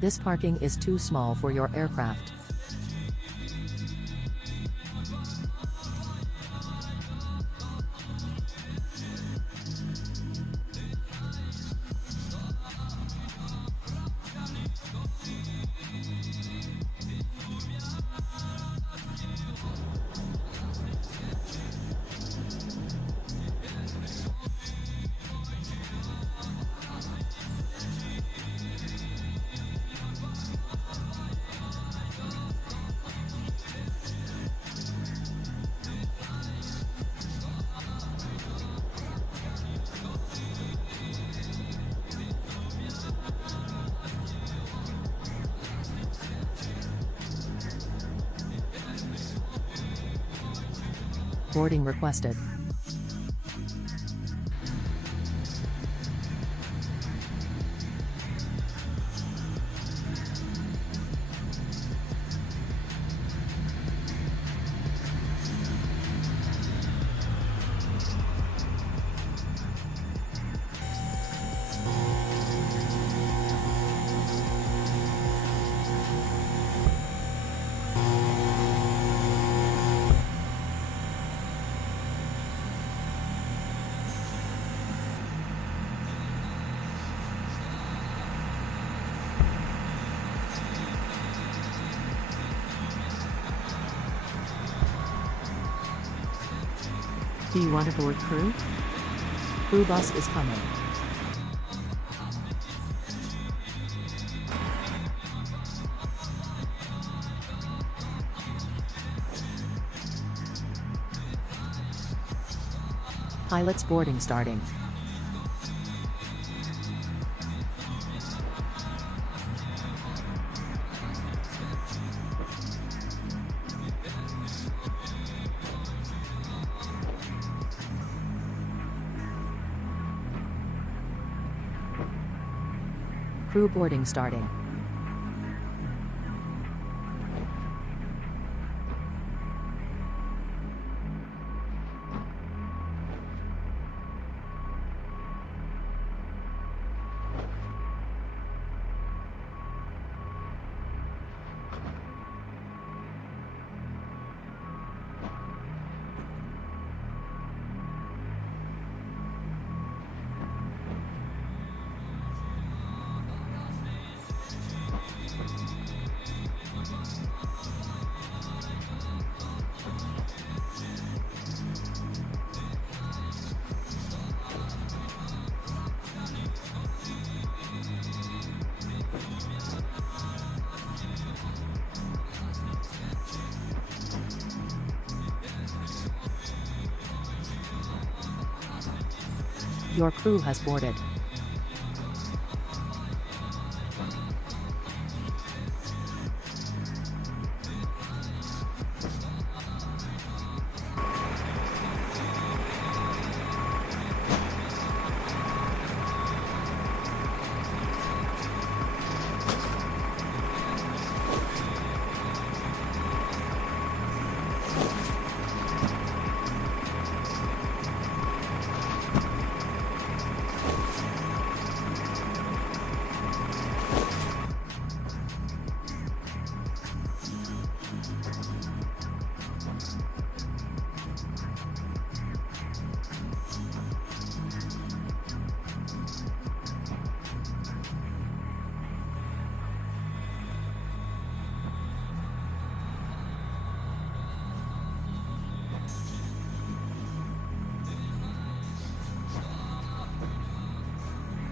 This parking is too small for your aircraft. Boarding requested. Do you want to board crew? Crew bus is coming. Pilots boarding starting. Crew boarding starting. Your crew has boarded.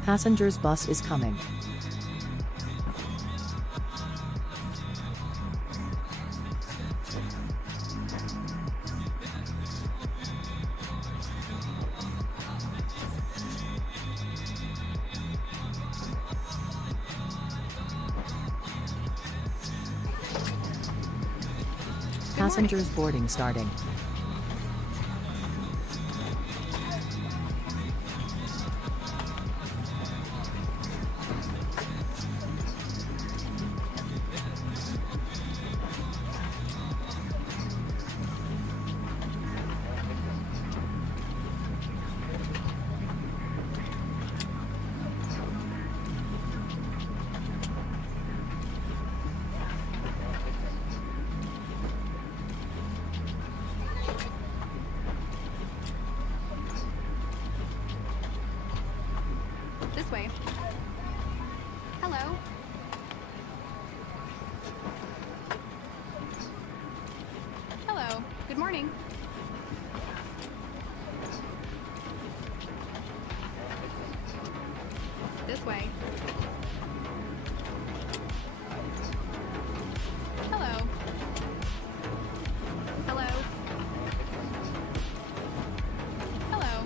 Passengers bus is coming. Passengers boarding starting. This way. Hello. Hello. Good morning. This way. Hello. Hello. Hello.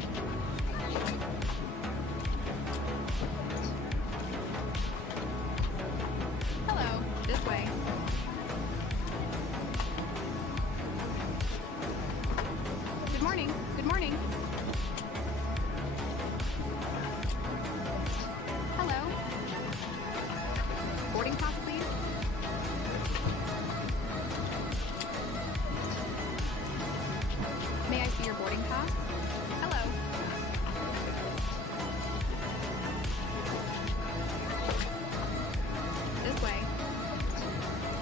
Hello. This way. Good morning. Good morning. Hello. Boarding pass, please. May I see your boarding pass? Hello. This way.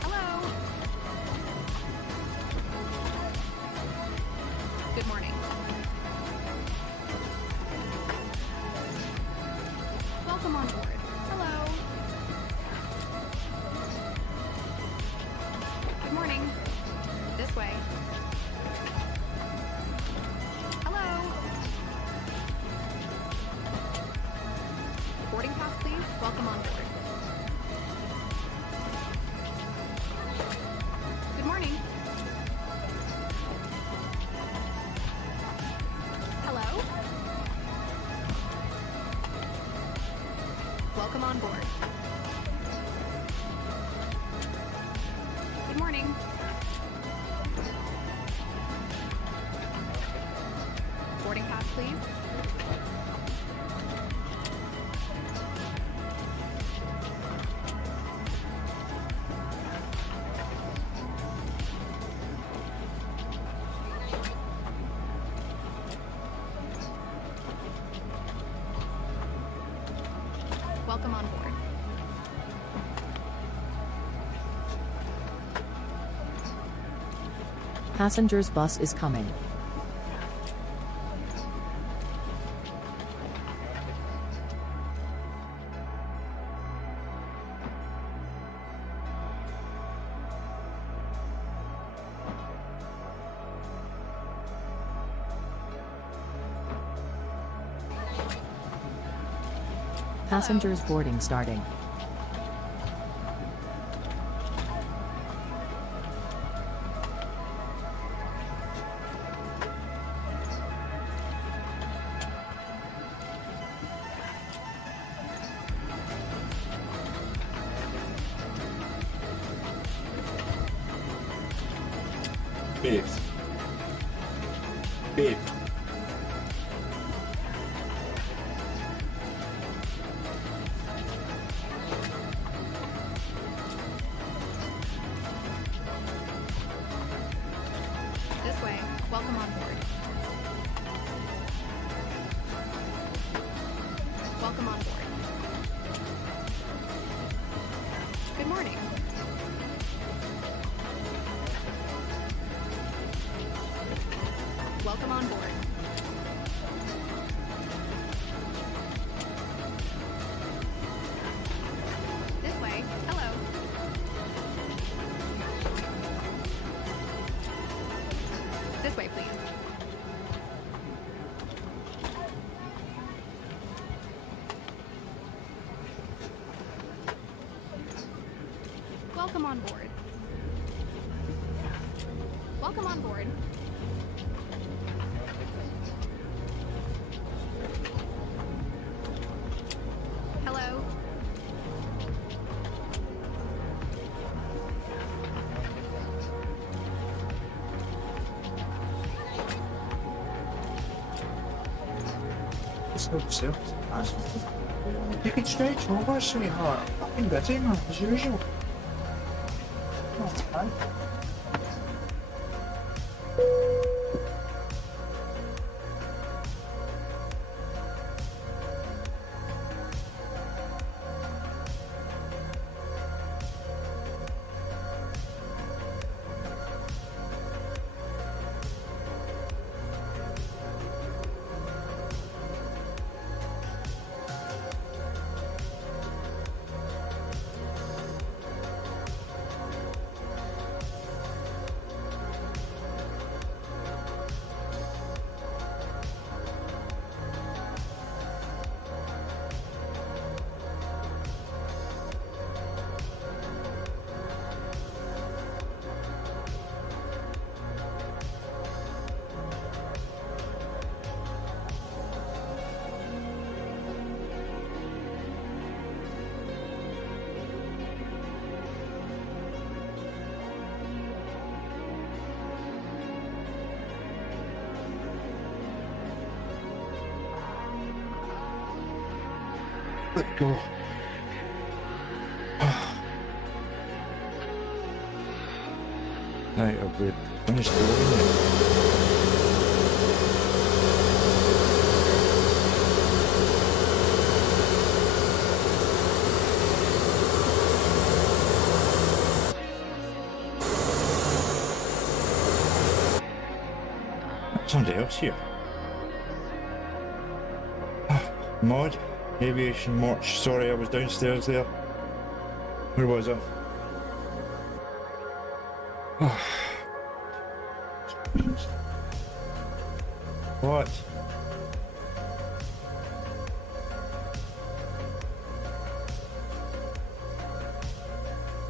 Hello. Good morning. Welcome on board. Hello. Good morning. This way. Hello. Boarding pass, please. Welcome on board. Good morning. Hello. Welcome on board. Good morning. Boarding pass, please. Welcome on board. Passengers bus is coming. Passengers boarding starting. Beef. Beef. This way. Welcome on board. Welcome on board. Good morning. Welcome on board. This way. Hello. This way, please. Welcome on board. Welcome on board. Hello. 있어보세요. 아, 되게 진짜 저것이 몇 개만 보시죠. Let's go. Right, I've finished building it. Somebody else here. Mod, aviation march. Sorry, I was downstairs there. Where was I? What?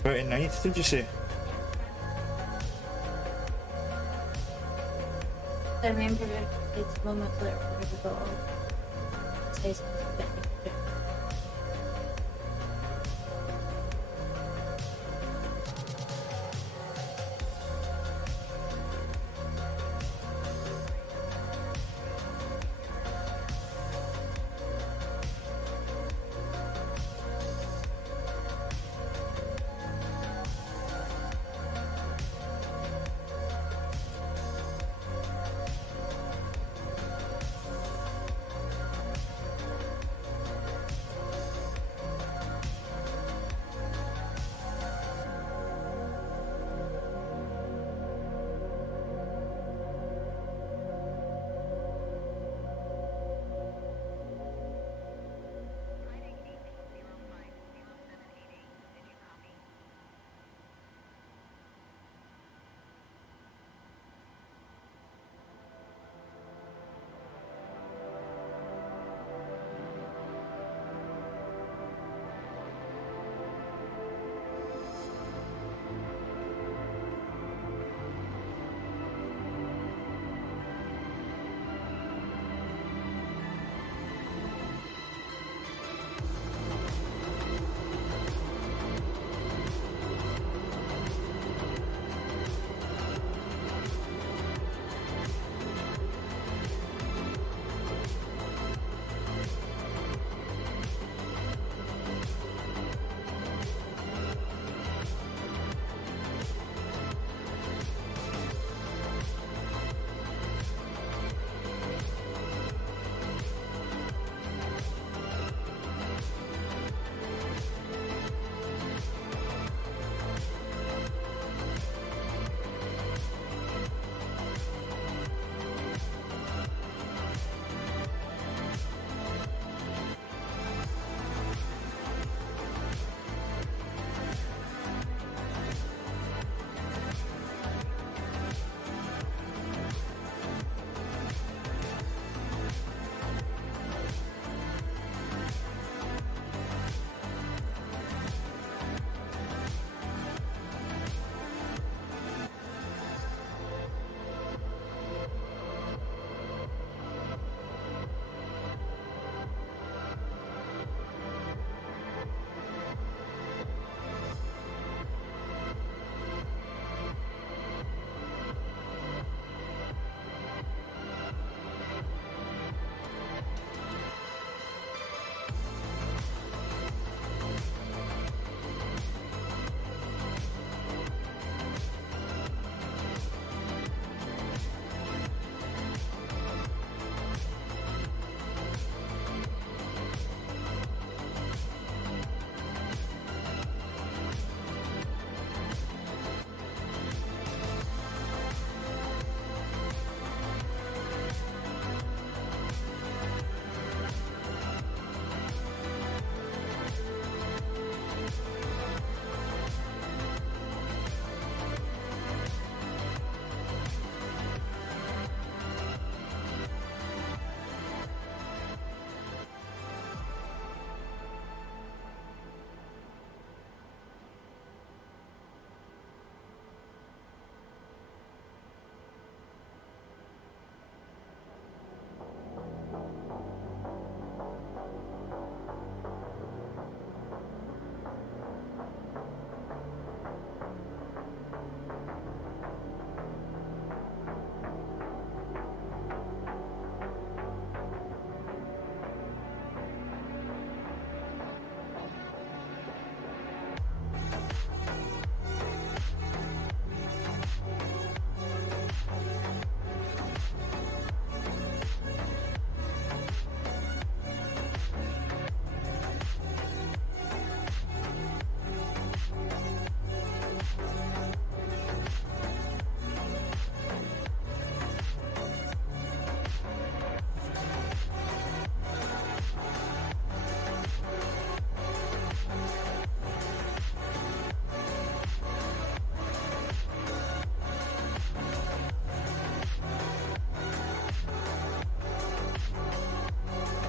29th, did you say? I remember it's moments later we go say something a bit different.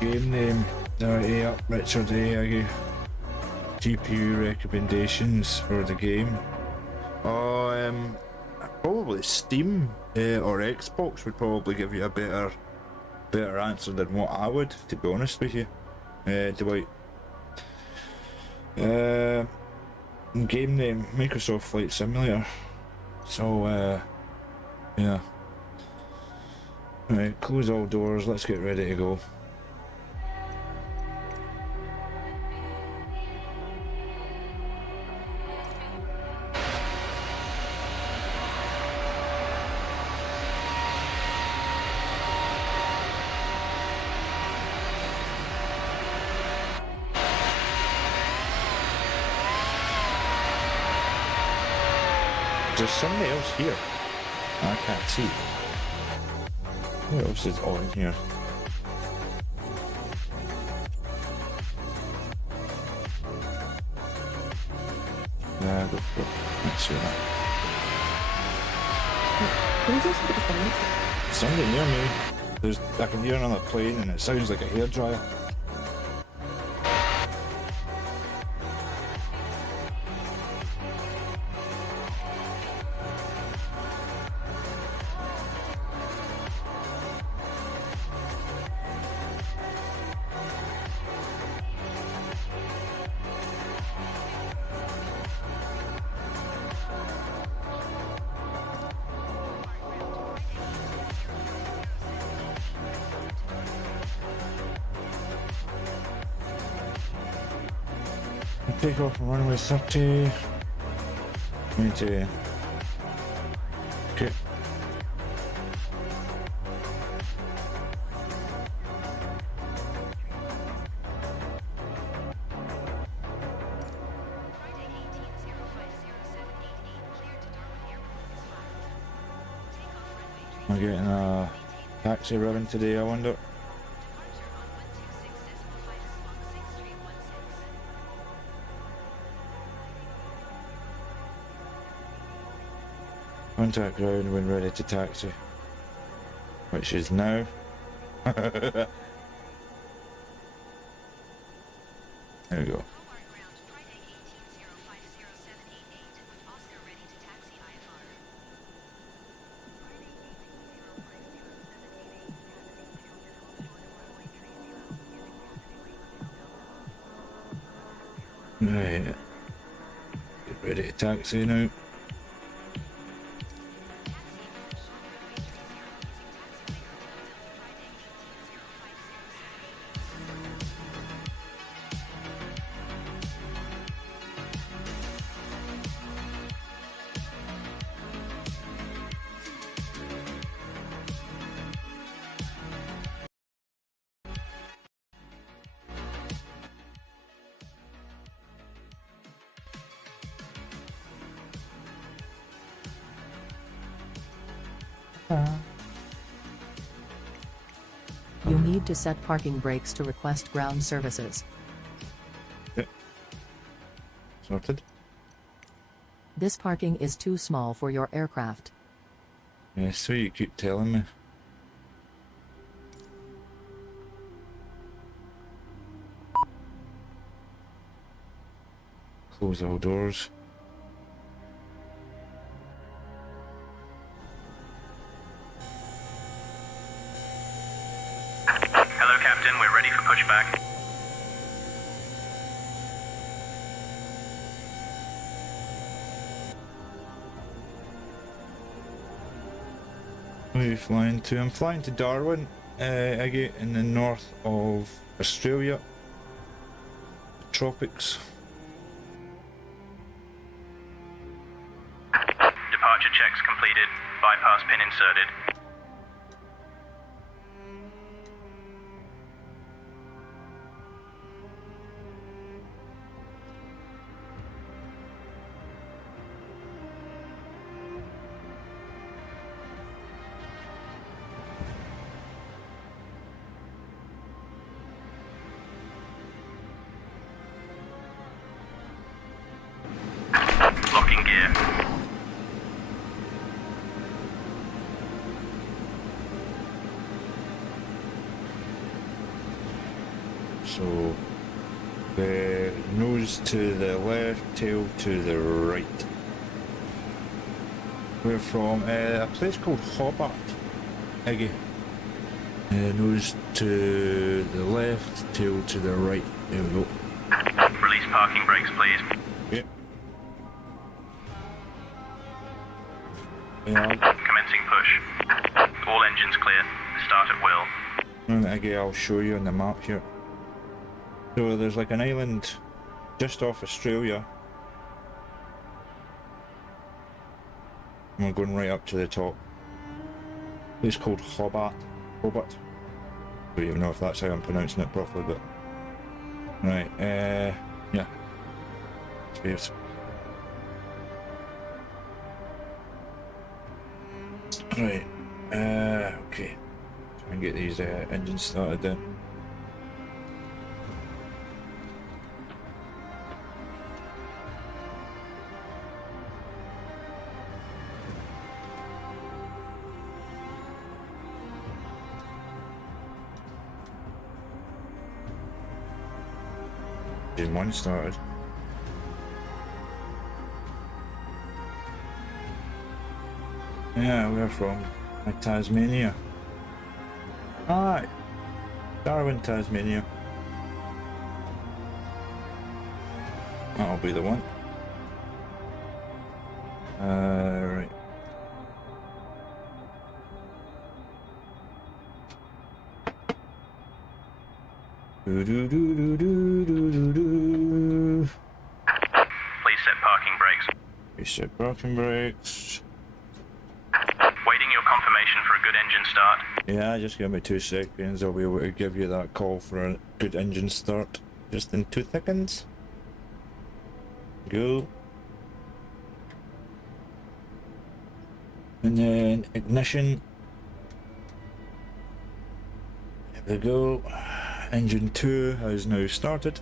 Game name. Yeah, Richard A. GPU recommendations for the game. Probably Steam or Xbox would probably give you a better answer than what I would, to be honest with you. Dwight. Game name, Microsoft Flight Simulator. So, yeah. Right, close all doors, let's get ready to go. There's somebody else here. I can't see. What else is on here? Yeah, go for it. Let's see that. Somebody near me. I can hear another plane and it sounds like a hairdryer. Take off on runway 30. Need to. Okay. We're getting a taxi ribbon today, I wonder. Contact ground when ready to taxi. Which is now. There we go. Right. Get ready to taxi now. You need to set parking brakes to request ground services. Okay. Sorted. This parking is too small for your aircraft. Yeah, so you keep telling me. Close all doors. Hello, Captain. We're ready for pushback. Where are you flying to? I'm flying to Darwin, again in the north of Australia. The tropics. Departure checks completed. Bypass pin inserted. Locking gear. So the nose to the left, tail to the right. We're from a place called Hobart, Iggy. Nose to the left, tail to the right. There we go. Release parking brakes, please. Yep. Yeah. Commencing push. All engines clear. Start at will. And again, I'll show you on the map here. So there's like an island just off Australia. And we're going right up to the top. It's called Hobart. Hobart. I don't even know if that's how I'm pronouncing it properly, but right. Yeah. Cheers. Right. Okay. Try and get these engines started then. Engine 1 started. Yeah, we're from Tasmania. Aye, Darwin, Tasmania. That'll be the one. Right. Do do do do do do do do. Please set parking brakes. We set parking brakes. Waiting your confirmation for a good engine start. Yeah, just give me 2 seconds. I'll be able to give you that call for a good engine start. Just in 2 seconds. Go. And then ignition. There we go. Engine 2 has now started.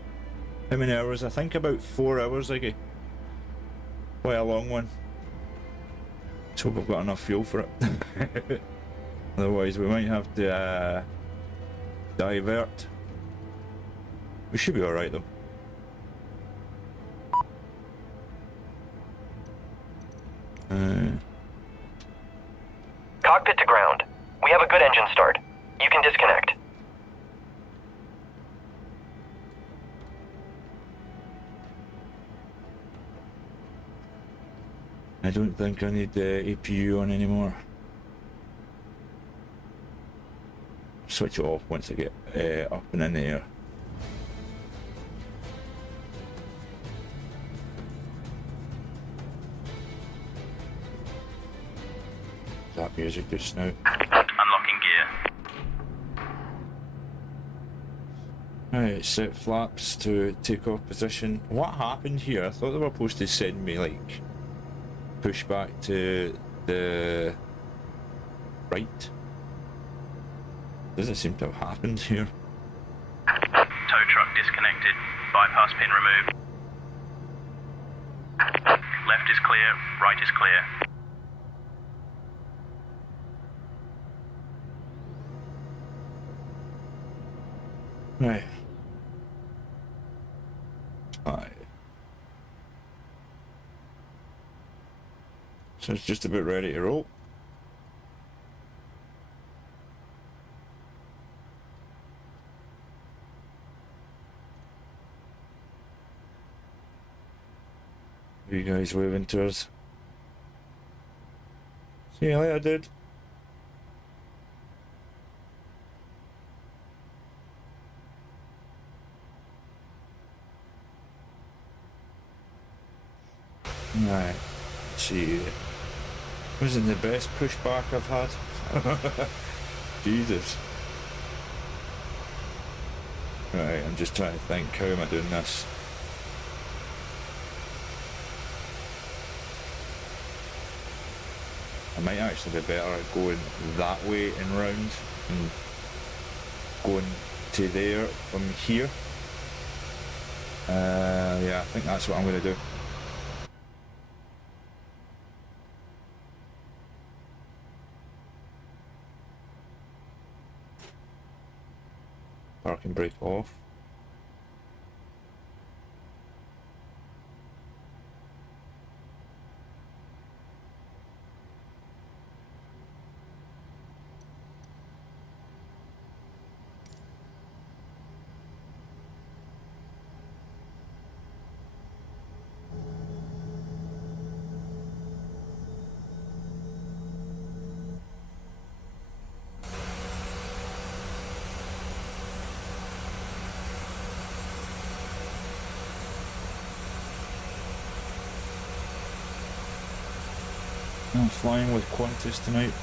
How many hours? I think about 4 hours, Iggy. Quite a long one. Let's hope I've got enough fuel for it. Otherwise we might have to divert. We should be alright though. Cockpit to ground. We have a good engine start. You can disconnect. I don't think I need the APU on anymore. Switch it off once I get up and in the air. That music just now. Unlocking gear. Right, set flaps to take off position. What happened here? I thought they were supposed to send me like push back to the right. Doesn't seem to have happened here. Tow truck disconnected. Bypass pin removed. Left is clear. Right is clear. Right. Aye. So it's just about ready to roll. You guys waving to us. See you later, dude. Right, let's see. Wasn't the best pushback I've had. Jesus. Right, I'm just trying to think, how am I doing this? I might actually be better at going that way and round and going to there from here. Yeah, I think that's what I'm going to do. Parking brake off. I'm flying with Qantas tonight.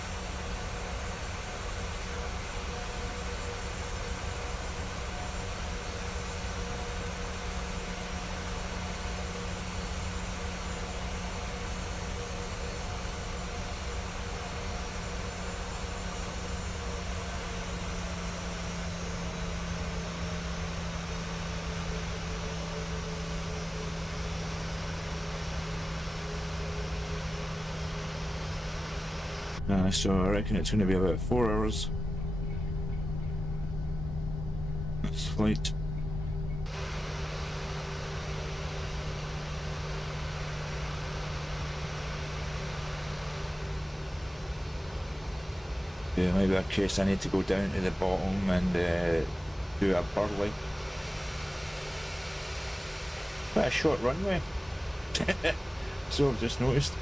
So I reckon it's going to be about 4 hours. This flight. Yeah, maybe a case I need to go down to the bottom and do a burley. Quite a short runway. So I've just noticed.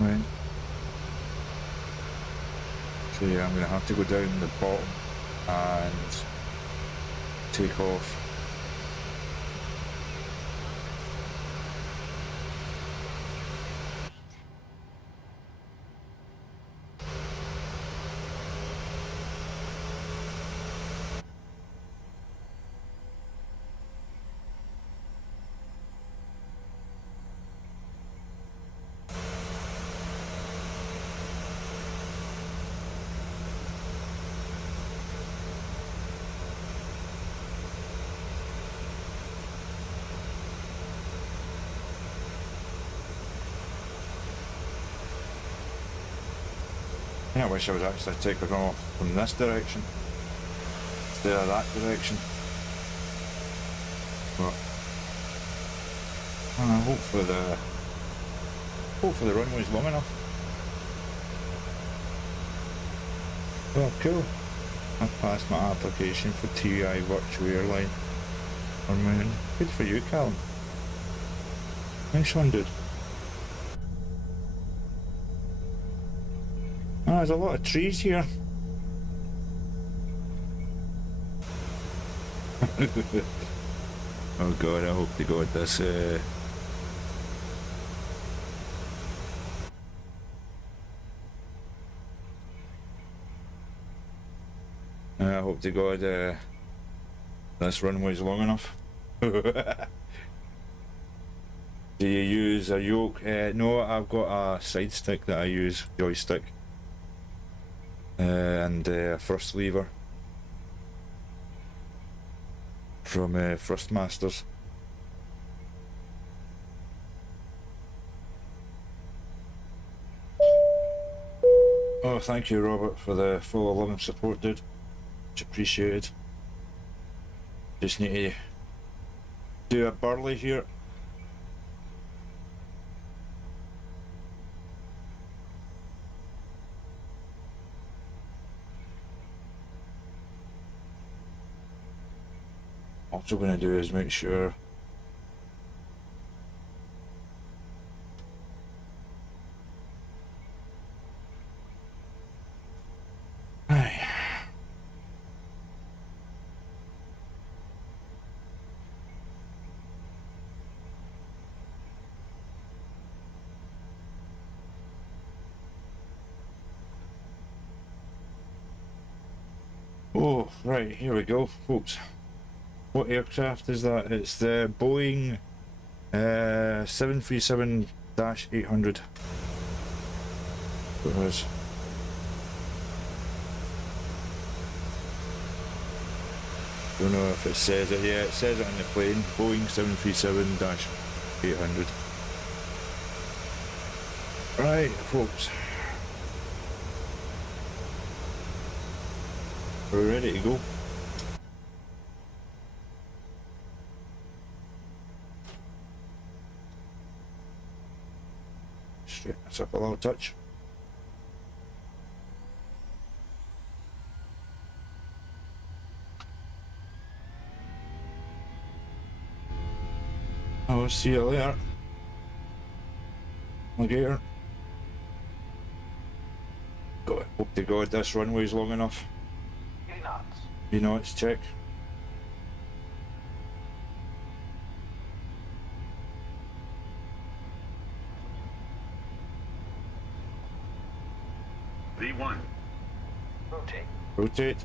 Right. So yeah, I'm going to have to go down the bottom and take off. I wish I was actually taking off from this direction instead of that direction. But hopefully the runway's long enough. Well, cool. I've passed my application for TUI Virtual Airline. Good for you, Callum. Nice one, dude. Oh, there's a lot of trees here. Oh god, I hope to god this I hope to god this runway's long enough. Do you use a yoke? No, I've got a side stick that I use, joystick. And a thrust lever from Thrustmasters. Oh, thank you, Robert, for the full 11 support, dude. Much appreciated. Just need to do a burley here. What I'm going to do is make sure Oh, right, here we go, folks. What aircraft is that? It's the Boeing 737-800. It is. Don't know if it says it. Yeah, it says it on the plane. Boeing 737-800. Right, folks. We're ready to go. Straighten this up a little touch. I'll see you later, alligator. God, hope to God this runway's long enough. 80 knots. You know, it's check. V1. Rotate. Rotate.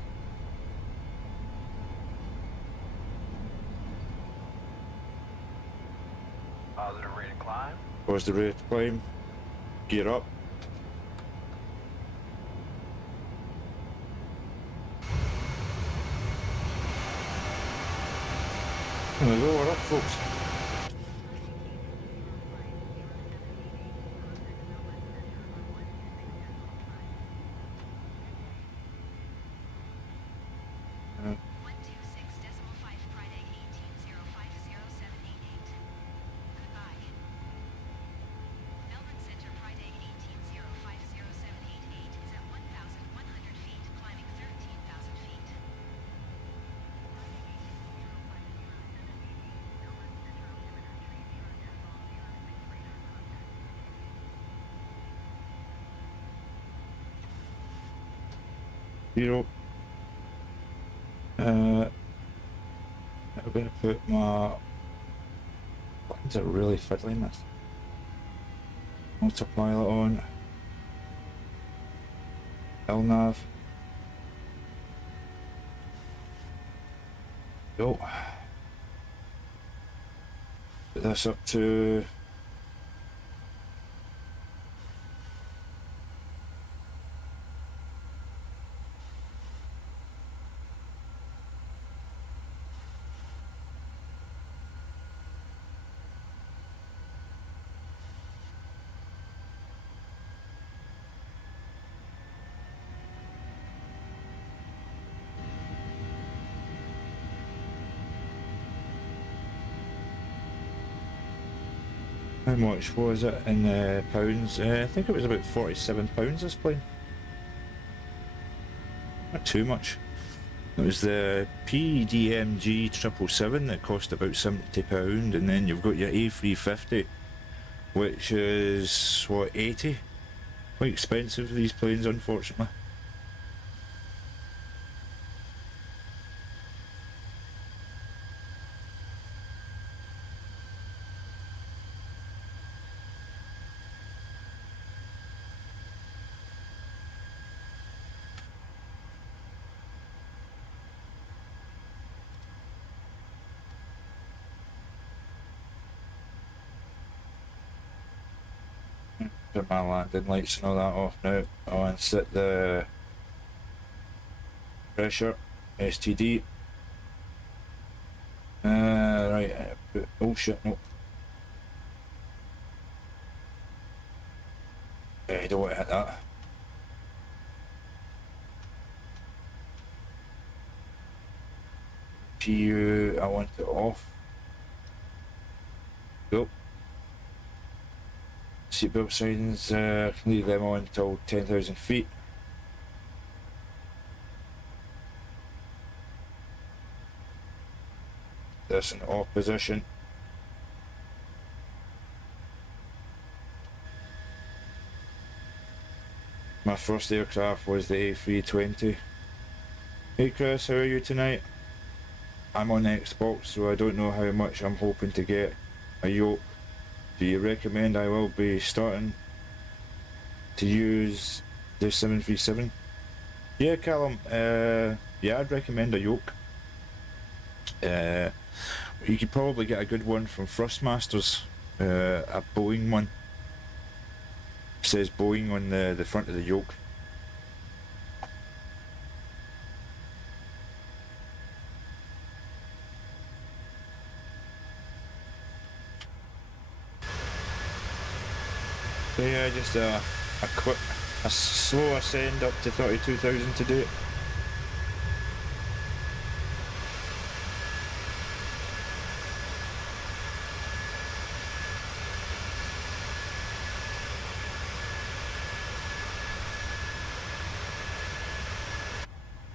Positive rate of climb. Was the rate to climb. Gear up. There we go, we're up, folks. Zero. I'm going to put my buttons are really fiddling this. Autopilot on. LNAV. Go. Put this up to how much was it in pounds? I think it was about £47 this plane. Not too much. It was the PDMG 777 that cost about £70, and then you've got your A350, which is what, 80? Quite expensive, these planes, unfortunately. Turn my landing lights and all that off now. I'll unset the pressure, STD. Right, oh shit, no. I don't want to hit that. PU, I want it off. Go. Seatbelt signs, leave them on until 10,000 feet. This in off position. My first aircraft was the A320. Hey Chris, how are you tonight? I'm on Xbox, so I don't know how much I'm hoping to get a yoke. Do you recommend I will be starting to use the 737? Yeah, Callum, yeah, I'd recommend a yoke. You could probably get a good one from Thrustmasters, a Boeing one. It says Boeing on the front of the yoke. So yeah, just a slow ascend up to 32,000 to do it.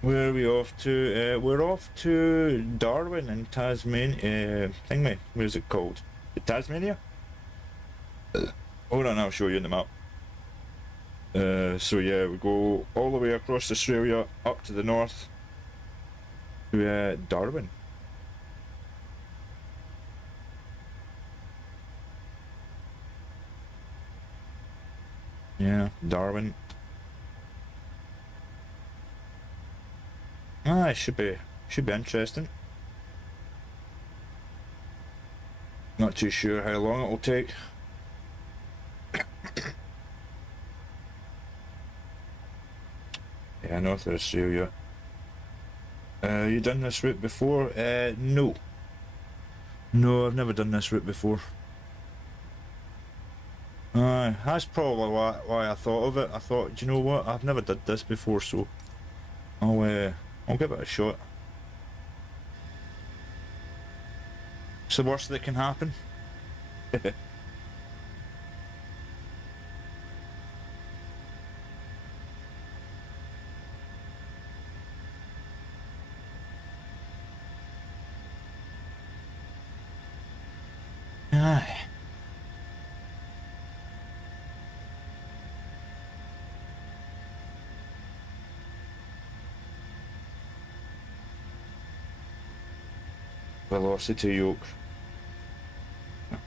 Where are we off to? We're off to Darwin in Tasmania. Where's it called? Tasmania? Hold on, I'll show you in the map. So yeah, we go all the way across Australia up to the north to Darwin. Yeah, Darwin. It should be interesting. Not too sure how long it will take. Yeah, North Australia. You done this route before? No. No, I've never done this route before. That's probably why I thought of it. I thought, do you know what? I've never did this before, so I'll give it a shot. It's the worst that can happen. Aye. Velocity yoke.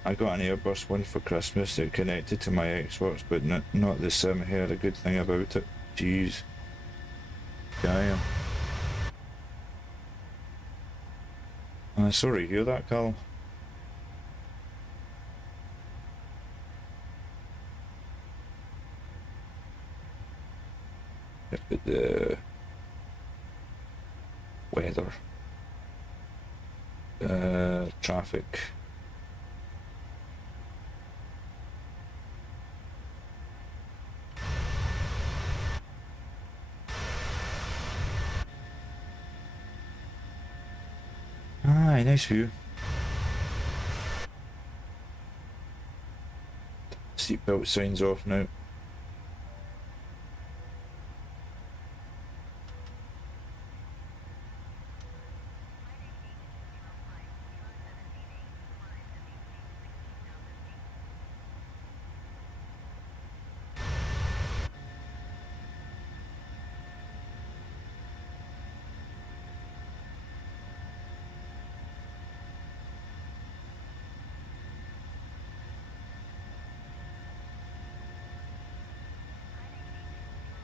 I got an Airbus one for Christmas that connected to my Xbox, but not the sim here. A good thing about it. Jeez. Damn. Sorry, hear that, Callum? The weather. Traffic. Aye, nice view. Seatbelt signs off now.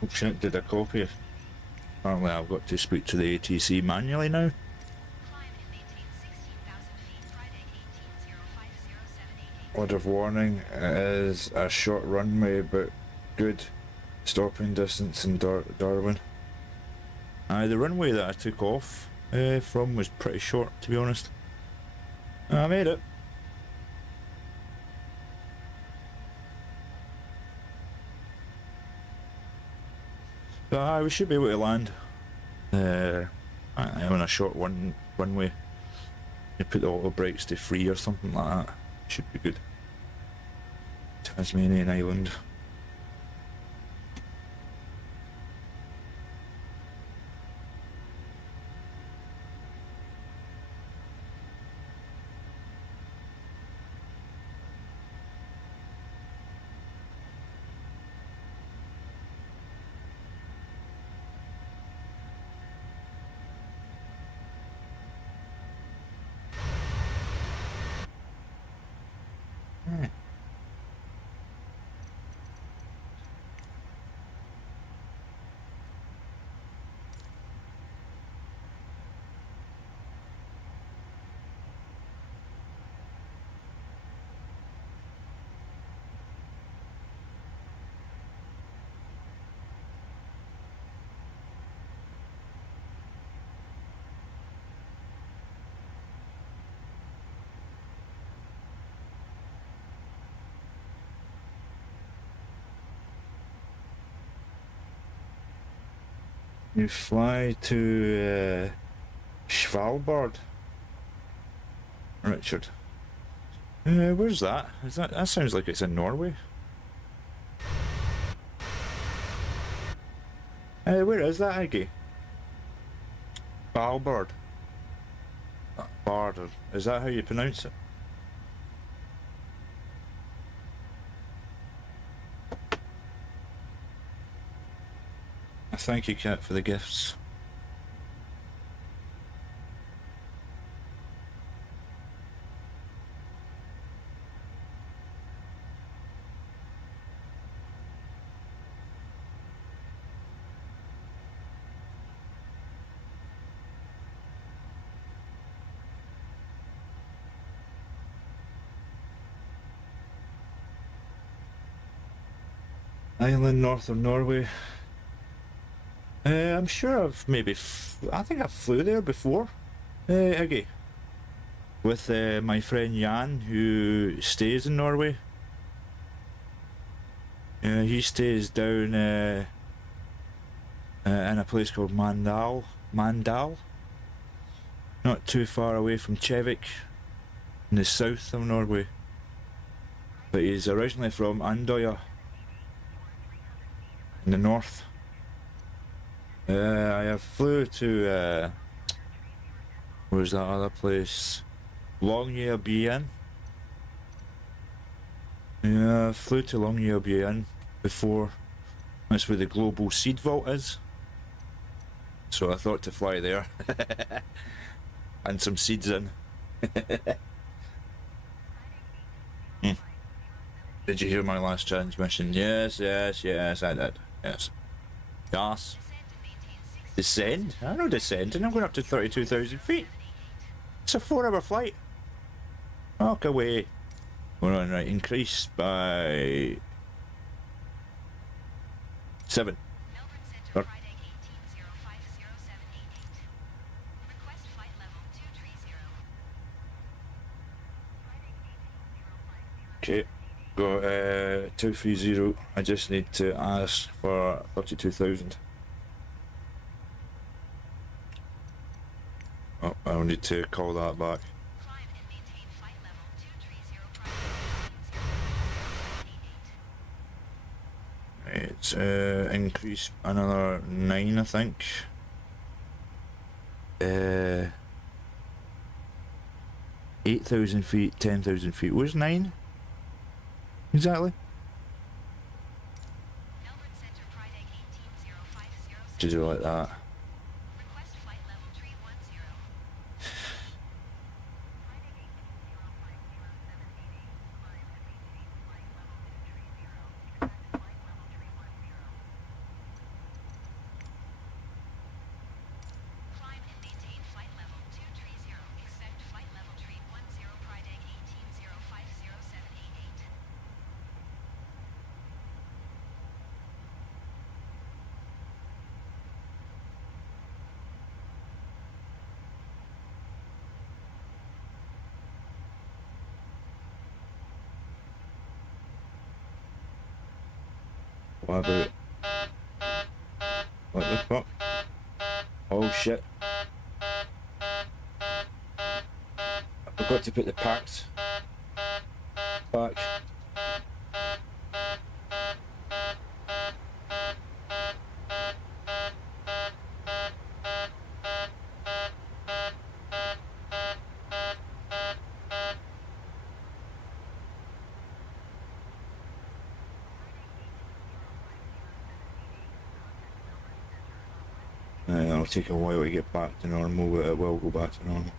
Oh shit, did I copy it? Apparently I've got to speak to the ATC manually now. Word of warning, it is a short runway but good stopping distance in Darwin. The runway that I took off from was pretty short, to be honest. I made it. But we should be able to land on a short runway. You put the auto brakes to 3 or something like that. Should be good. Tasmanian Island. You fly to Svalbard, Richard. Where's that? Is that sounds like it's in Norway. Where is that, Aggie? Svalbard. Barder. Is that how you pronounce it? Thank you, Kat, for the gifts. Island north of Norway. I'm sure I've maybe, I think I flew there before, Iggy, with my friend Jan, who stays in Norway. He stays down in a place called Mandal, not too far away from Kjevik, in the south of Norway. But he's originally from Andøya, in the north. I have flew to where's that other place? Longyearbyen. Yeah, I flew to Longyearbyen before. That's where the global seed vault is. So I thought to fly there and some seeds in. Did you hear my last transmission? Yes, I did. Yes. Yes. Descend? I know descending. I'm going up to 32,000 feet. It's a 4-hour flight. Walk away. We're on, right. Increase by 7. Or okay. Go 230. I just need to ask for 32,000. Oh, I'll need to call that back. It's increase another 9, I think. 8,000 feet, 10,000 feet. Where's 9? Exactly. Just do it like that. What about... What the fuck? Oh shit. I forgot to put the parts back. It'll take a while to get back to normal, but it will go back to normal.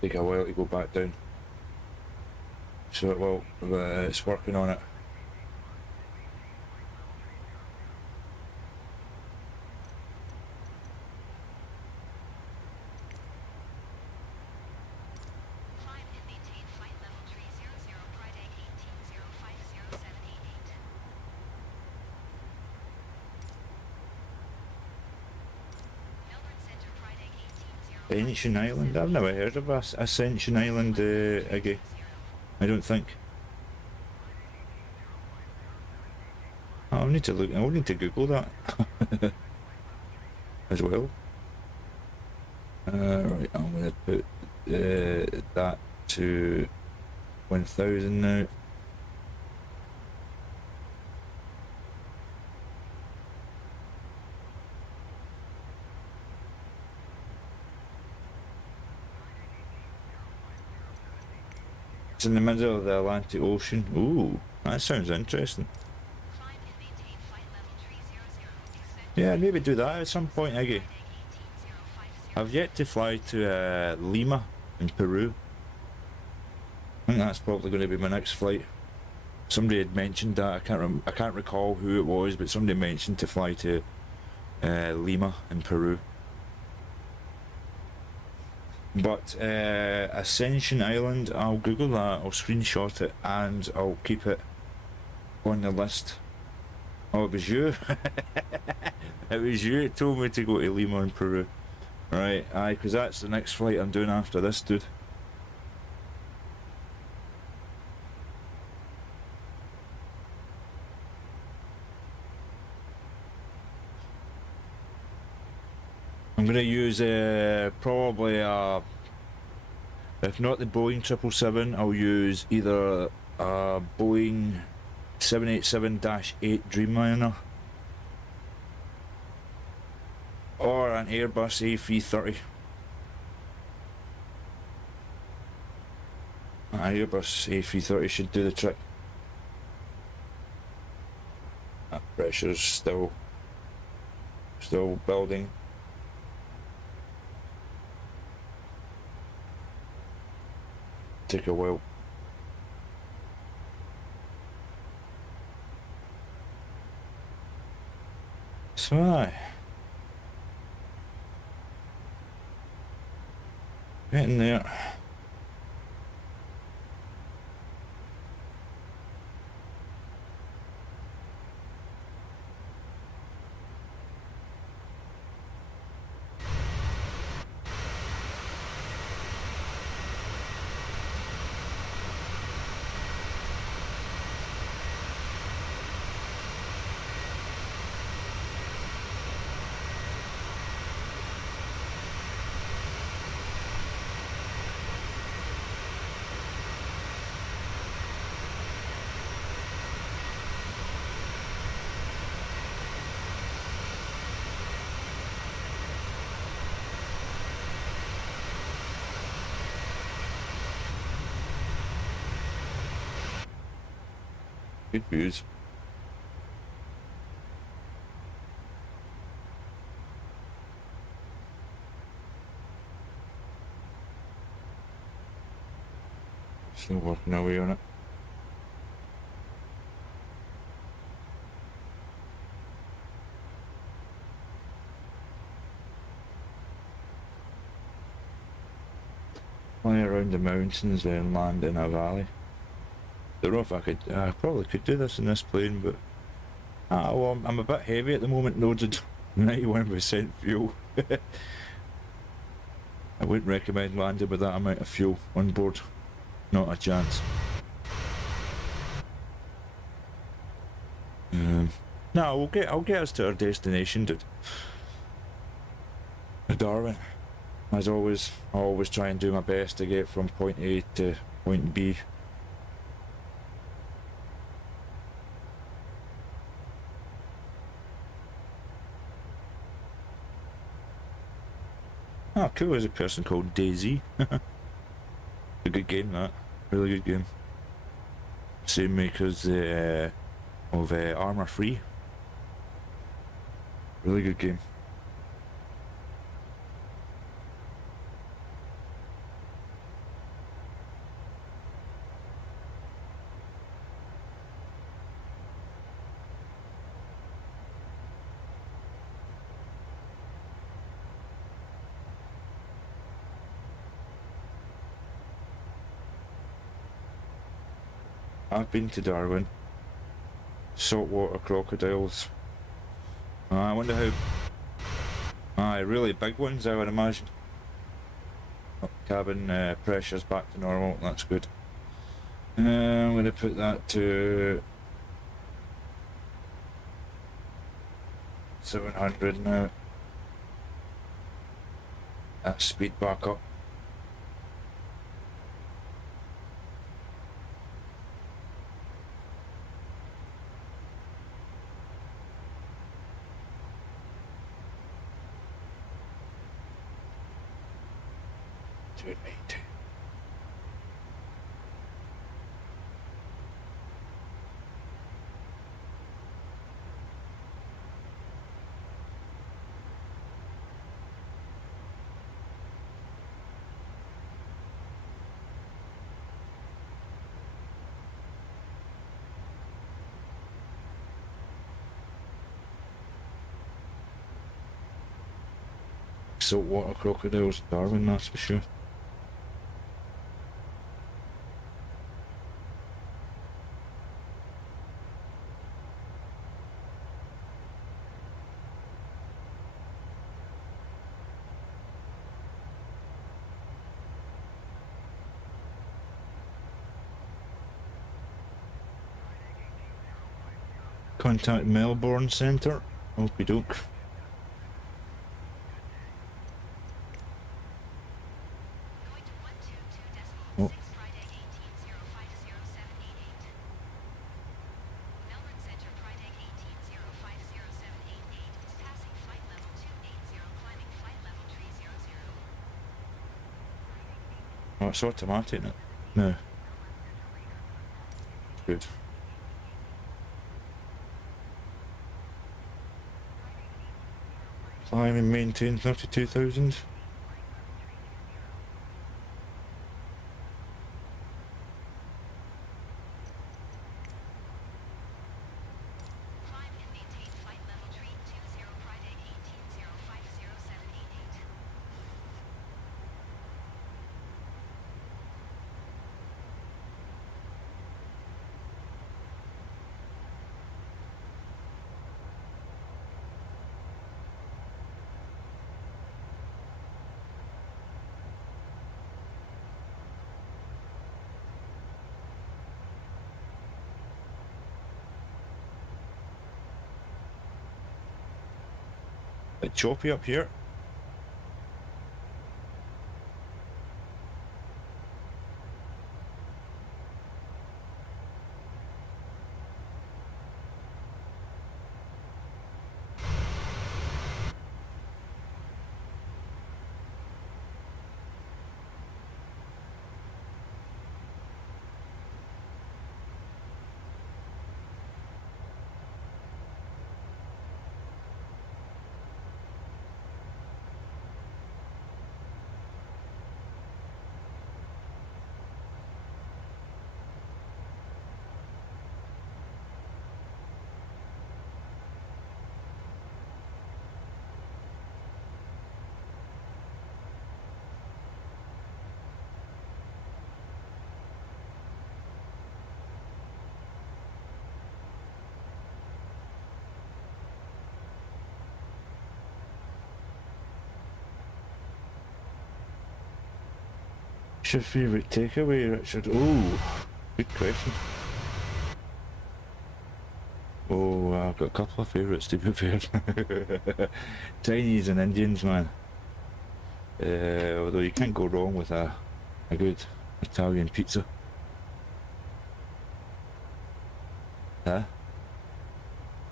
Take a while to go back down. So it will, it's working on it. Ascension Island? I've never heard of Ascension Island, Iggy. I don't think. I'll need to look. I'll need to Google that as well. Right, I'm gonna put that to 1000 now. It's in the middle of the Atlantic Ocean. Ooh, that sounds interesting. Yeah, maybe do that at some point, Iggy. I've yet to fly to Lima in Peru. I think that's probably going to be my next flight. Somebody had mentioned that. I can't recall who it was, but somebody mentioned to fly to Lima in Peru. But Ascension Island, I'll Google that. I'll screenshot it and I'll keep it on the list. Oh, it was you. It was you that told me to go to Lima in Peru. Right, aye, because that's the next flight I'm doing after this, dude. I'm going to use probably if not the Boeing 777, I'll use either a Boeing 787-8 Dreamliner or an Airbus A330. An Airbus A330 should do the trick. That pressure's still building. Take a while. So aye. Getting there. Good views. Still working away on it. Fly around the mountains and land in a valley. Don't know if I probably could do this in this plane, but well, I'm a bit heavy at the moment, loaded 91% fuel. I wouldn't recommend landing with that amount of fuel on board. Not a chance. No, I'll get us to our destination, dude. Darwin. As always, I always try and do my best to get from point A to point B. Oh, cool, there's a person called Daisy. A good game, that. Really good game. Same makers of Armour Free. Really good game. I've been to Darwin. Saltwater crocodiles. I wonder how... Aye, really big ones, I would imagine. cabin pressure's back to normal. That's good. I'm going to put that to 700 now. That's speed back up. Saltwater crocodiles, Darwin, that's for sure. Contact Melbourne Centre. Okie doke. Oh. Oh, it's automatic, isn't it? No. Good. Climb and maintain 32,000. Bit choppy up here. What's your favourite takeaway, Richard? Oh, good question. Oh, I've got a couple of favourites to be fair. Chinese and Indians, man. Although you can't go wrong with a good Italian pizza. Huh?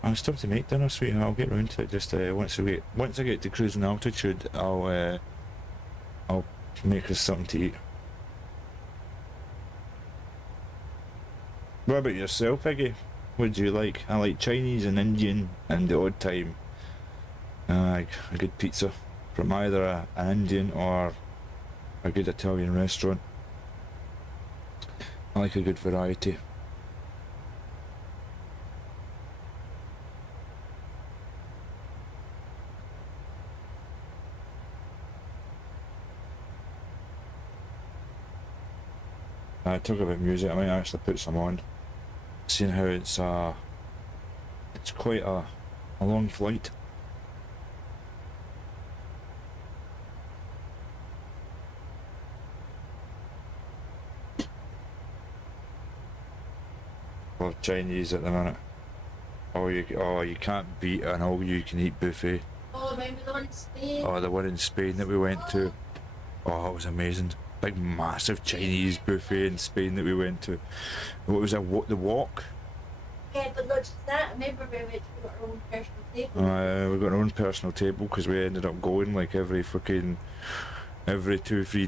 I'm still to make dinner, sweetheart. I'll get round to it. Just once I get to cruising altitude, I'll make us something to eat. What about yourself, Iggy? What do you like? I like Chinese and Indian, and the odd time a good pizza from either an Indian or a good Italian restaurant. I like a good variety. Talk about music, I might actually put some on. Seeing how it's quite a long flight. for Chinese at the minute. You can't beat an all-you-can-eat buffet. Oh, remember the one in Spain? Oh, the one in Spain that we went to. Oh, it was amazing. Big, massive Chinese buffet in Spain that we went to. What was that? The Walk? Yeah, but not just that. Remember we went to our own personal table? We got our own personal table because we ended up going like every 2-3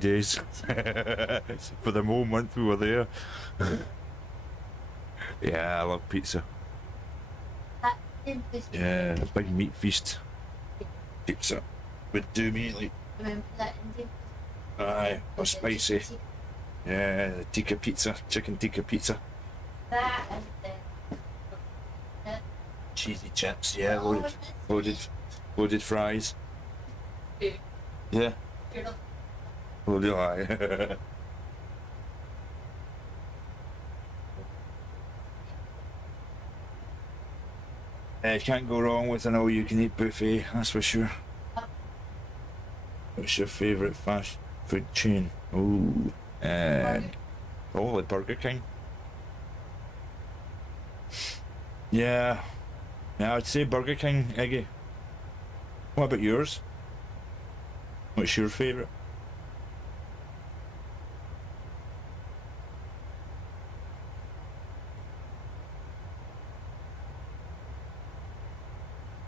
days. For the whole month we were there. Yeah, I love pizza. That same place. Yeah, a big meat feast. Pizza would do me like. Remember that Indian Aye, or spicy. place? Yeah, the tikka pizza, chicken tikka pizza. That and then Cheesy chips, yeah, loaded fries. Yeah, loaded aye. Can't go wrong with an all-you-can-eat buffet, that's for sure. What's your favourite fast food chain? Ooh, probably Burger King. Yeah, I'd say Burger King, Iggy. What about yours? What's your favourite?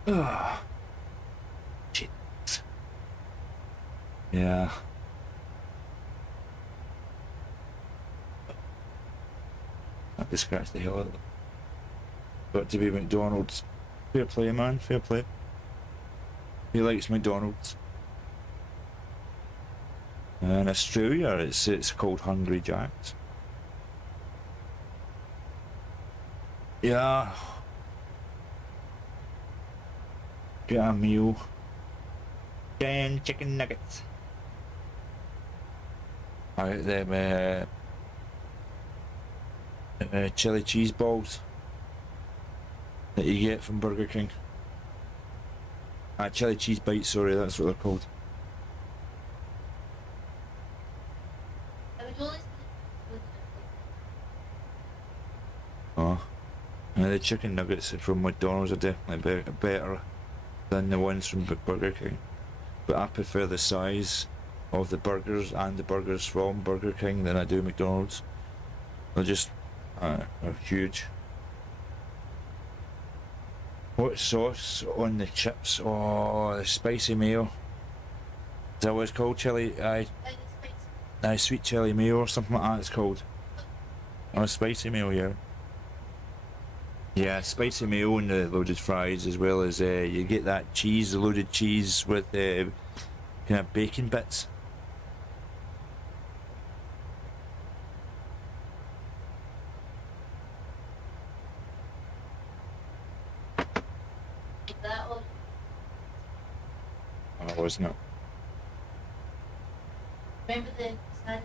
Ah, shit. Yeah. Had to scratch the hell out of it. Got to be McDonald's. Fair play, man, fair play. He likes McDonald's. In Australia, it's called Hungry Jack's. Yeah. Get a meal. 10 chicken nuggets. I got them chili cheese balls that you get from Burger King. Chili cheese bites, sorry, that's what they're called. I would always Oh. The chicken nuggets from McDonald's are definitely better than the ones from Burger King. But I prefer the size of the burgers and the burgers from Burger King than I do McDonald's. They're just are huge. What sauce on the chips? Oh, the spicy mayo. Is that what it's called? Chili? Sweet chili mayo or something like that it's called. Oh, spicy mayo, yeah. Yeah, spicy mayo and the loaded fries, as well as you get that cheese, the loaded cheese with kind of bacon bits. that all. Oh, wasn't it? Remember the side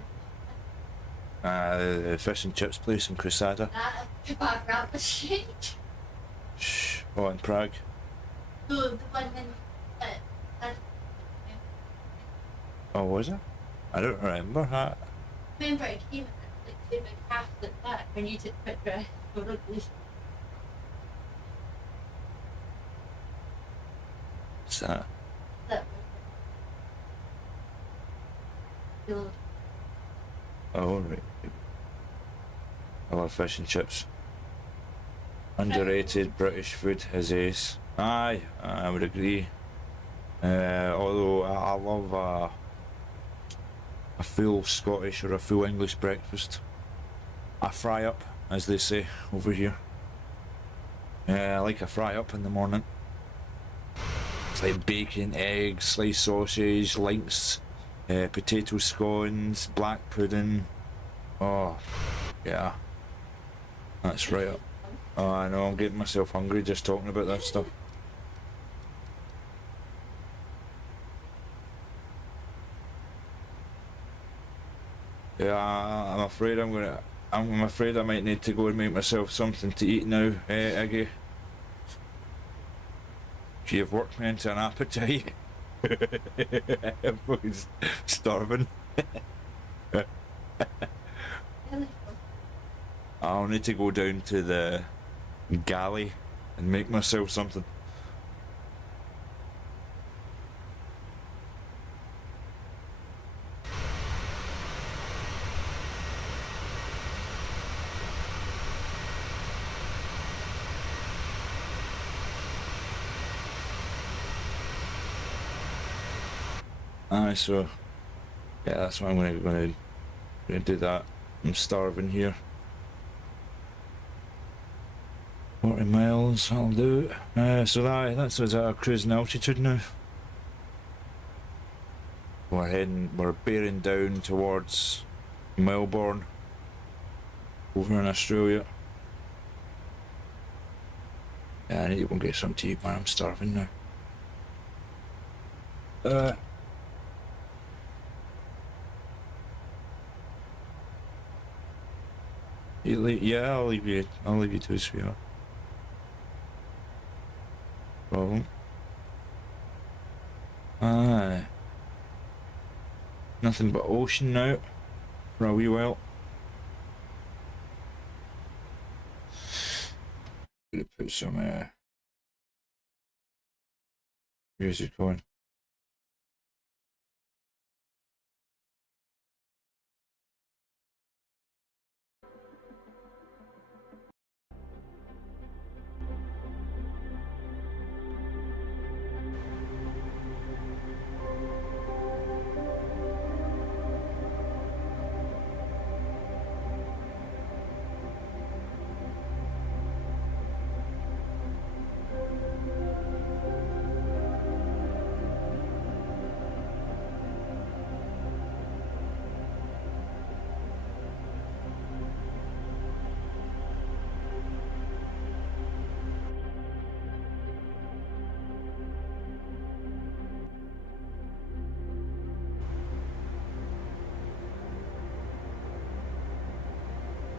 The fish and chips place in Crusada. that Hobart Grab machine? Shh. Oh, in Prague. No, the one in that. Oh, was it? I don't remember that. Remember it came like two big halves like that when you took the picture of the rugby. What's that? That was Oh, right. I love fish and chips. Underrated British food is ace. Aye, I would agree. Although I love a full Scottish or a full English breakfast. A fry up, as they say over here. I like a fry up in the morning. It's like bacon, eggs, sliced sausage, links, potato scones, black pudding. Oh, yeah. That's right up. Oh, I know, I'm getting myself hungry just talking about that stuff. Yeah, I'm afraid I'm afraid I might need to go and make myself something to eat now, Iggy. You've worked me into an appetite. I'm fucking starving. really I'll need to go down to the galley and make myself something. Aye, so yeah, that's what I'm gonna do that. I'm starving here. 40 miles, I'll do. So that's us at our cruising altitude now. We're bearing down towards Melbourne, over in Australia. Yeah, I need to go and get something to eat, man. I'm starving now. Yeah, I'll leave you to it, sweetheart. Problem. Aye. Nothing but ocean now for a wee while. Gonna put some music on.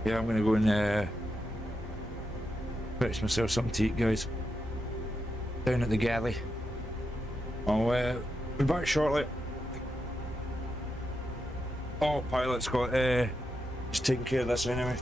Yeah, I'm gonna go and fetch myself something to eat, guys. Down at the galley. I'll be back shortly. Oh, pilot's got just taking care of this anyway.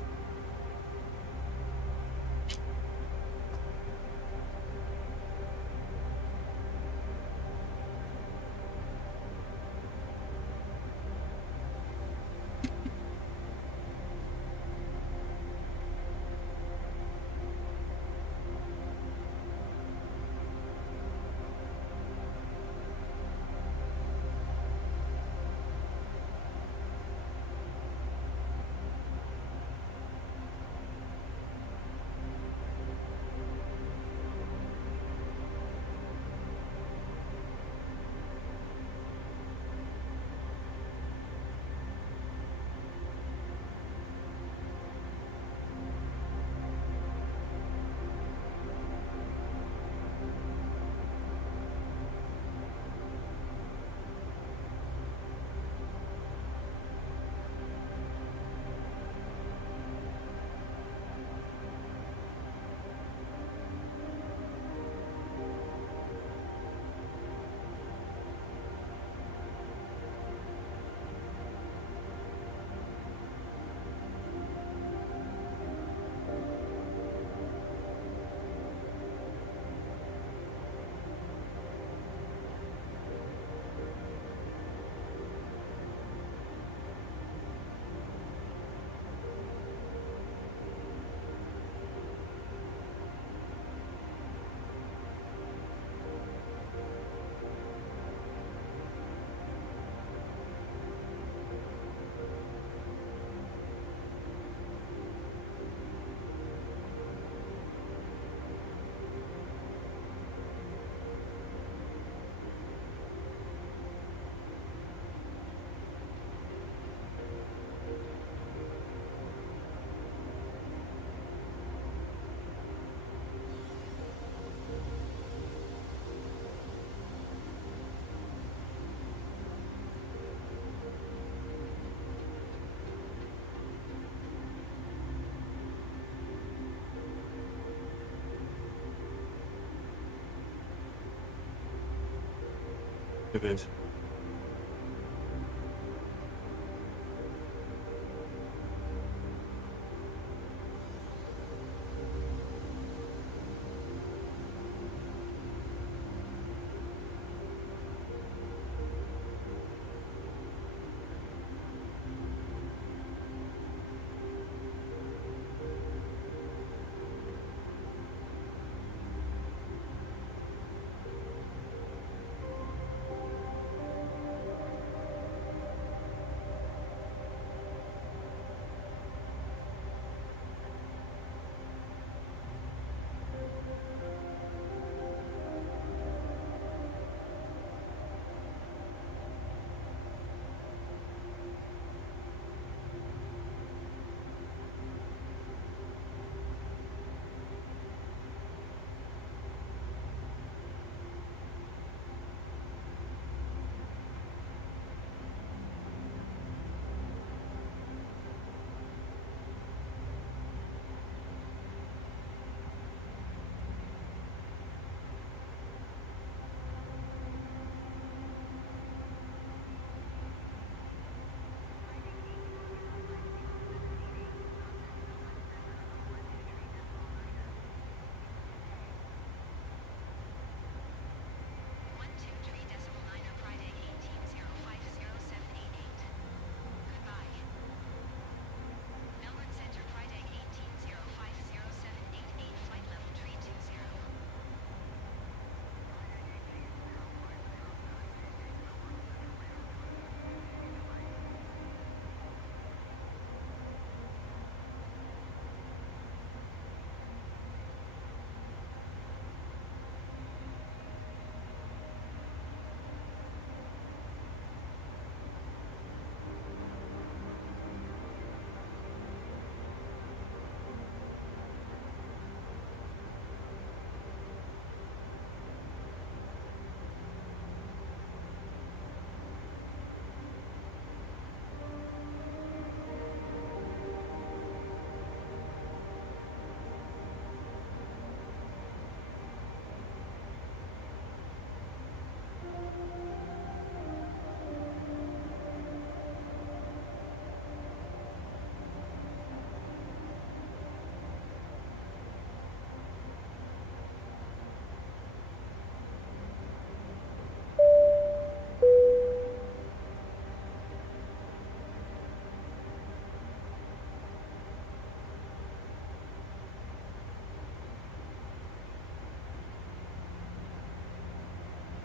Good.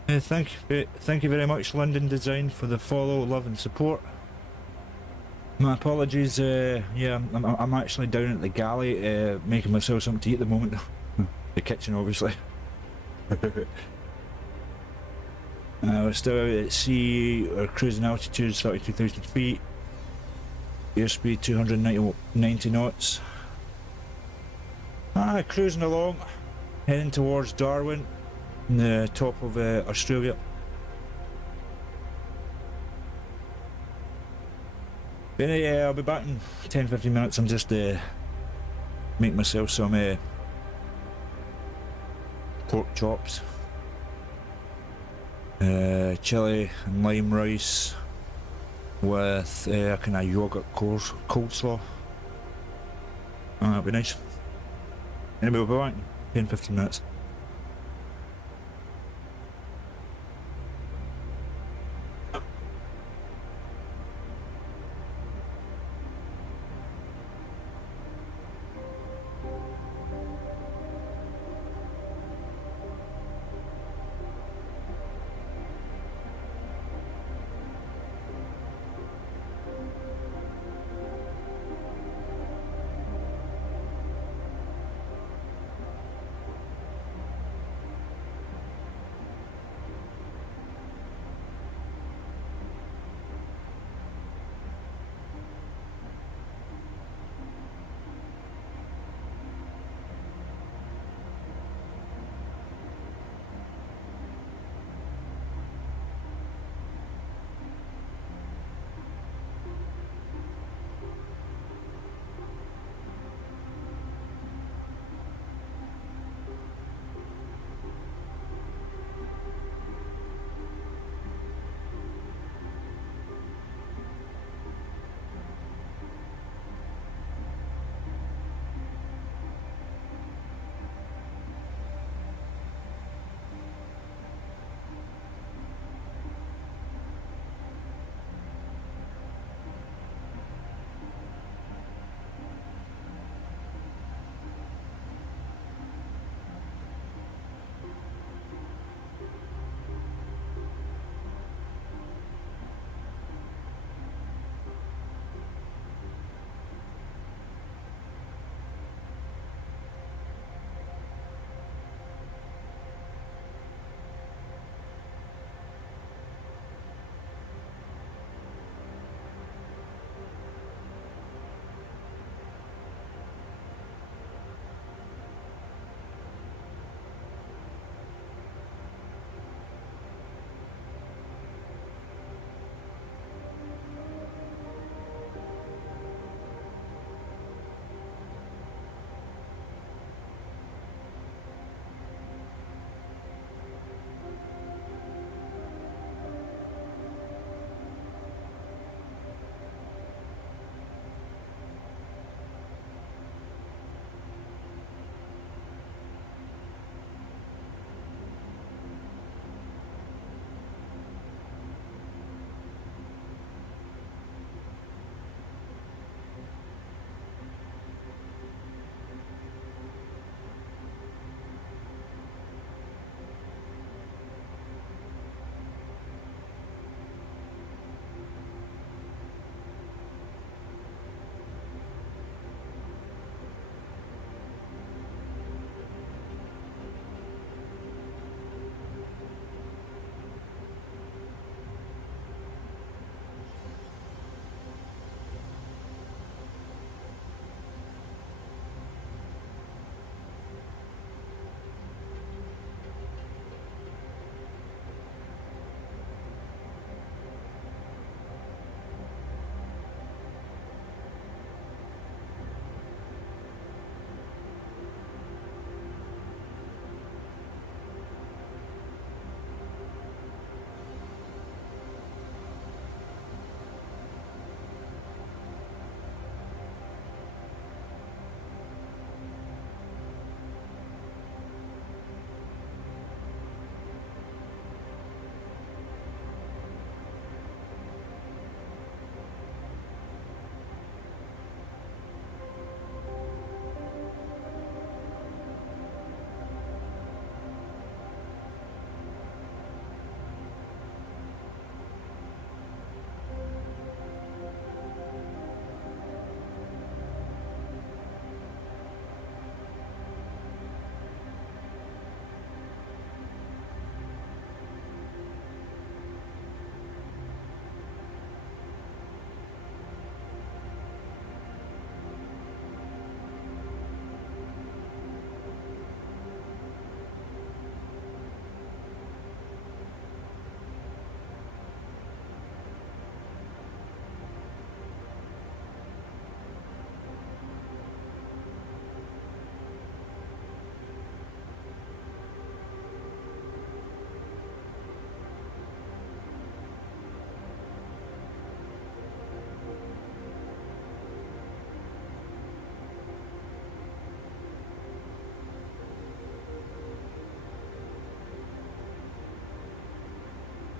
Thank you very much, London Design, for the follow, love, and support. My apologies. Yeah, I'm actually down at the galley, making myself something to eat at the moment. The kitchen, obviously. We're still out at sea. Our cruising altitude is 32,000 feet. Airspeed 290 knots. Cruising along, heading towards Darwin, in the top of Australia. But yeah, I'll be back in 10-15 minutes. I'm just making myself some pork chops, chili and lime rice with a kind of yogurt coleslaw. That'll be nice. Anyway, we'll be back in 10-15 minutes.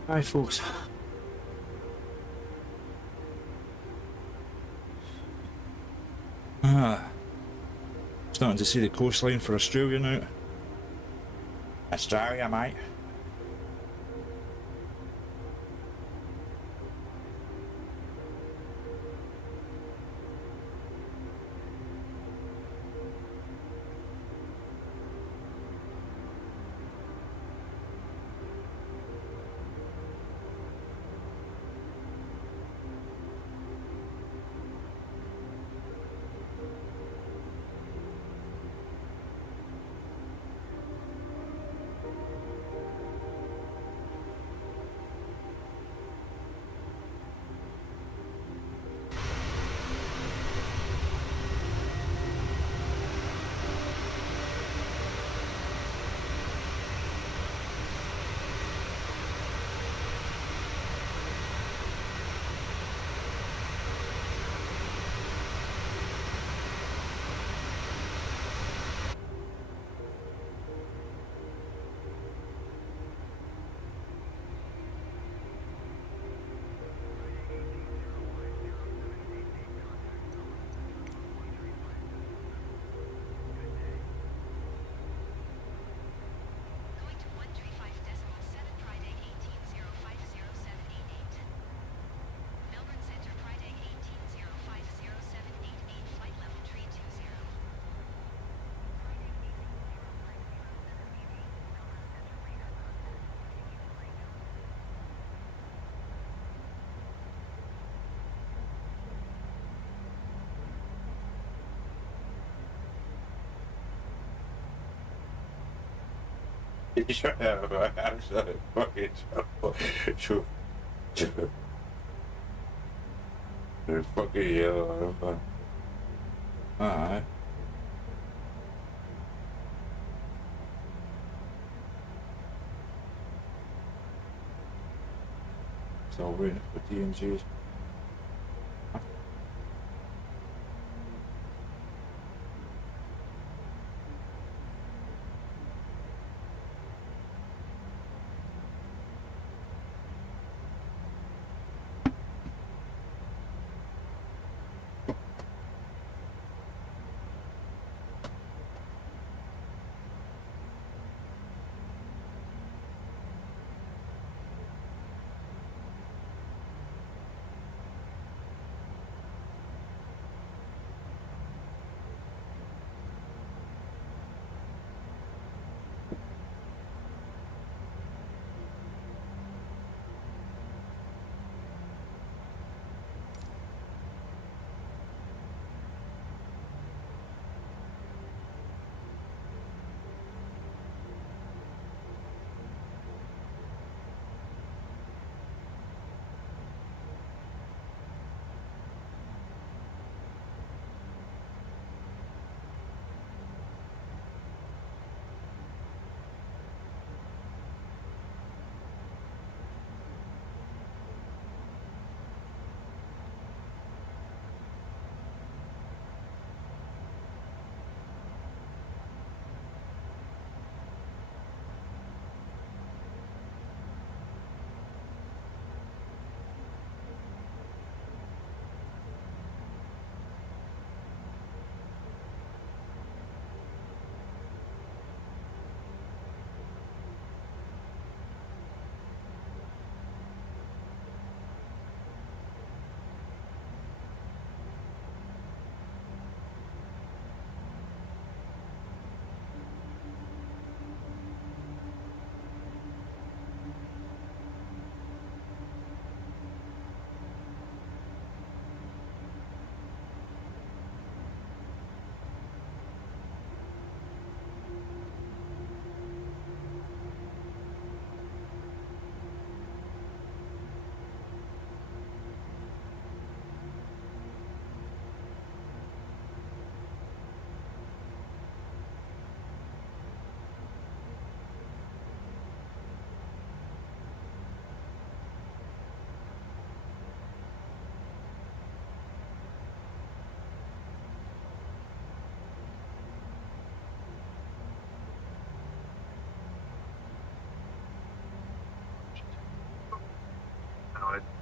Hi, folks. Starting to see the coastline for Australia now. Australia, mate. Going to 135.7 Friday 18050788. Melbourne Centre Friday 18050788 flight level 320. Shut up, I'm so fucking trouble. They're fucking yellow. Alright. So we're in it for TNGs.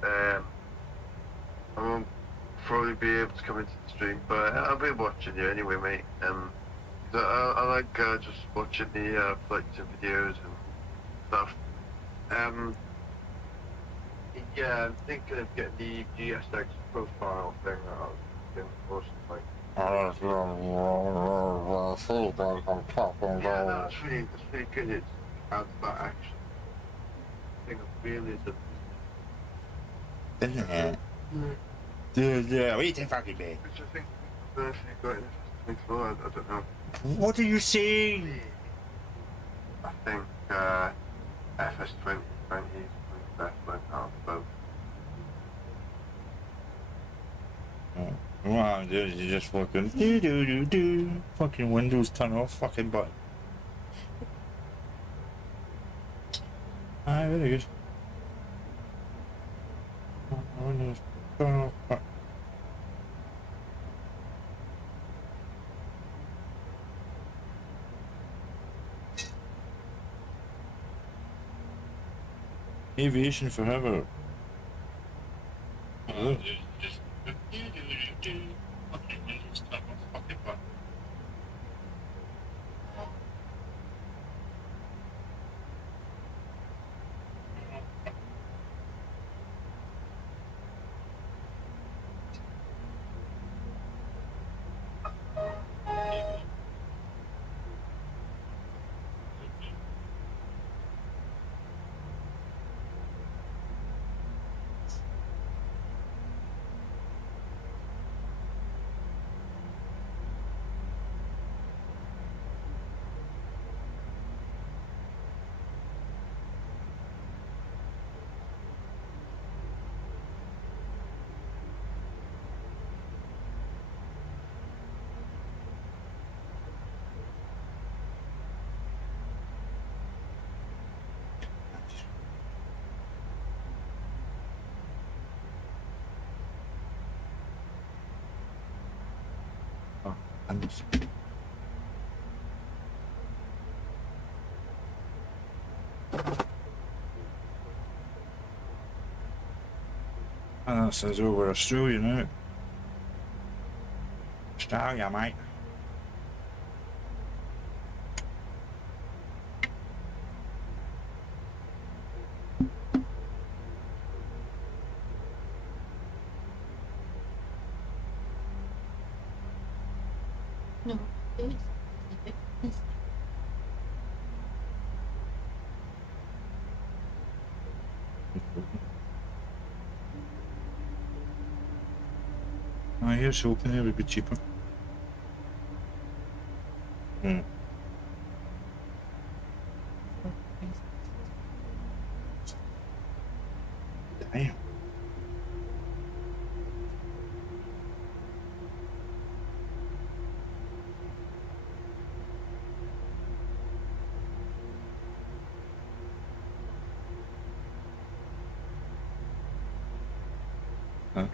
fine. I won't probably be able to come into the stream, but I'll be watching you anyway, mate. I like just watching the flights and videos and stuff. Yeah, I'm thinking of getting the GSX profile thing that I was doing most of like. Yeah, no, it's really good. It adds that action. Thing of realism. Yeah, what you think fucking me? Which I think I've actually got interesting for. I don't know. What are you saying? I think FS 2020 is the best one out of both. What I'm doing is you just fucking do. Fucking windows turn off, fucking button. Aye, very good. Windows turn off button. Aviation forever. Oh. And that says over Australia now. Australia, mate. No, it's I here's hoping it would be cheaper. Damn. Huh?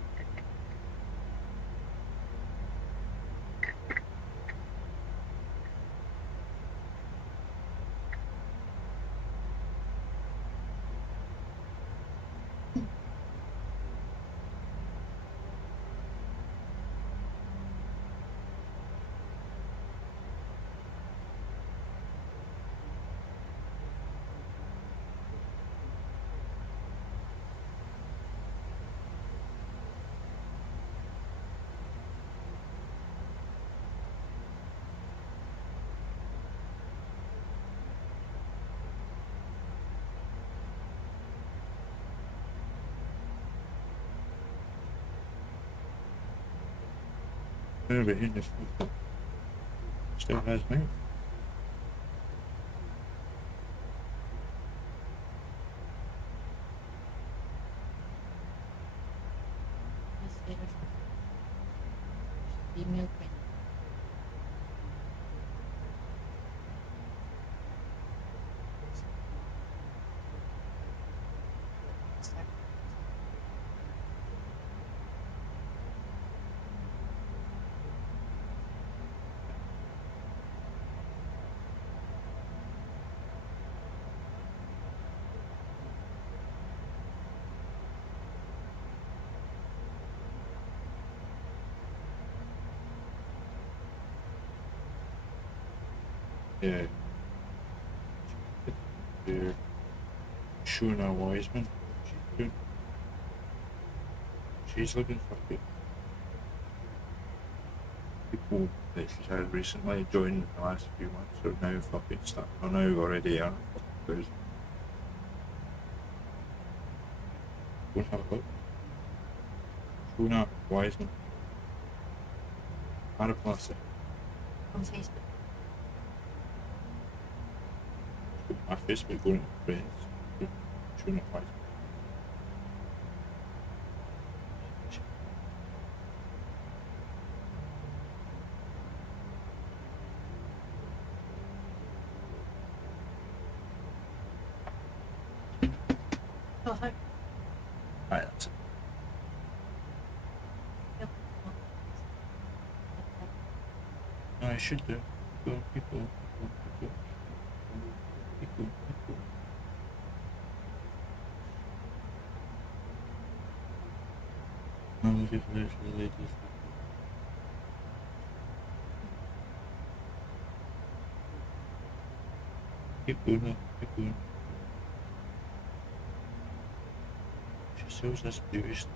Over here, this still has me. email print. Yeah. They're Shona Wiseman. She's good. She's looking for good people that she's had recently joined in the last few months are now fucking stuck. Are now already are. There's go and have a look. Shona Wiseman. Paraplastic. On Facebook. My Facebook going to friends. Shona Wiseman. Oh, hi. Right, that's it. No, I should do. People. No, look at this latest. Keep going. She sells this beauty stuff.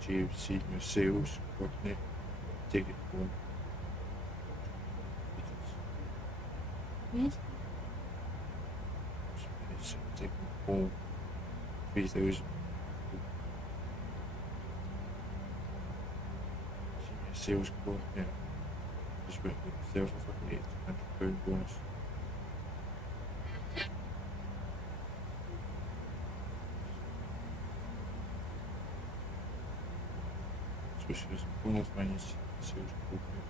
Achieve senior sales coordinator. Take it home. Yes. Take it home. 3,000. Senior sales coordinator. Just with myself a fucking £800 bonus. So she was one of mine is sales coordinator.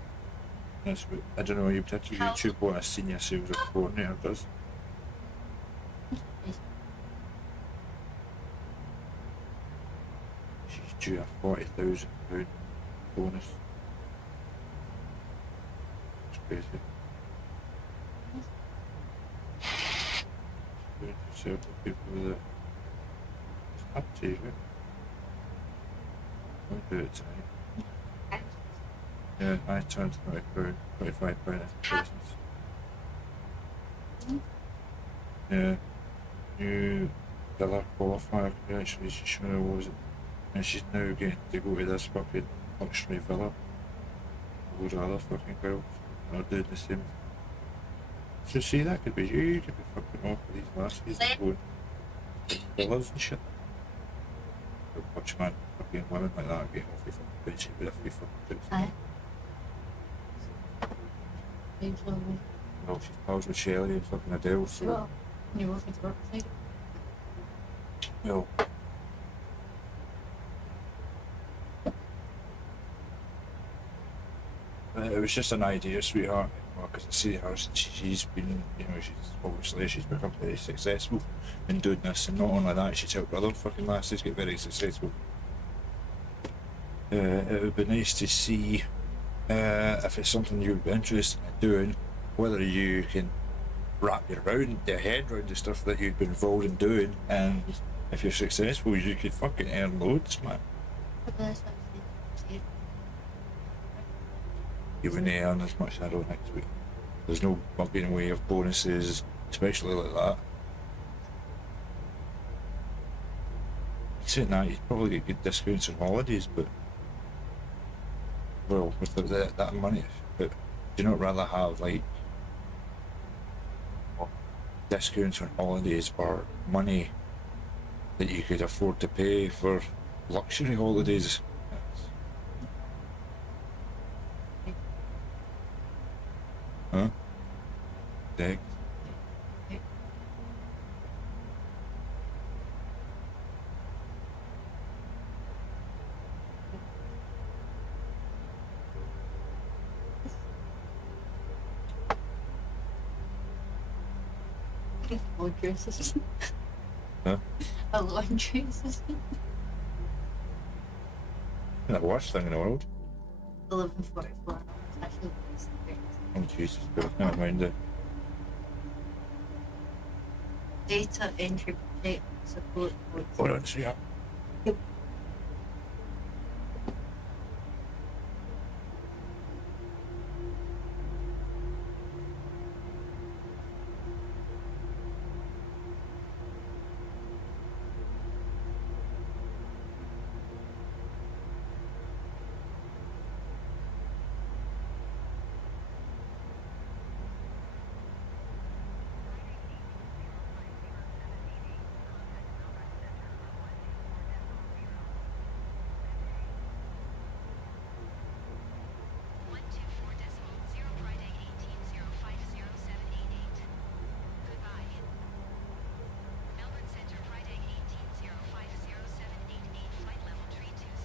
That's what I don't know. You put to YouTube what a senior sales coordinator does. Yes. She's due a £40,000 bonus. It's crazy. She's going to sell to people that it's up to you. Don't do it tonight. Yeah, I turned £25 after Christmas. Yeah, new Villa qualifier, congratulations, Shona was it? And she's now getting to go to this fucking luxury villa. Loads of other fucking girls are doing the same. So see, that could be you could be fucking off with these lassies and going to villas and shit. But watch man, fucking women like that getting off the fucking bitchy with a free fucking boots. Aye. Thanks, lovely. Well, she's pals with Shelley and fucking Adele, so. Well, you're working to work beside it. Well. It was just an idea, sweetheart. Because I see her since she's been, she's become very successful in doing this, and not only that, she's helped other fucking lasses get very successful. It would be nice to see if it's something you'd be interested in doing, whether you can wrap your head around the stuff that you've been involved in doing, and if you're successful, you could fucking earn loads, man. But that's what I said. You wouldn't earn as much, I don't think. There's no bumping away of bonuses, especially like that. Saying that, you'd probably get good discounts on holidays, but well, with that money, but do you not rather have like discounts on holidays or money that you could afford to pay for luxury holidays. Huh? Deck. Laundry assistant. Huh? A laundry assistant. Not the worst thing in the world. 11:44. It's actually worse than great. Oh Jesus, never mind it. Data entry project support. Hold on, see ya. Friday 18050788. Goodbye. Melbourne Centre Friday 18050788. Flight level 320.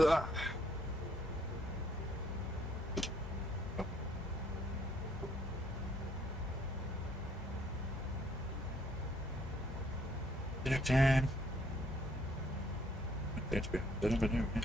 Ugh. Dinner time. That's good. Dinner, yeah.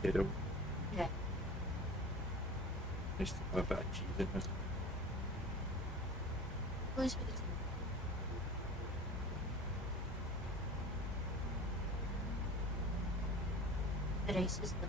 potato. Yeah. Nice to have a bit of cheese in it. Goes with the tea. The rice is good.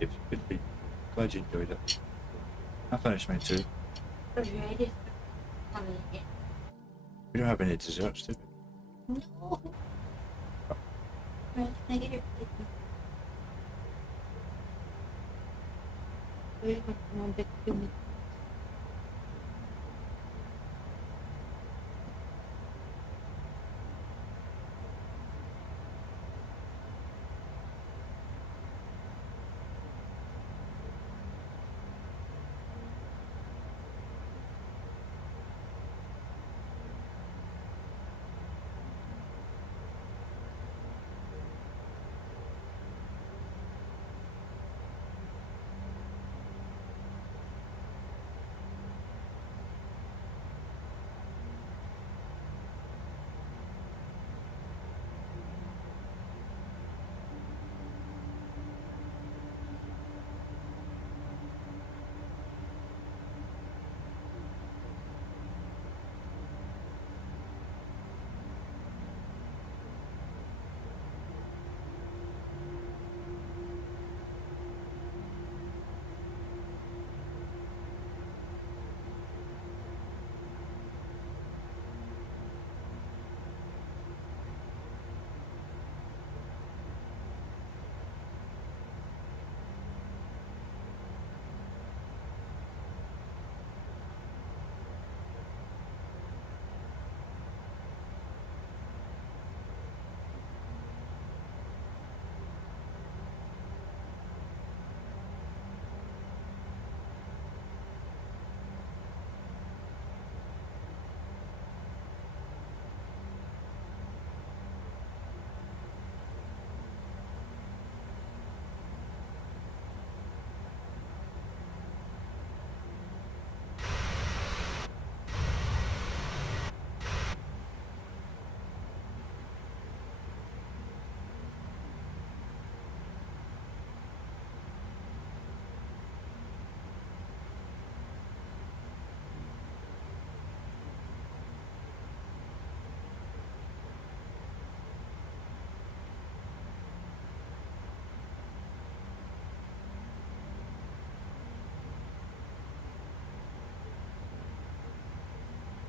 It's good to be. Glad you enjoyed it. I finished mine too. Are you ready for coming in? We don't have any desserts, do we? No. Right, can I get your plate? We're going to come on big 2 minutes.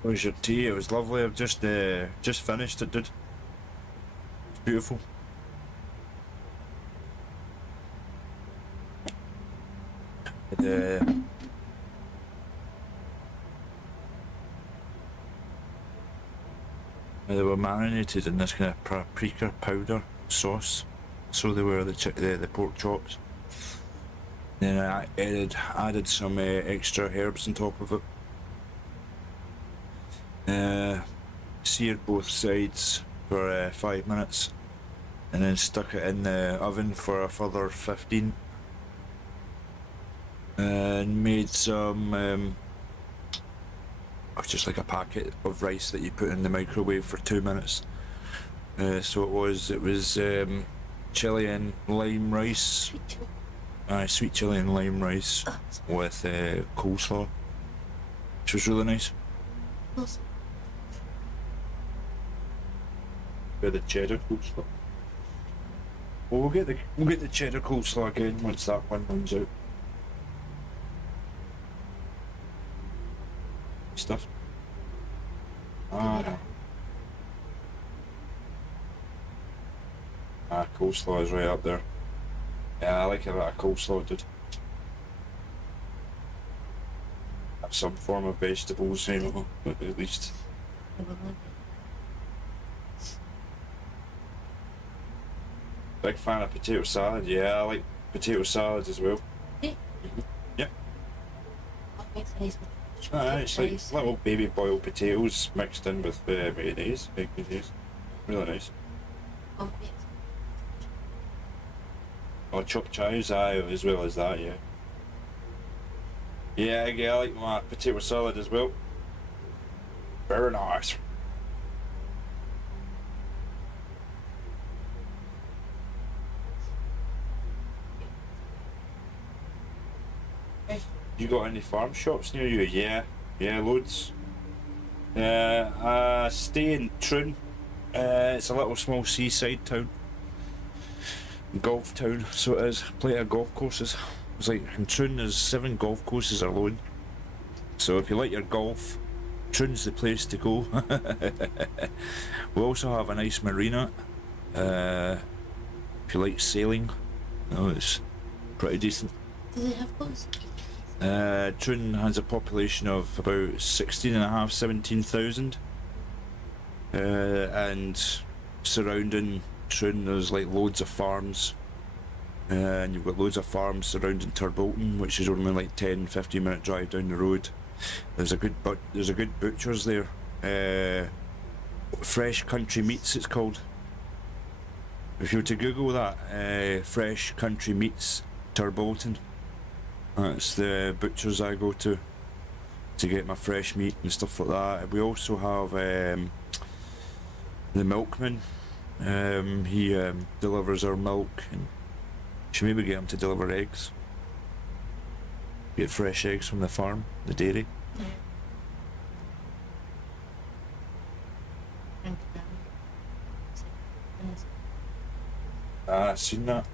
How was your tea? It was lovely. I've just finished it, dude. It's beautiful. They were marinated in this kind of paprika powder sauce. So they were the pork chops. Then I added some extra herbs on top of it. Seared both sides for 5 minutes, and then stuck it in the oven for a further 15. And made some just like a packet of rice that you put in the microwave for 2 minutes. So it was chili and lime rice. Sweet chili and lime rice with coleslaw, which was really nice. Awesome. With the cheddar coleslaw. Well, we'll get the cheddar coleslaw again once that one runs out. Stuff. Coleslaw is right up there. Yeah, I like a bit of coleslaw, dude. Have some form of vegetables, you know, at least. Big fan of potato salad. Yeah, I like potato salad as well. Yeah. Yeah. What makes these It's like little baby boiled potatoes mixed in with mayonnaise, egg mayonnaise. Really nice. Or chopped chives, as well as that, yeah. Yeah, I like my potato salad as well. Very nice. You got any farm shops near you? Yeah, loads. I stay in Troon. It's a little small seaside town. Golf town, so it is. Plenty of golf courses. It's like in Troon there's 7 golf courses alone. So if you like your golf, Troon's the place to go. We also have a nice marina. If you like sailing, it's pretty decent. Do they have boats? Troon has a population of about 17,000, and surrounding Troon there's like loads of farms, and you've got loads of farms surrounding Turbolton, which is only like 10-15 minute drive down the road. There's a good butcher's there. Fresh Country Meats it's called. If you were to Google that, Fresh Country Meats Turbolton, that's the butchers I go to get my fresh meat and stuff like that. We also have the milkman. He delivers our milk, and should maybe get him to deliver eggs. Get fresh eggs from the farm, the dairy. I've seen that.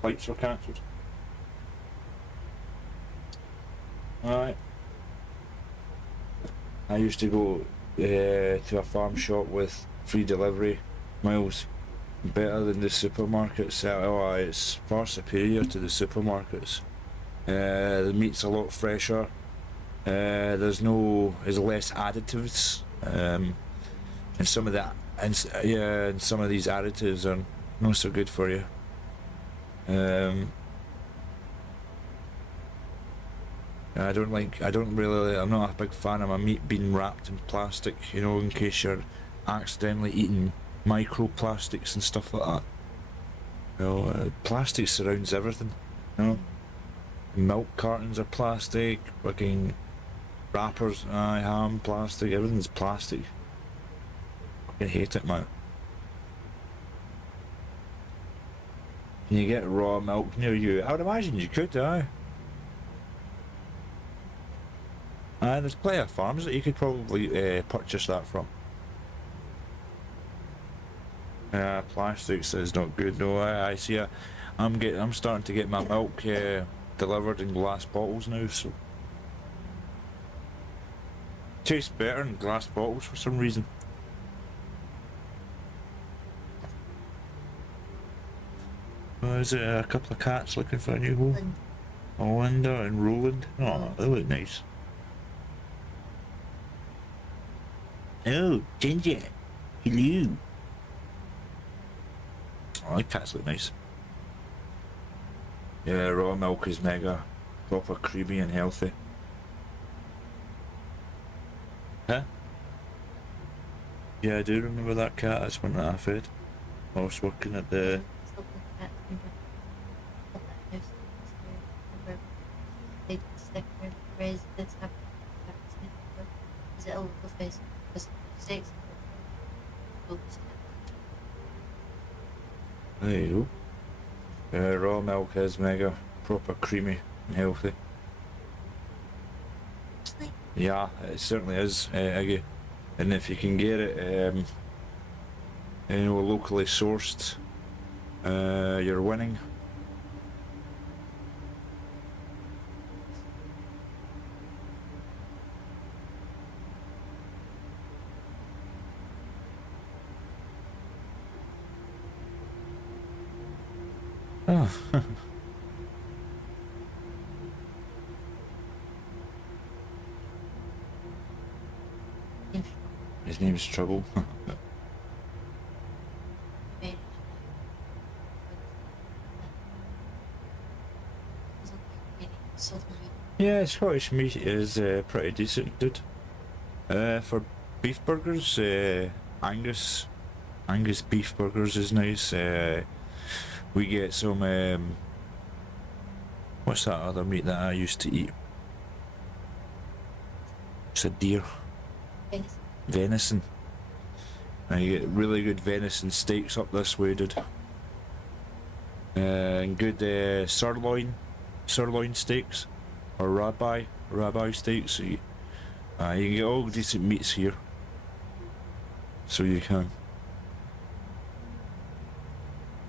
Flights were cancelled. Alright. I used to go to a farm shop with free delivery miles. Better than the supermarkets. It's far superior to the supermarkets. The meat's a lot fresher. There's less additives. And some of that, and some of these additives are not so good for you. I'm not a big fan of my meat being wrapped in plastic, in case you're accidentally eating microplastics and stuff like that. Plastic surrounds everything, Milk cartons are plastic, fucking wrappers, ham, plastic, everything's plastic. I hate it, man. Can you get raw milk near you? I would imagine you could, there's plenty of farms that you could probably purchase that from. Plastics is not good. No, I see. I'm starting to get my milk delivered in glass bottles now. So tastes better in glass bottles for some reason. Is it a couple of cats looking for a new home? And Oh, Linda and Roland. Oh, they look nice. Oh, Ginger. Hello. Oh, the cats look nice. Yeah, raw milk is mega. Proper creamy and healthy. Huh? Yeah, I do remember that cat. That's one that I fed. I was working at the... still the cat in the house. Remember, they did stick their phrase this happened. Is it a local face? Because six. There you go. Raw milk is mega. Proper creamy and healthy. Yeah, it certainly is, Iggy. And if you can get it, locally sourced, you're winning. Oh. His name's Trouble. Yeah, Scottish meat is pretty decent, dude. For beef burgers, Angus beef burgers is nice. We get some, what's that other meat that I used to eat? It's a deer. Venison. And you get really good venison steaks up this way, dude. And good sirloin steaks, or rabbi steaks. So you can get all decent meats here. So you can.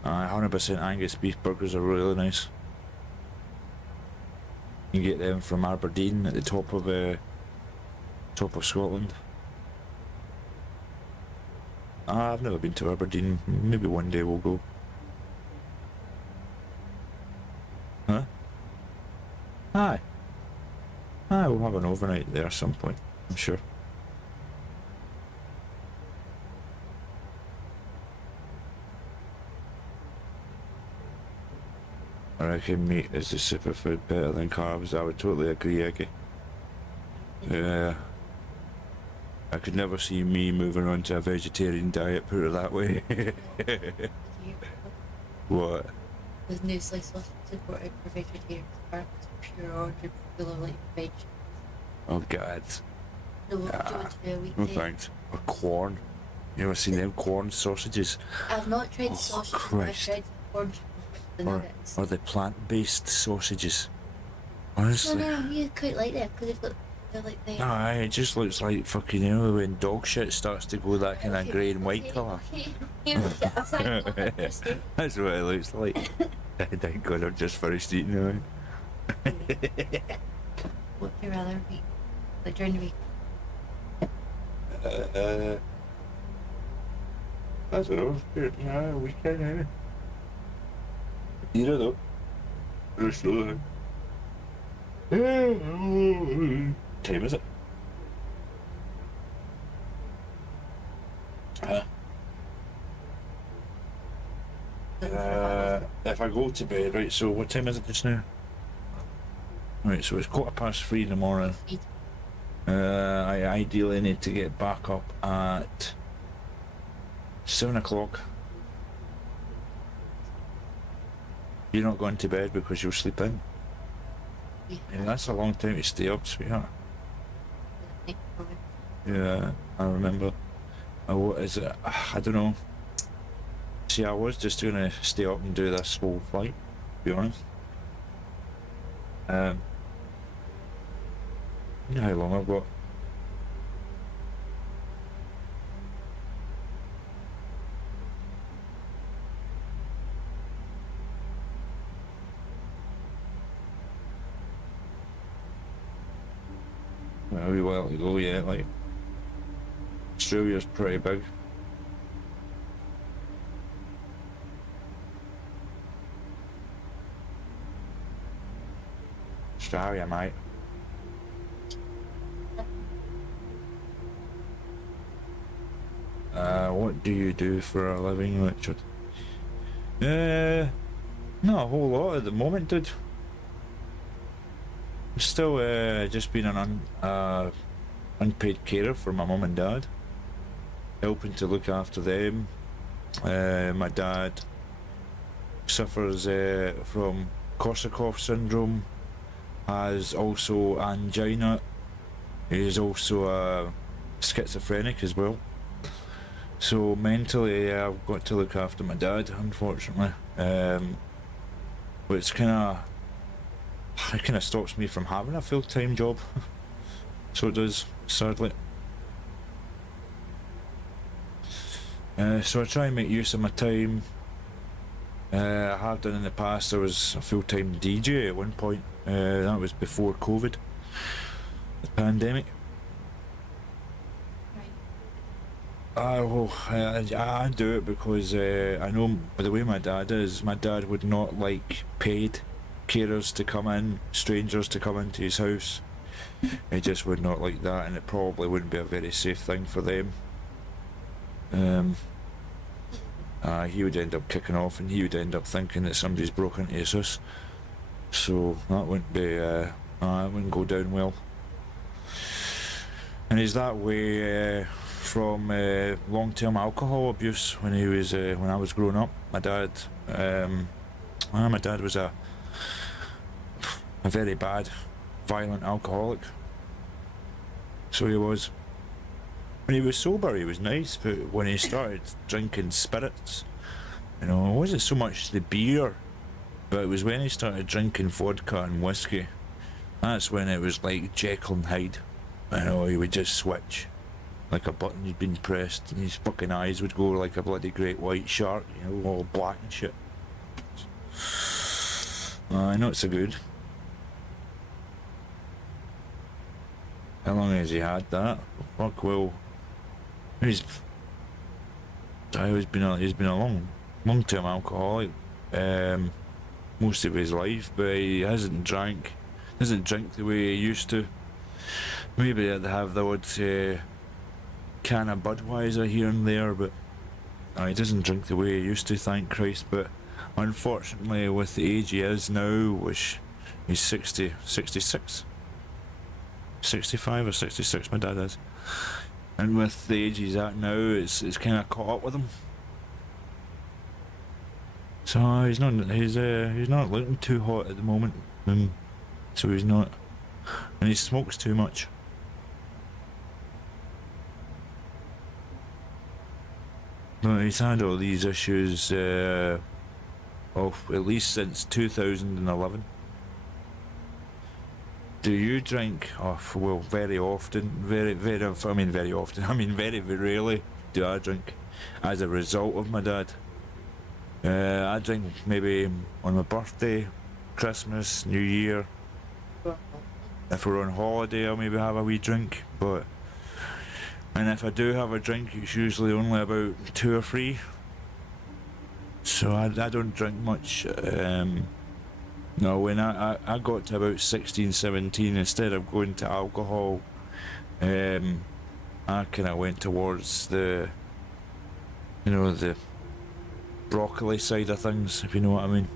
100% Angus beef burgers are really nice. You can get them from Aberdeen at the top of Scotland. I've never been to Aberdeen. Maybe one day we'll go. Huh? Aye. We'll have an overnight there at some point, I'm sure. I reckon meat is the superfood better than carbs. I would totally agree, Eggy. Yeah. I could never see me moving on to a vegetarian diet, put it that way. What? With new slice sausage supported for vegetarians, are pure ordered full of like veg. Oh God. No, what do you want to do a No weekday? thanks. Or corn. You ever seen them corn sausages? I've not tried the Oh, sausage, Christ. I've tried the corn, the Or, nuggets. or the plant-based sausages. No, Honestly. you quite like them because they're like the. No, it just looks like fucking, you know, when dog shit starts to go that kind of grey and white colour. That's what it looks like. Thank God I've just finished eating it. What would you rather eat? Like during the week? I don't know. Yeah, weekend, maybe. Either though. Just time is it? If I go to bed, right, so what time is it just now? Right, so it's 3:15 in the morning. I ideally need to get back up at 7 o'clock. You're not going to bed because you'll sleep in. Yeah, that's a long time to stay up, sweetheart. Yeah, I remember. What is it? I don't know. See, I was just gonna stay up and do this whole flight, to be honest. You know how long I've got? a wee while ago, yeah, like, Australia's pretty big. Australia, mate. What do you do for a living, Richard? Not a whole lot at the moment, dude. I'm still just being an unpaid carer for my mum and dad, helping to look after them. My dad suffers from Korsakoff syndrome, has also angina. He is also schizophrenic as well. So mentally, I've got to look after my dad, unfortunately. Which kind of stops me from having a full-time job. So it does, sadly. So I try and make use of my time. I have done in the past. I was a full-time DJ at one point. That was before COVID, the pandemic. I do it because I know the way my dad is. My dad would not like paid carers to come in, strangers to come into his house. He just would not like that, and it probably wouldn't be a very safe thing for them. He would end up kicking off, and he would end up thinking that somebody's broken into his house. So that wouldn't be, that wouldn't go down well. And he's that way from long-term alcohol abuse when he was when I was growing up. My dad was a very bad, violent alcoholic. So he was. When he was sober, he was nice, but when he started drinking spirits, it wasn't so much the beer, but it was when he started drinking vodka and whiskey. That's when it was like Jekyll and Hyde. He would just switch like a button had been pressed, and his fucking eyes would go like a bloody great white shark, all black and shit. Not so good. How long has he had that? Fuck, well, he's been a long-term alcoholic most of his life, but he doesn't drink the way he used to. Maybe I'd have the odd can of Budweiser here and there, but he doesn't drink the way he used to, thank Christ. But unfortunately, with the age he is now, which he's 66, 65 or 66, my dad is, and with the age he's at now, it's kind of caught up with him. So he's not looking too hot at the moment, so he's not, and he smokes too much. But he's had all these issues at least since 2011. Do you drink? Well, very often. Very often. Very rarely do I drink as a result of my dad. I drink maybe on my birthday, Christmas, New Year. If we're on holiday, I'll maybe have a wee drink, and if I do have a drink, it's usually only about 2 or 3. So I don't drink much. No, when I got to about 16, 17, instead of going to alcohol, I kind of went towards the broccoli side of things, if you know what I mean.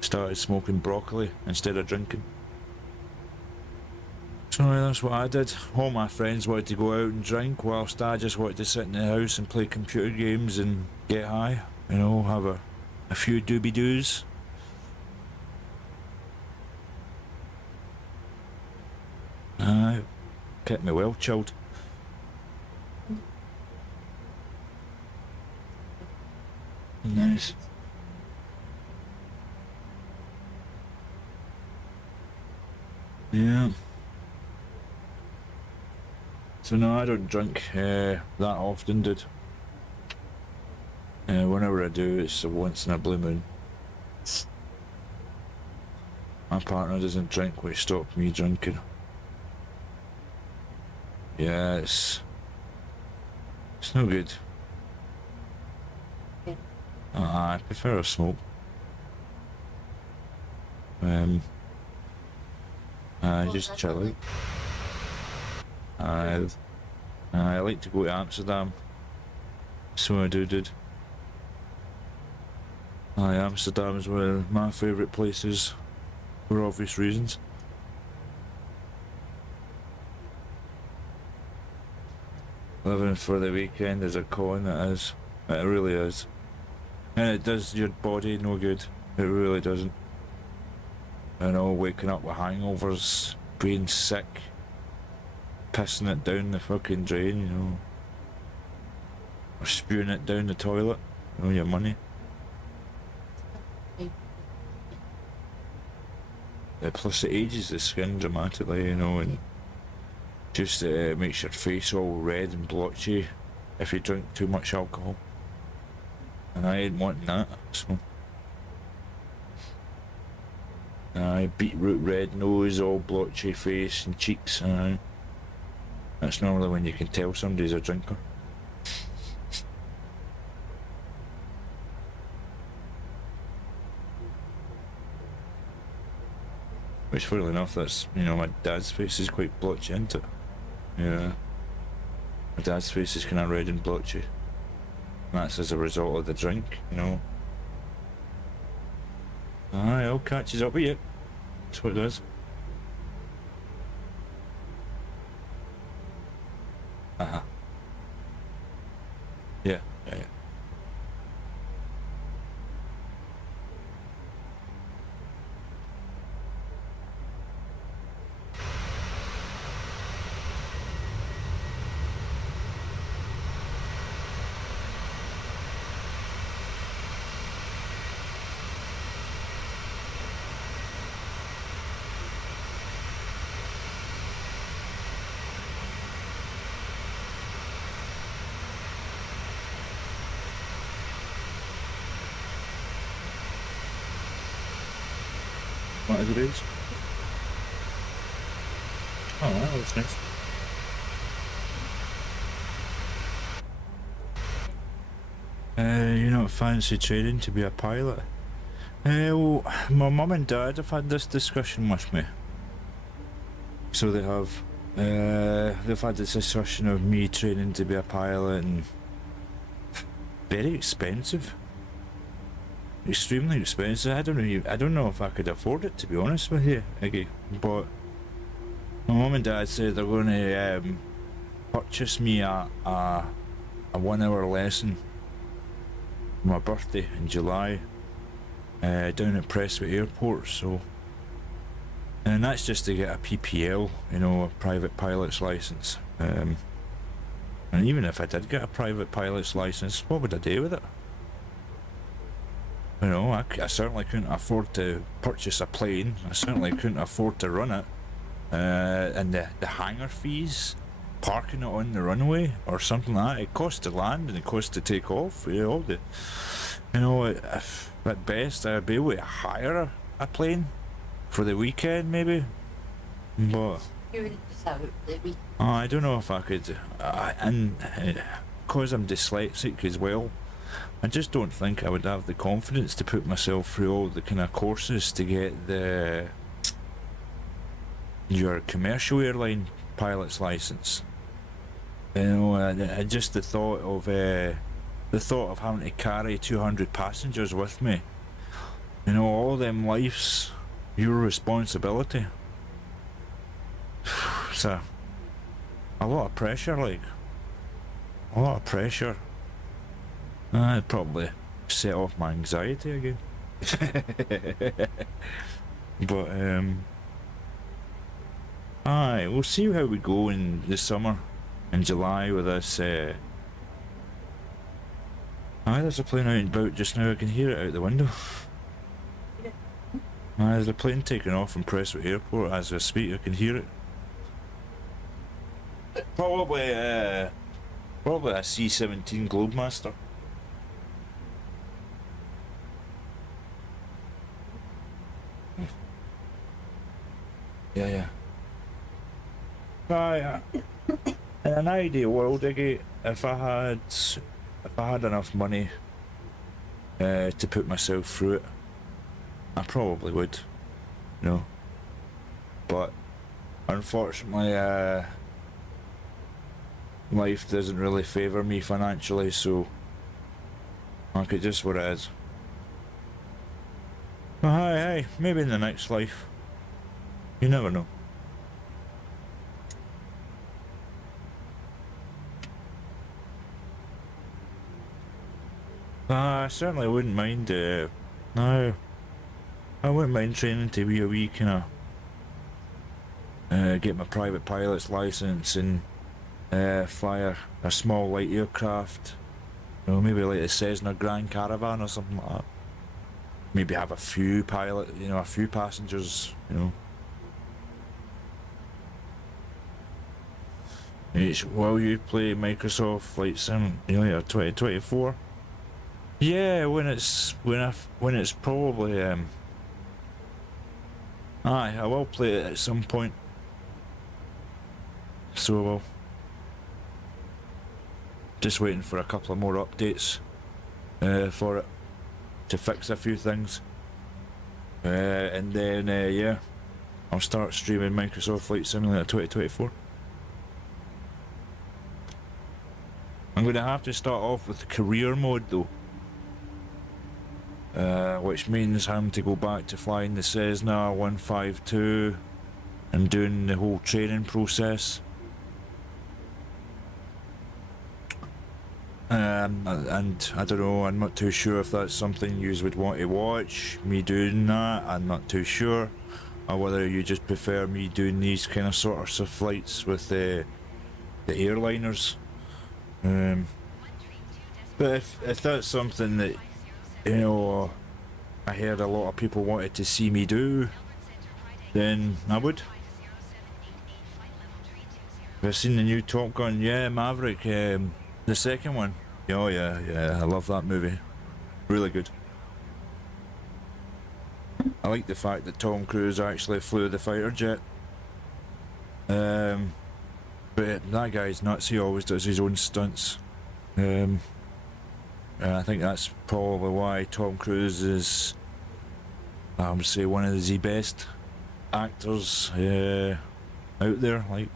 Started smoking broccoli instead of drinking. So that's what I did. All my friends wanted to go out and drink, whilst I just wanted to sit in the house and play computer games and get high. Have a few doobie-doos. Kept me well chilled. Nice. Yeah. So no, I don't drink that often, dude. Whenever I do, it's once in a blue moon. My partner doesn't drink, which stops me drinking. Yeah, it's no good. Yeah. I prefer a smoke. Just chill out. I like to go to Amsterdam. So I do, dude. Amsterdam's one of my favourite places for obvious reasons. Living for the weekend is a con, it is. It really is. And it does your body no good. It really doesn't. You know, waking up with hangovers, being sick, pissing it down the fucking drain, you know. Or spewing it down the toilet. You know, your money. Plus it ages the skin dramatically, you know, and just makes your face all red and blotchy if you drink too much alcohol. And I ain't wanting that, so. Beetroot red nose, all blotchy face and cheeks. That's normally when you can tell somebody's a drinker. Which, funnily enough, that's, you know, my dad's face is quite blotchy, isn't it? Yeah. My dad's face is kind of red and blotchy. And that's as a result of the drink, you know. Aye, it all catches up with you. That's what it does. Uh-huh. Yeah. What is it? Oh, that looks nice. You don't fancy training to be a pilot? Well, my mum and dad have had this discussion with me. So they have. They've had this discussion of me training to be a pilot, and very expensive. Extremely expensive. I don't know if I could afford it, to be honest with you, Iggy. But my mum and dad said they're going to purchase me a 1 hour lesson for my birthday in July down at Prestwick Airport. So, and that's just to get a PPL, you know, a private pilot's license. And even if I did get a private pilot's license, what would I do with it? You know, I certainly couldn't afford to purchase a plane. I certainly couldn't afford to run it. And the hangar fees, parking it on the runway or something like that, it costs to land and it costs to take off. You know, at best I'd be able to hire a plane for the weekend maybe. But You would just have it for the week. I don't know if I could. And because I'm dyslexic as well, I just don't think I would have the confidence to put myself through all the kind of courses to get your commercial airline pilot's license. You know, just the thought of having to carry 200 passengers with me. You know, all them lives, your responsibility. It's a lot of pressure, like. A lot of pressure. I'd probably set off my anxiety again. But aye, we'll see how we go in the summer, in July with this. Aye, there's a plane out and about just now. I can hear it out the window. Aye, there's a plane taking off from Prestwick Airport as I speak. I can hear it. Probably a C-17 Globemaster. Yeah. In an ideal world, Iggy, if I had enough money to put myself through it, I probably would, you know. But unfortunately, life doesn't really favour me financially, so like it just what it is. Well, hey, maybe in the next life. You never know. I certainly wouldn't mind, no, I wouldn't mind training to be a wee kind of, get my private pilot's license and fly a small light aircraft, you know, maybe like a Cessna Grand Caravan or something like that. Maybe have a few a few passengers, you know. While you play Microsoft Flight Sim, 2024. Yeah, when it's probably I will play it at some point. So I will. Just waiting for a couple of more updates for it to fix a few things. And then yeah, I'll start streaming Microsoft Flight Simulator 2024. I'm going to have to start off with the career mode though. Which means having to go back to flying the Cessna 152 and doing the whole training process. And I don't know, I'm not too sure if that's something you would want to watch, me doing that, I'm not too sure. Or whether you just prefer me doing these kind of sorts of flights with the airliners. But if that's something that, you know, I heard a lot of people wanted to see me do, then I would. I've seen the new Top Gun, yeah, Maverick, the second one. Oh yeah, I love that movie. Really good. I like the fact that Tom Cruise actually flew the fighter jet. But that guy's nuts, he always does his own stunts. And I think that's probably why Tom Cruise is, I would say, one of the best actors out there. Like,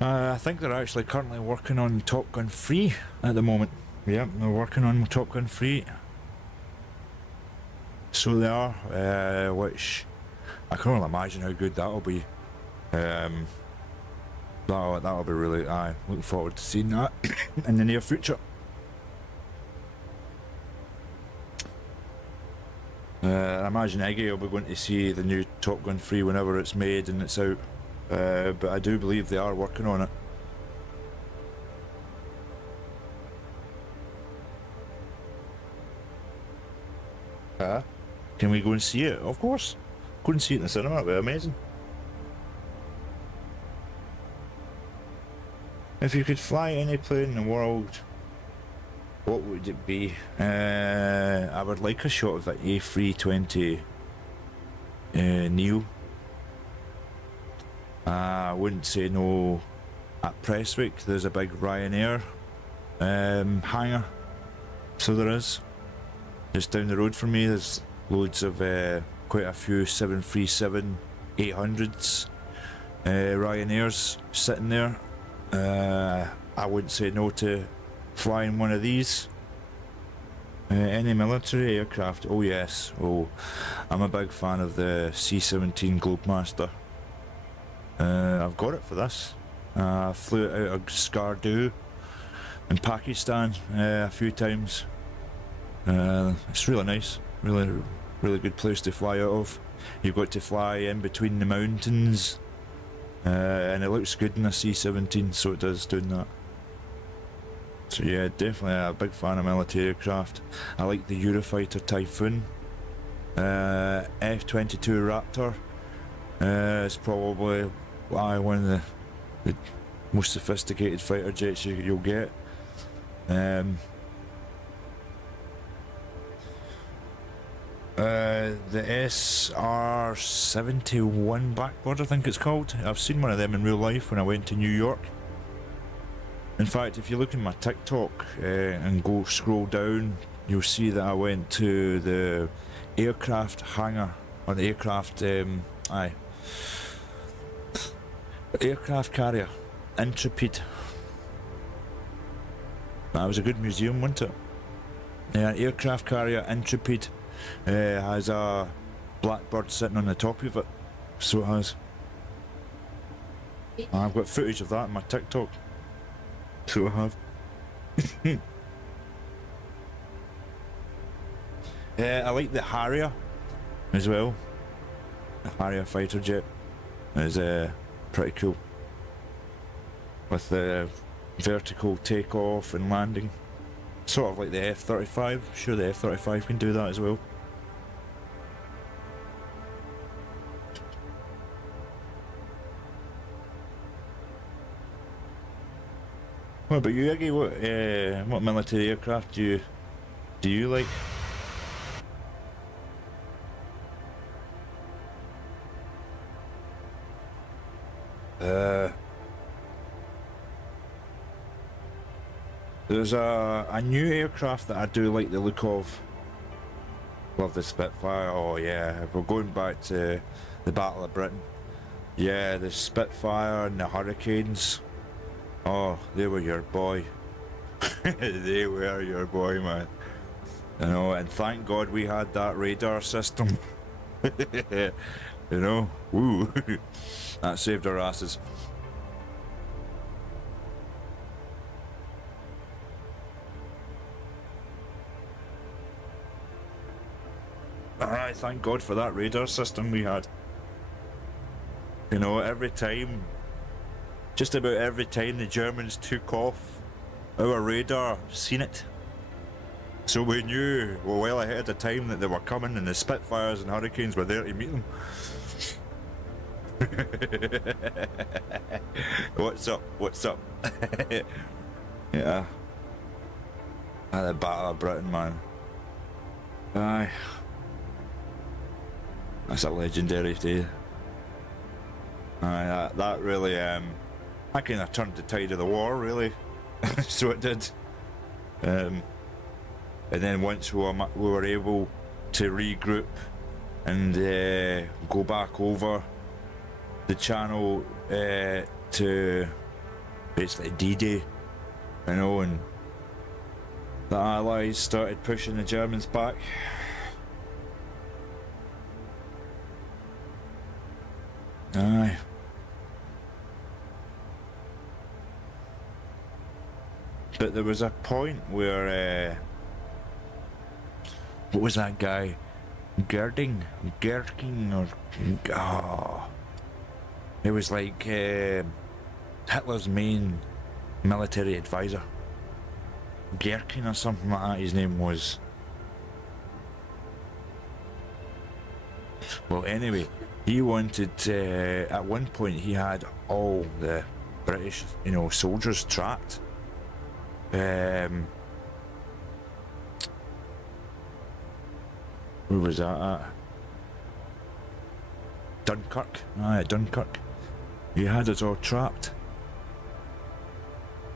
I think they're actually currently working on Top Gun 3 at the moment. Yep, they're working on Top Gun 3. So they are, which I can only imagine how good that'll be. That'll be really, looking forward to seeing that in the near future. I imagine Iggy will be going to see the new Top Gun 3 whenever it's made and it's out. But I do believe they are working on it. Can we go and see it? Of course. Go and see it in the cinema, it'd be amazing. If you could fly any plane in the world, what would it be? I would like a shot of an A320 Neo. I wouldn't say no. At Prestwick there's a big Ryanair hangar, so there is. Just down the road from me there's loads of quite a few 737-800s Ryanairs sitting there. I wouldn't say no to flying one of these. Any military aircraft? Oh yes. Oh, I'm a big fan of the C-17 Globemaster. I've got it for this. I flew it out of Skardu in Pakistan a few times. It's really nice. Really good place to fly out of. You've got to fly in between the mountains. And it looks good in a C-17, so it does doing that. So yeah, definitely a big fan of military aircraft. I like the Eurofighter Typhoon. F-22 Raptor is probably one of the most sophisticated fighter jets you'll get. The SR-71 backboard, I think it's called. I've seen one of them in real life when I went to New York. In fact, if you look in my TikTok and go scroll down, you'll see that I went to the aircraft hangar, or the aircraft, aircraft carrier, Intrepid. That was a good museum, wasn't it? Yeah, aircraft carrier Intrepid has a blackbird sitting on the top of it, so it has. I've got footage of that in my TikTok, so I have. I like the Harrier as well. The Harrier fighter jet is pretty cool, with the vertical takeoff and landing, sort of like the F-35. Sure, the F-35 can do that as well. What about you, Iggy? What military aircraft do you like? There's a new aircraft that I do like the look of. Love the Spitfire. Oh yeah, we're going back to the Battle of Britain. Yeah, the Spitfire and the Hurricanes. Oh, they were your boy. They were your boy, man. You know, and thank God we had that radar system. You know, woo. That saved our asses. Alright, thank God for that radar system we had. You know, every time, just about every time the Germans took off, our radar seen it. So we knew well ahead of time that they were coming, and the Spitfires and Hurricanes were there to meet them. What's up? What's up? Yeah. At the Battle of Britain, man. Aye. That's a legendary day. Aye, that really, I kind of turned the tide of the war, really. So it did. And then once we were able to regroup and go back over the channel to basically D-Day, you know, and the Allies started pushing the Germans back. Aye. But there was a point where what was that guy? Gerding or it was like Hitler's main military advisor. Gherkin or something like that his name was. Well, anyway, he wanted at one point he had all the British, you know, soldiers trapped. Where was that at? Dunkirk. Aye, Dunkirk. He had us all trapped.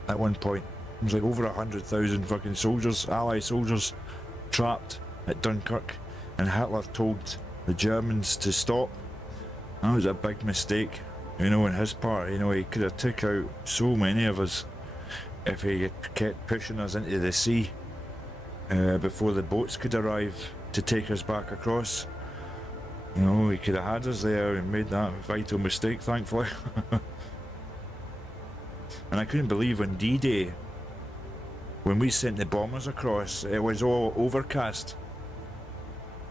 At one point, it was like over 100,000 fucking soldiers, Allied soldiers, trapped at Dunkirk, and Hitler told the Germans to stop. That was a big mistake, you know, on his part. You know, he could have took out so many of us if he had kept pushing us into the sea before the boats could arrive to take us back across. You know, he could have had us there and made that vital mistake, thankfully. And I couldn't believe on D-Day, when we sent the bombers across, it was all overcast.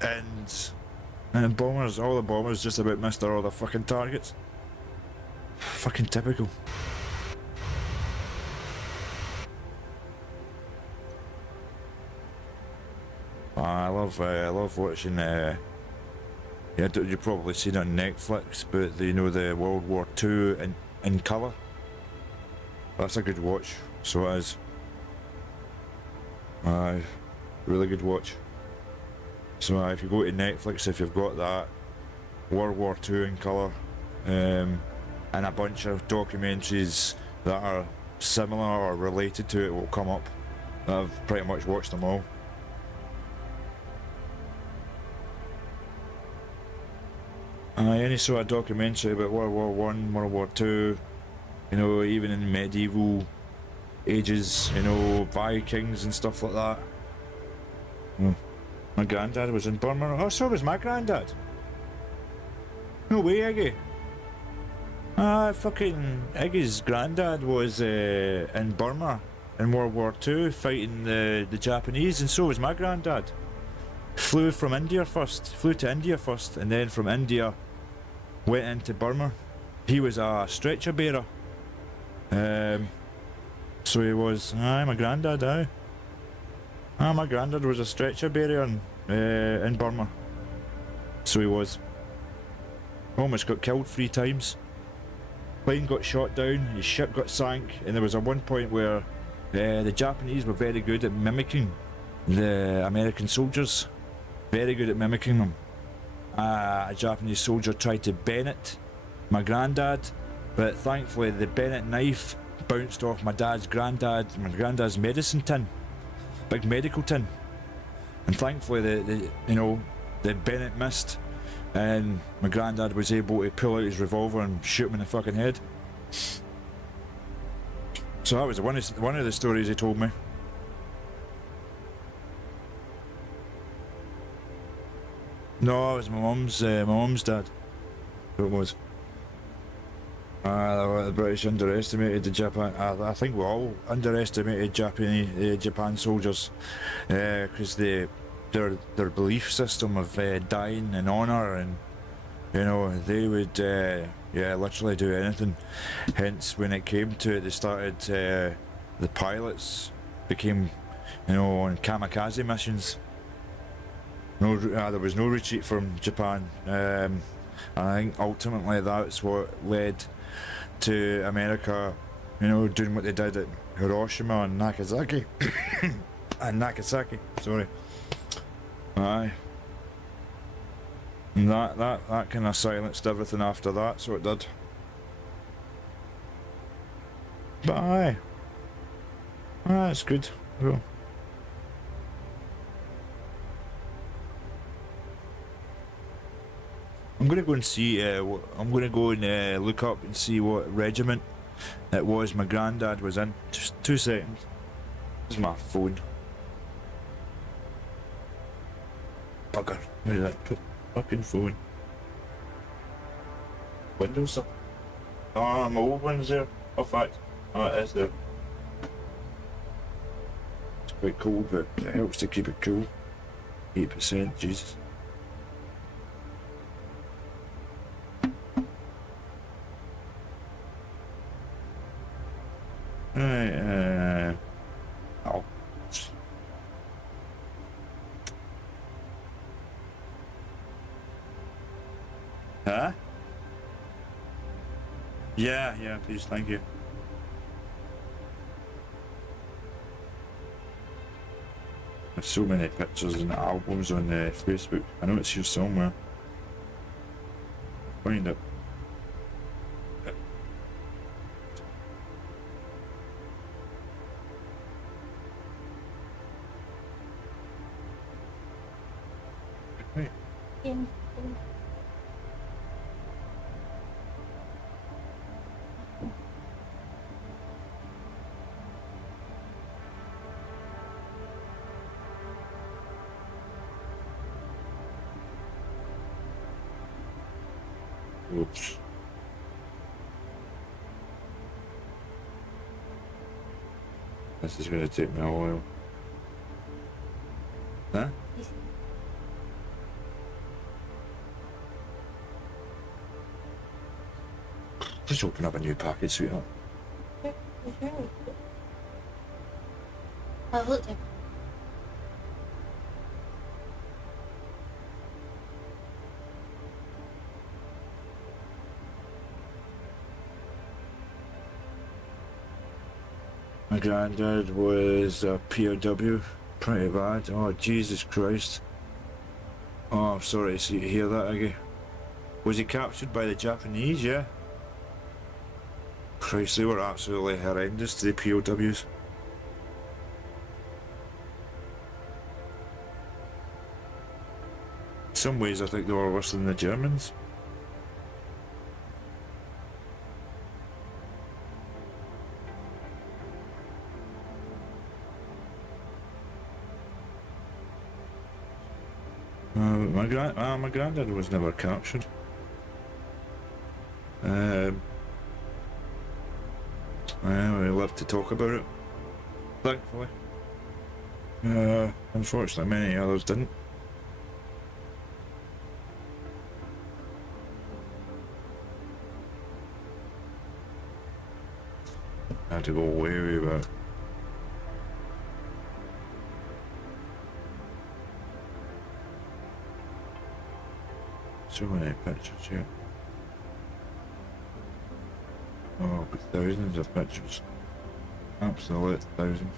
And bombers, all the bombers just about missed all the fucking targets. Fucking typical. I love watching. Yeah, you've probably seen it on Netflix, but you know, the World War II in colour. That's a good watch. So it is. Aye, really good watch. So if you go to Netflix, if you've got that, World War II in colour, and a bunch of documentaries that are similar or related to it will come up. I've pretty much watched them all. Any sort of documentary about World War One, World War Two, you know, even in medieval ages, you know, Vikings and stuff like that. My granddad was in Burma. Oh, so was my granddad. No way, Iggy. Fucking Iggy's granddad was in Burma in World War Two fighting the Japanese, and so was my granddad. Flew to India first, and then from India went into Burma. He was a stretcher bearer. So he was, my granddad, my granddad was a stretcher bearer in Burma. So he was. Almost got killed 3 times. Plane got shot down, his ship got sank, and there was a one point where the Japanese were very good at mimicking the American soldiers. Very good at mimicking them. A Japanese soldier tried to bayonet my granddad, but thankfully the bayonet knife bounced off my granddad's medicine tin, big medical tin, and thankfully the bayonet missed, and my granddad was able to pull out his revolver and shoot him in the fucking head. So that was one of the stories he told me. No, it was my mum's dad. Who it was. The British underestimated the Japan. I think we all underestimated Japan soldiers, because their belief system of dying in honour, and you know they would literally do anything. Hence, when it came to it, they started the pilots became on kamikaze missions. There was no retreat from Japan. I think ultimately that's what led to America, doing what they did at Hiroshima and Nagasaki. Sorry. Aye. And that kind of silenced everything after that, so it did. But aye. That's good. Well. I'm gonna go and see. I'm gonna go and look up and see what regiment it was my granddad was in. Just 2 seconds. This is my phone. Bugger. Where did I put fucking phone? Windows up. Oh, my old one's there. Oh, fact. Oh, it is there. It's quite cold, but it helps to keep it cool. 8%. Jesus. Right, oh. Huh? Yeah, please, thank you. There's so many pictures and albums on Facebook. I know it's here somewhere. Find it. Oops. This is going to take me a while. Huh? Just open up a new package, sweetheart. I looked at My granddad was a POW, pretty bad. Oh, Jesus Christ. Oh, I'm sorry to see, hear that again. Was he captured by the Japanese? Yeah. Christ, they were absolutely horrendous to the POWs. In some ways, I think they were worse than the Germans. My granddad was never captured. Well, we love to talk about it, thankfully. Unfortunately, many others didn't. I had to go way back. So many pictures here. Oh, but thousands of pictures. Absolute thousands.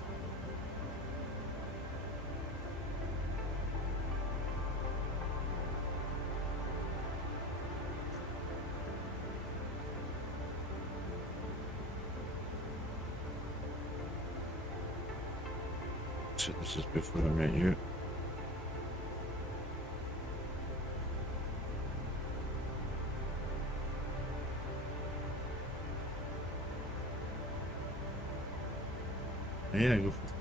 So this is before I met you. Yeah, go for it.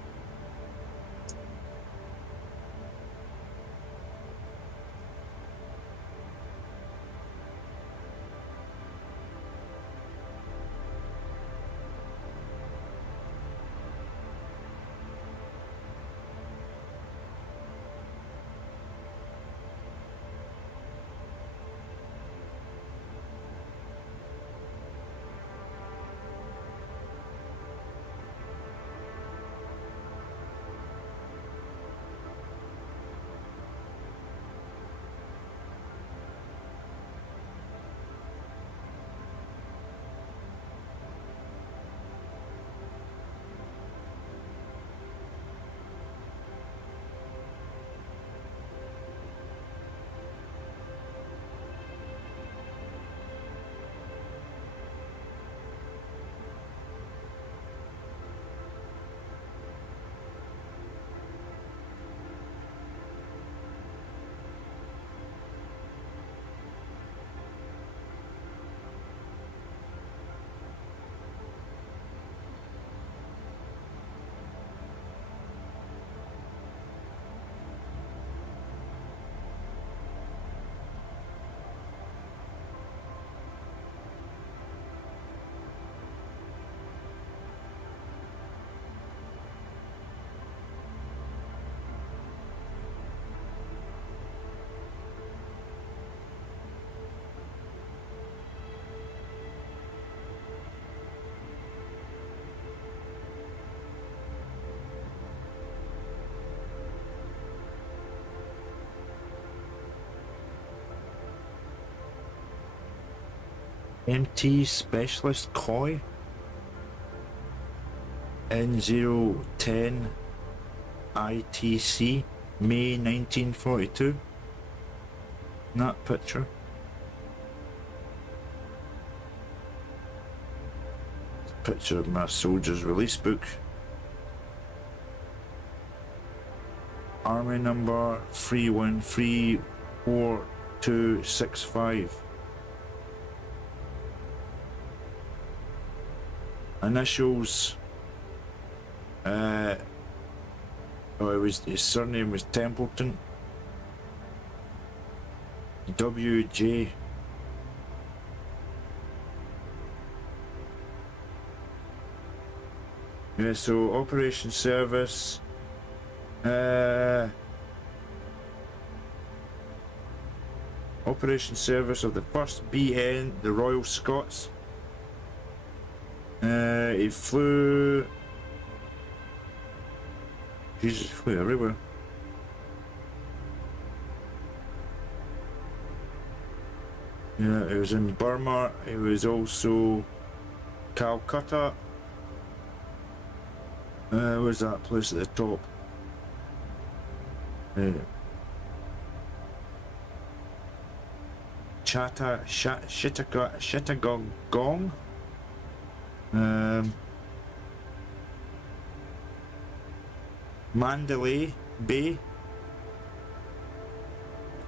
MT Specialist Koi N010 ITC May 1942. That picture. Picture of my soldier's release book. Army number 31346265. Initials. His surname was Templeton. WJ. Yeah, so Operation Service. Operation Service of the 1st BN, the Royal Scots. He flew. Jesus, flew everywhere. Yeah, he was in Burma. He was also Calcutta. Where's that place at the top? Chittagong. Mandalay Bay,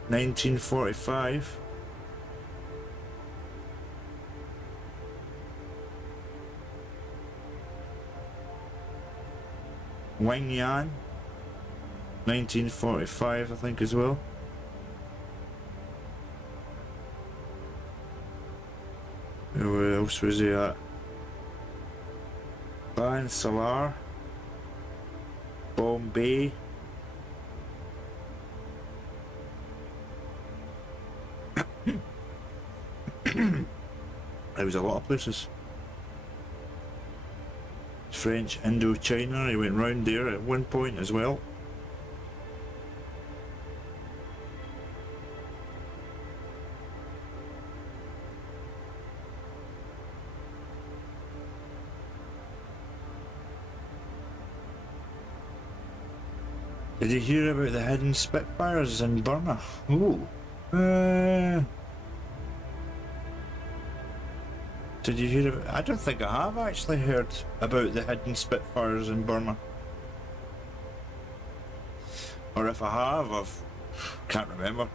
1945. Wang Yan, 1945, I think, as well. Where else was he at? Ban Salar, Bombay. There was a lot of places. French Indochina, he went round there at one point as well. Did you hear about the hidden Spitfires in Burma? Ooh. Did you hear about... I don't think I have actually heard about the hidden Spitfires in Burma. Or if I have, I can't remember.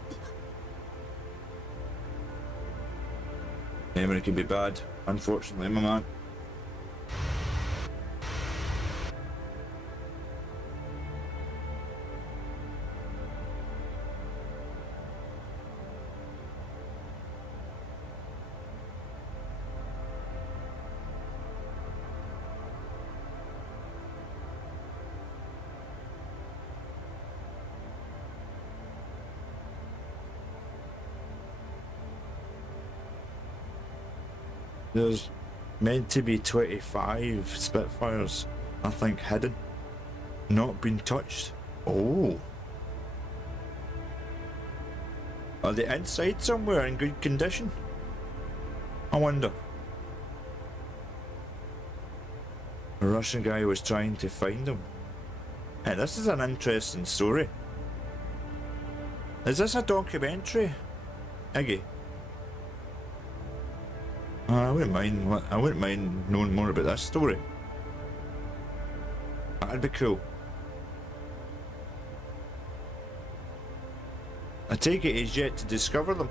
Memory can be bad, unfortunately, my man. There's meant to be 25 Spitfires, I think, hidden. Not been touched. Oh. Are they inside somewhere in good condition? I wonder. A Russian guy was trying to find them. Hey, this is an interesting story. Is this a documentary, Iggy? I wouldn't mind knowing more about this story. That'd be cool. I take it he's yet to discover them.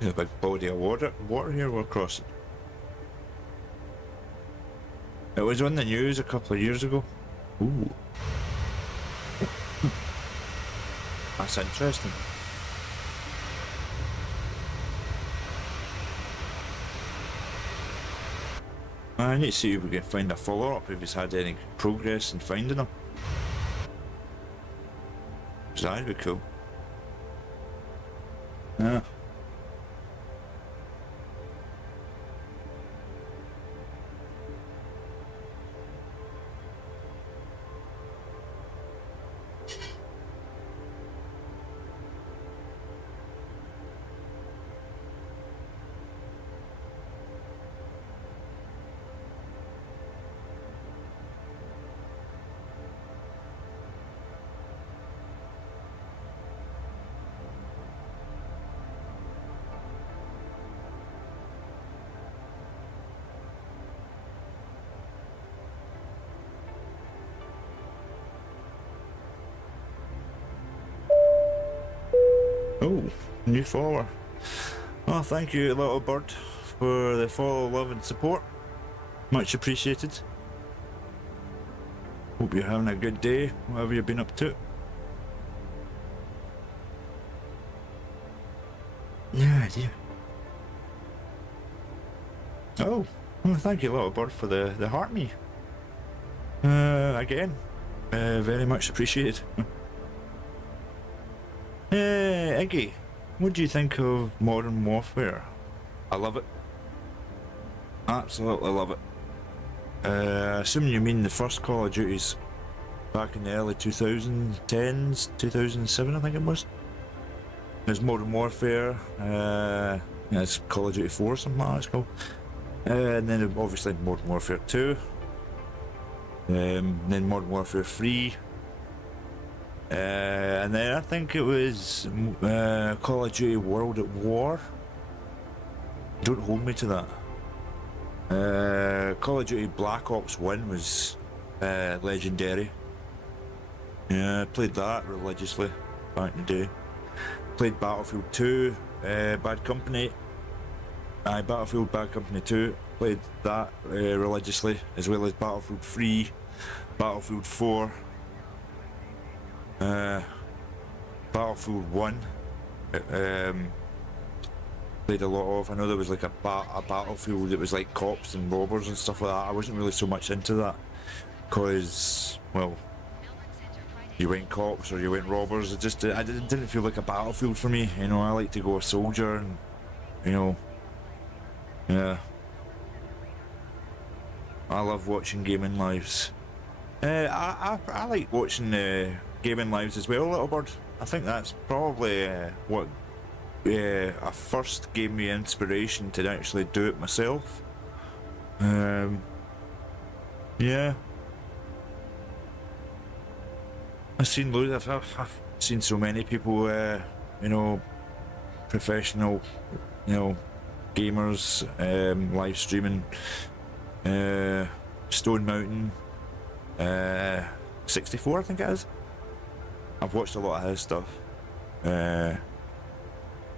There's a big body of water here we're crossing. It was on the news a couple of years ago. Ooh. That's interesting. I need to see if we can find a follow-up, if he's had any progress in finding them. That'd be cool. Yeah. Oh, new follower. Oh, thank you, little bird, for the follow, love and support. Much appreciated. Hope you're having a good day, whatever you've been up to. Yeah, dear. Oh, well, thank you, little bird, for the heart me. Again, very much appreciated. Iggy, what do you think of Modern Warfare? I love it. Absolutely love it. Assuming you mean the first Call of Duties back in the early 2010s, 2007 I think it was. There's Modern Warfare, yeah, it's Call of Duty 4 or something like that it's called. And then obviously Modern Warfare 2. Then Modern Warfare 3. And then I think it was Call of Duty World at War. Don't hold me to that. Call of Duty Black Ops 1 was legendary. Yeah, I played that religiously back in the day. Played Battlefield 2, Bad Company. Battlefield Bad Company 2. Played that religiously, as well as Battlefield 3, Battlefield 4, Battlefield 1. Played a lot of. I know there was like a Battlefield that was like cops and robbers and stuff like that. I wasn't really so much into that because, well, you went cops or you went robbers. It just I didn't feel like a battlefield for me. You know, I like to go a soldier, and you know, yeah. I love watching gaming lives. I like watching gaming lives as well, Little Bird. I think that's probably what I first gave me inspiration to actually do it myself. Yeah. I've seen loads. I've seen so many people, you know, professional, you know, gamers, live streaming. Stone Mountain, 64, I think it is. I've watched a lot of his stuff.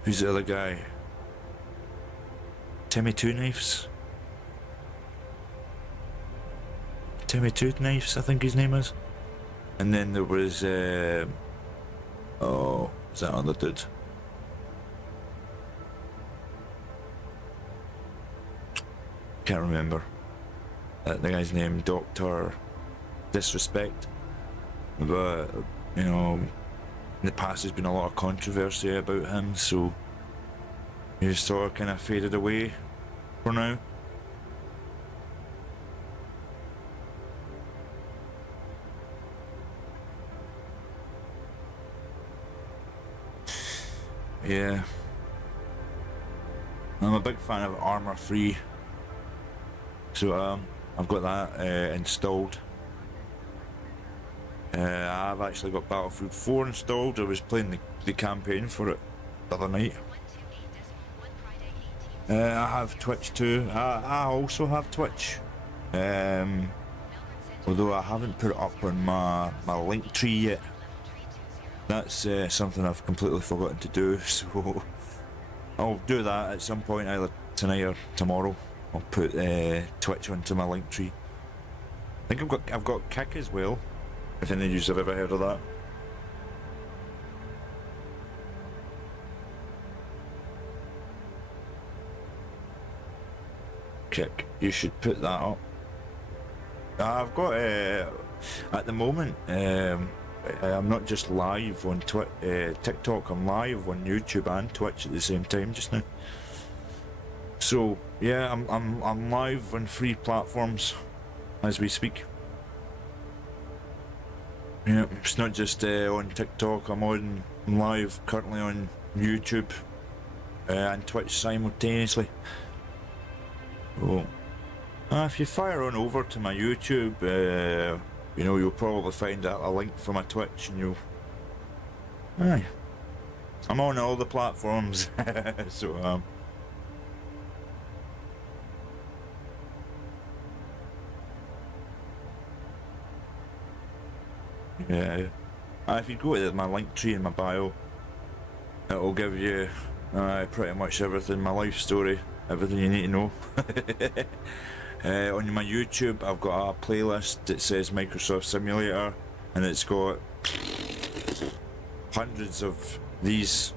Who's the other guy? Timmy Two Knives. Timmy Two Knives, I think his name is. And then there was, oh, was that other dude? Can't remember. The guy's name, Dr. Disrespect. But, you know, in the past there's been a lot of controversy about him, so he's sort of kind of faded away for now. Yeah. I'm a big fan of Armour Free. So I've got that installed. I've actually got Battlefield 4 installed. I was playing the campaign for it the other night. I have Twitch too. I also have Twitch. Although I haven't put it up on my link tree yet. That's something I've completely forgotten to do, so I'll do that at some point, either tonight or tomorrow. I'll put Twitch onto my link tree. I think I've got Kick as well, if any of you have ever heard of that. Kick, you should put that up. I've got at the moment. I'm not just live on TikTok. I'm live on YouTube and Twitch at the same time just now. So yeah, I'm live on 3 platforms as we speak. Yeah, it's not just on TikTok. I'm live currently on YouTube and Twitch simultaneously. So if you fire on over to my YouTube, you know, you'll probably find a link for my Twitch, and you'll. Aye, I'm on all the platforms, so yeah. If you go to my link tree in my bio, it'll give you pretty much everything, my life story, everything you need to know. On my YouTube, I've got a playlist that says Microsoft Simulator, and it's got hundreds of these,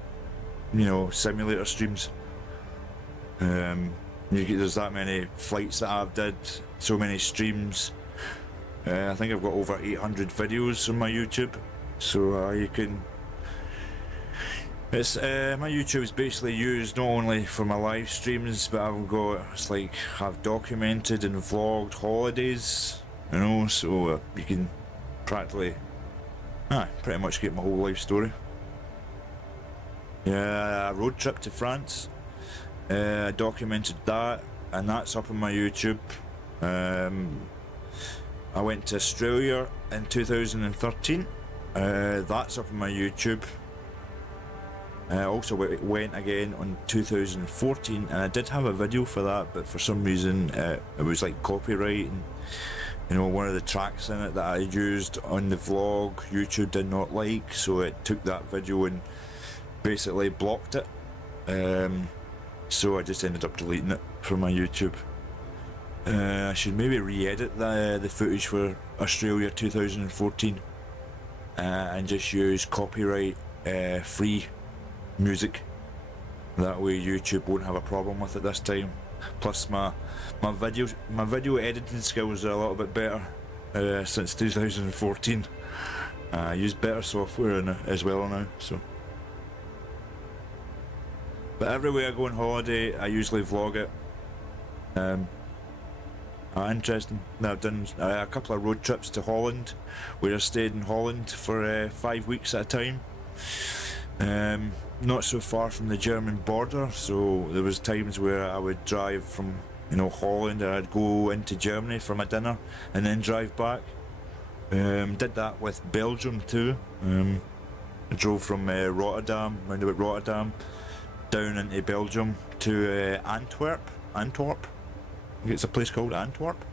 you know, simulator streams. There's that many flights that I've did, so many streams. I think I've got over 800 videos on my YouTube, so you can. It's my YouTube is basically used not only for my live streams, but I've documented and vlogged holidays, you know, so you can practically pretty much get my whole life story. Yeah, a road trip to France. I documented that, and that's up on my YouTube. I went to Australia in 2013. That's up on my YouTube. Also it went again on 2014, and I did have a video for that, but for some reason it was like copyright, and you know, one of the tracks in it that I used on the vlog YouTube did not like, so it took that video and basically blocked it. So I just ended up deleting it from my YouTube. I should maybe re-edit the footage for Australia 2014 and just use copyright free music. That way YouTube won't have a problem with it this time. Plus my video editing skills are a little bit better since 2014. I use better software in it as well now. So, but everywhere I go on holiday, I usually vlog it. Interesting. Now, I've done a couple of road trips to Holland, where I stayed in Holland for 5 weeks at a time. Not so far from the German border, so there was times where I would drive from, you know, Holland, and I'd go into Germany for my dinner and then drive back. Did that with Belgium too. I drove from Rotterdam, round about Rotterdam, down into Belgium to Antwerp. I think it's a place called Antwerp.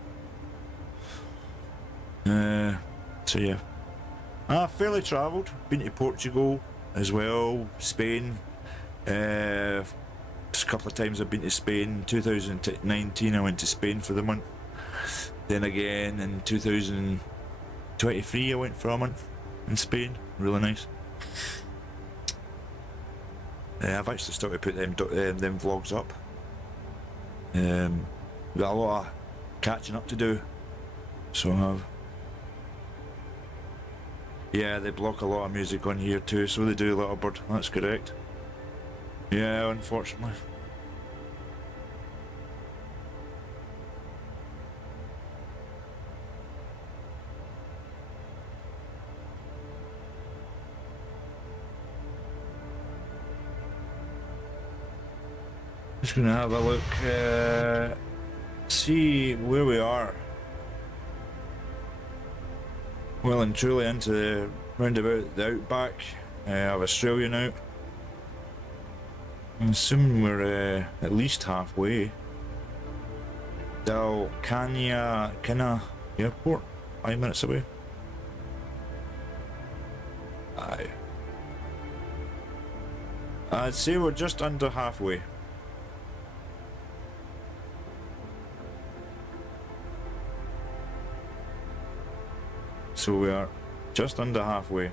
So yeah, fairly travelled. Been to Portugal as well, Spain. Just a couple of times I've been to Spain. 2019 I went to Spain for the month. Then again in 2023 I went for a month in Spain. Really nice. I've actually started to put them vlogs up. Got a lot of catching up to do, so I have. Yeah, they block a lot of music on here too, so they do, Little Bird, that's correct. Yeah, unfortunately. Just gonna have a look, see where we are. Well and truly into the roundabout the outback of Australia now. I'm assuming we're at least halfway. Dalkana Airport, 5 minutes away. Aye. I'd say we're just under halfway. So we are just under halfway.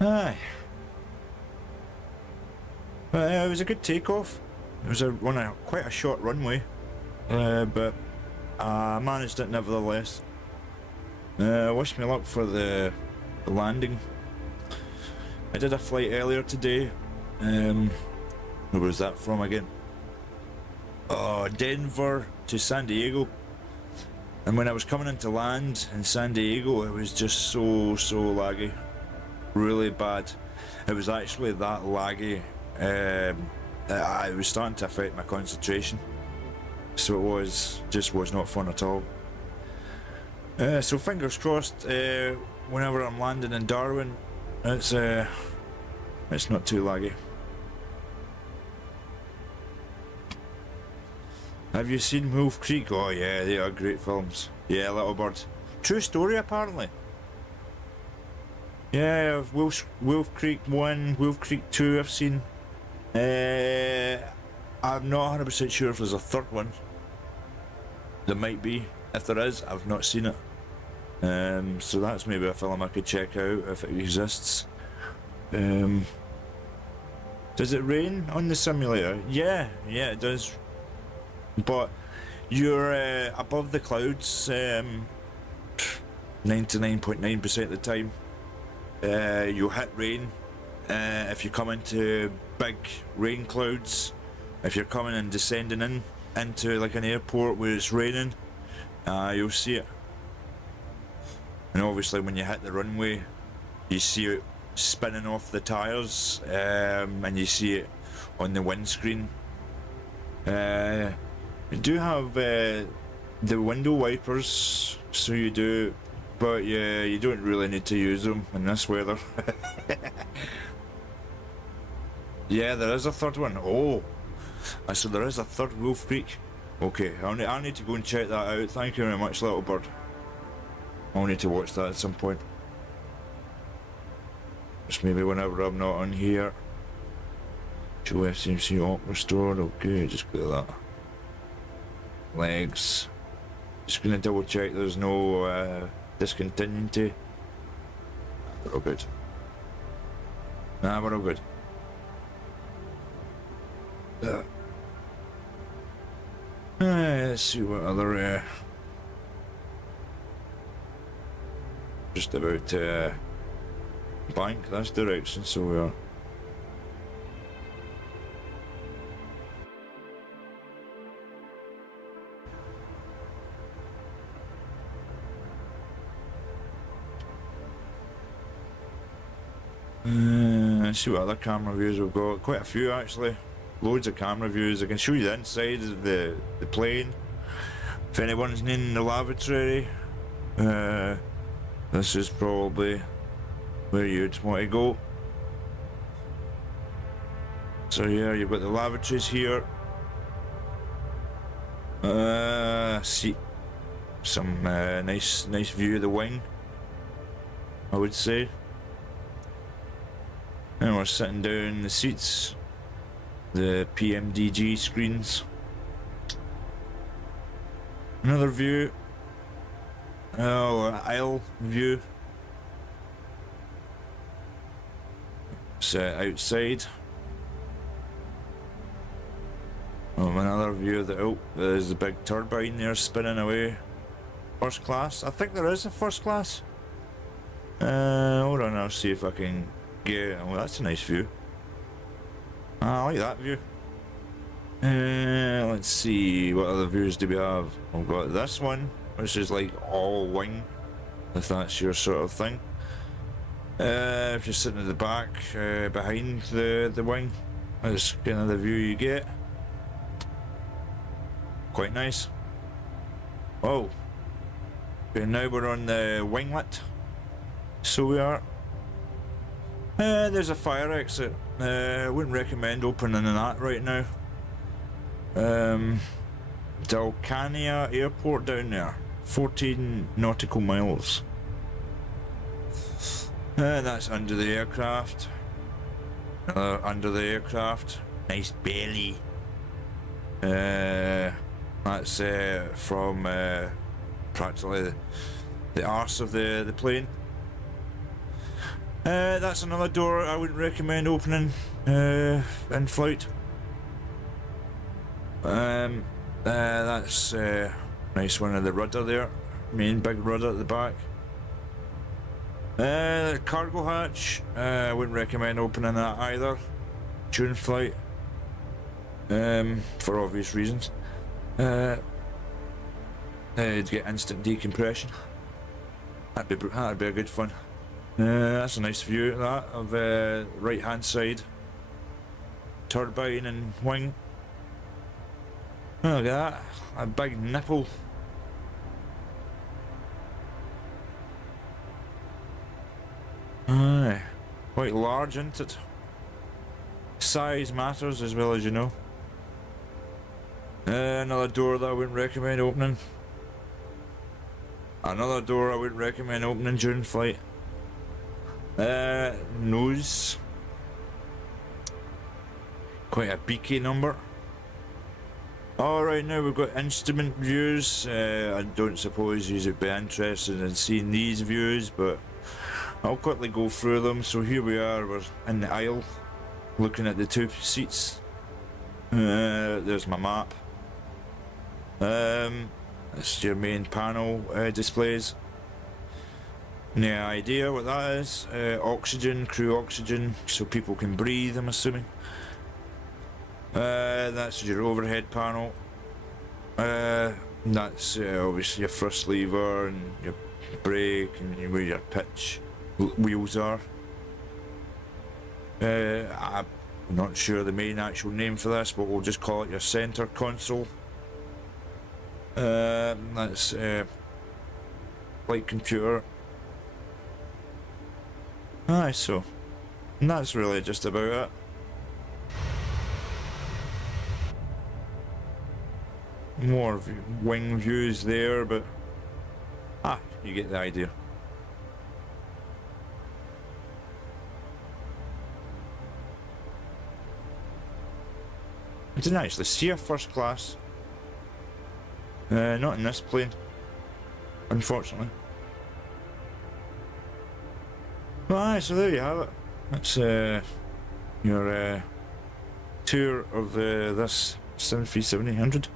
Aye. It was a good takeoff. It was quite a short runway, but I managed it nevertheless. Wish me luck for the landing. I did a flight earlier today. Where was that from again? Denver to San Diego, and when I was coming into land in San Diego, it was just so laggy, really bad. It was actually that laggy that it was starting to affect my concentration, so it was not fun at all. So fingers crossed, whenever I'm landing in Darwin, it's not too laggy. Have you seen Wolf Creek? Oh yeah, they are great films. Yeah, Little Bird. True story apparently. Yeah, Wolf Creek 1, Wolf Creek 2 I've seen. I'm not 100% sure if there's a third one. There might be. If there is, I've not seen it. So that's maybe a film I could check out if it exists. Does it rain on the simulator? Yeah, it does. But you're above the clouds 99.9% of the time. You'll hit rain if you come into big rain clouds. If you're coming and descending into like an airport where it's raining, you'll see it. And obviously when you hit the runway, you see it spinning off the tyres, and you see it on the windscreen. We do have the window wipers, so you do, but yeah, you don't really need to use them in this weather. Yeah, there is a third one. Oh, so there is a third Wolf Creek. Okay, I need to go and check that out. Thank you very much, little bird. I'll need to watch that at some point. Just maybe whenever I'm not on here. Show FCMC op restored. Okay, just clear that. Legs. Just gonna double check there's no discontinuity. We're all good. Nah, we're all good. Let's see what other just about bank, that's direction, so we are. Let's see what other camera views we've got. Quite a few actually. Loads of camera views. I can show you the inside of the plane. If anyone's in the lavatory, this is probably where you'd want to go. So yeah, you've got the lavatories here. See some nice view of the wing, I would say. And we're sitting down in the seats. The PMDG screens. Another view. Oh, aisle view. Set outside. Oh, another view of the. Oh, there's the big turbine there spinning away. First class. I think there is a first class. Hold on, I'll see if I can get. Oh, that's a nice view. I like that view. Let's see, what other views do we have? We've got this one, which is like all wing, if that's your sort of thing. If you're sitting at the back, behind the wing, that's kind of the view you get. Quite nice. Oh, okay, now we're on the winglet. So we are. There's a fire exit. I wouldn't recommend opening that right now. Dalcania Airport down there. 14 nautical miles. That's under the aircraft. Under the aircraft. Nice belly. That's from practically the arse of the plane. That's another door I wouldn't recommend opening in flight. That's nice one of the rudder there, main big rudder at the back. The cargo hatch, I wouldn't recommend opening that either during flight, for obvious reasons. You'd get instant decompression. That'd be a good fun. That's a nice view of that, of right hand side turbine and wing. Oh, look at that, a big nipple. Aye, quite large, isn't it? Size matters as well, as you know. Another door that I wouldn't recommend opening. Another door I wouldn't recommend opening during flight. Nose. Quite a beaky number. Alright, now we've got instrument views. I don't suppose you would be interested in seeing these views, but I'll quickly go through them. So here we are, we're in the aisle, looking at the two seats. There's my map. That's your main panel displays. Any idea what that is? Oxygen, crew oxygen, so people can breathe, I'm assuming. That's your overhead panel. That's obviously your thrust lever and your brake and where your pitch wheels are. I'm not sure the main actual name for this, but we'll just call it your center console. That's flight computer. Aye, so and that's really just about it. More wing views there, but you get the idea. I didn't actually see a first class. Not in this plane, unfortunately. Alright, so there you have it. That's your tour of this 737-800.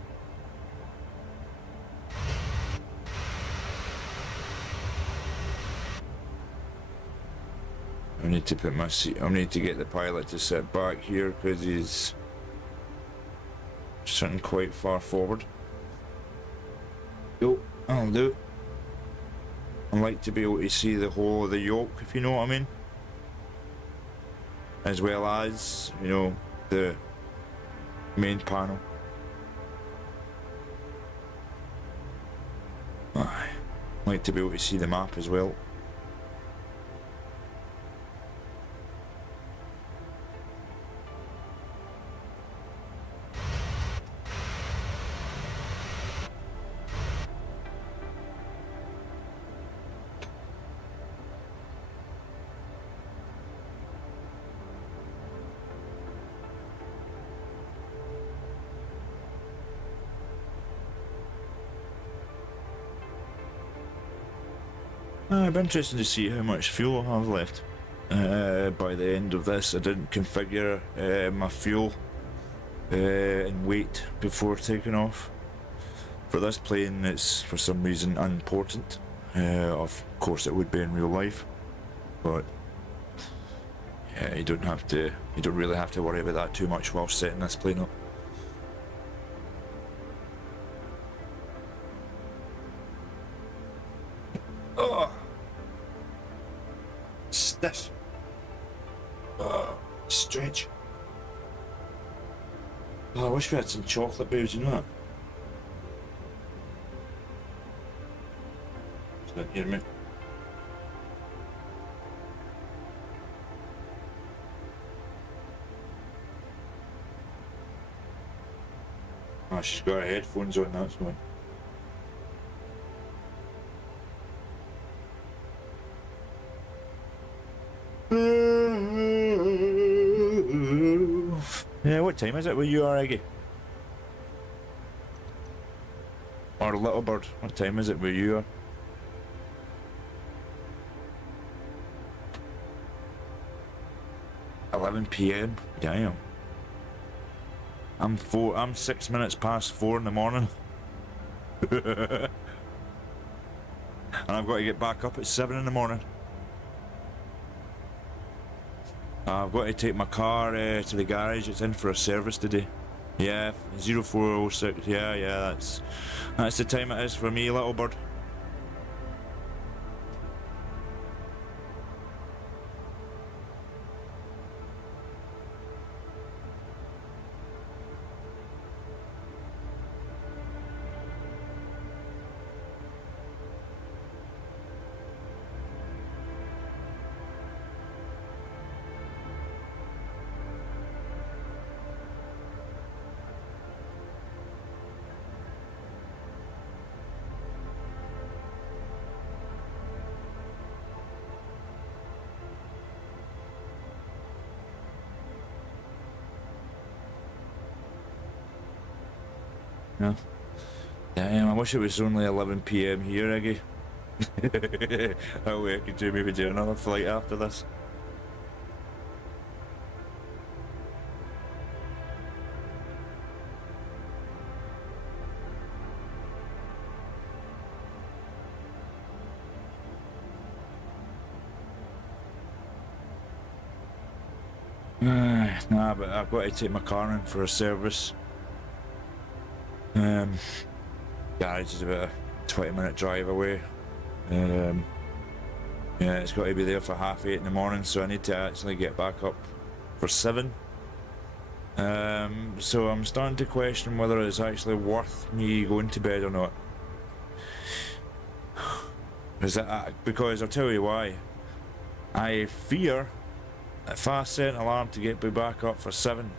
I need to put my seat. I need to get the pilot to sit back here because he's sitting quite far forward. Yo, I'll do. I like to be able to see the whole of the yoke, if you know what I mean. As well as, you know, the main panel. I like to be able to see the map as well. It'd be interesting to see how much fuel I have left. By the end of this, I didn't configure my fuel and weight before taking off. For this plane, it's for some reason unimportant. Of course, it would be in real life, but yeah, you don't really have to worry about that too much while setting this plane up. Oh, stiff. Oh, stretch. Oh, I wish we had some chocolate babes, you know that? Don't hear me. Oh, she's got her headphones on, that's why. Yeah, what time is it where you are, Eggy? Or Little Bird, what time is it where you are? PM. Damn. I'm 6 minutes past 4 in the morning. And I've got to get back up at 7 in the morning. I've got to take my car to the garage. It's in for a service today. Yeah, 0406. Yeah, that's the time it is for me, Little Bird. No. Damn, I wish it was only 11 PM here, Eggy. That way I could maybe do another flight after this. Nah, but I've got to take my car in for a service. Garage is about a 20-minute drive away. Yeah, it's got to be there for 8:30 in the morning, so I need to actually get back up for 7. So I'm starting to question whether it's actually worth me going to bed or not. Because I'll tell you why. I fear if I set an alarm to get me back up for 7,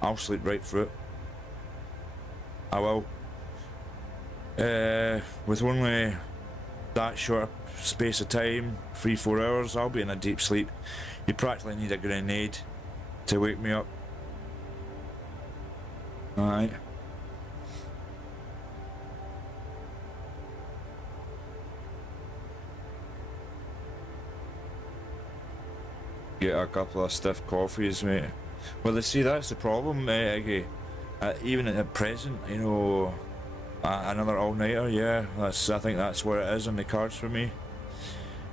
I'll sleep right through it. I will. With only that short space of time, 3-4 hours, I'll be in a deep sleep. You practically need a grenade to wake me up. Alright. Get a couple of stiff coffees, mate. Well, they see that's the problem, Iggy. Even at present, you know, another all-nighter, yeah, I think that's where it is on the cards for me.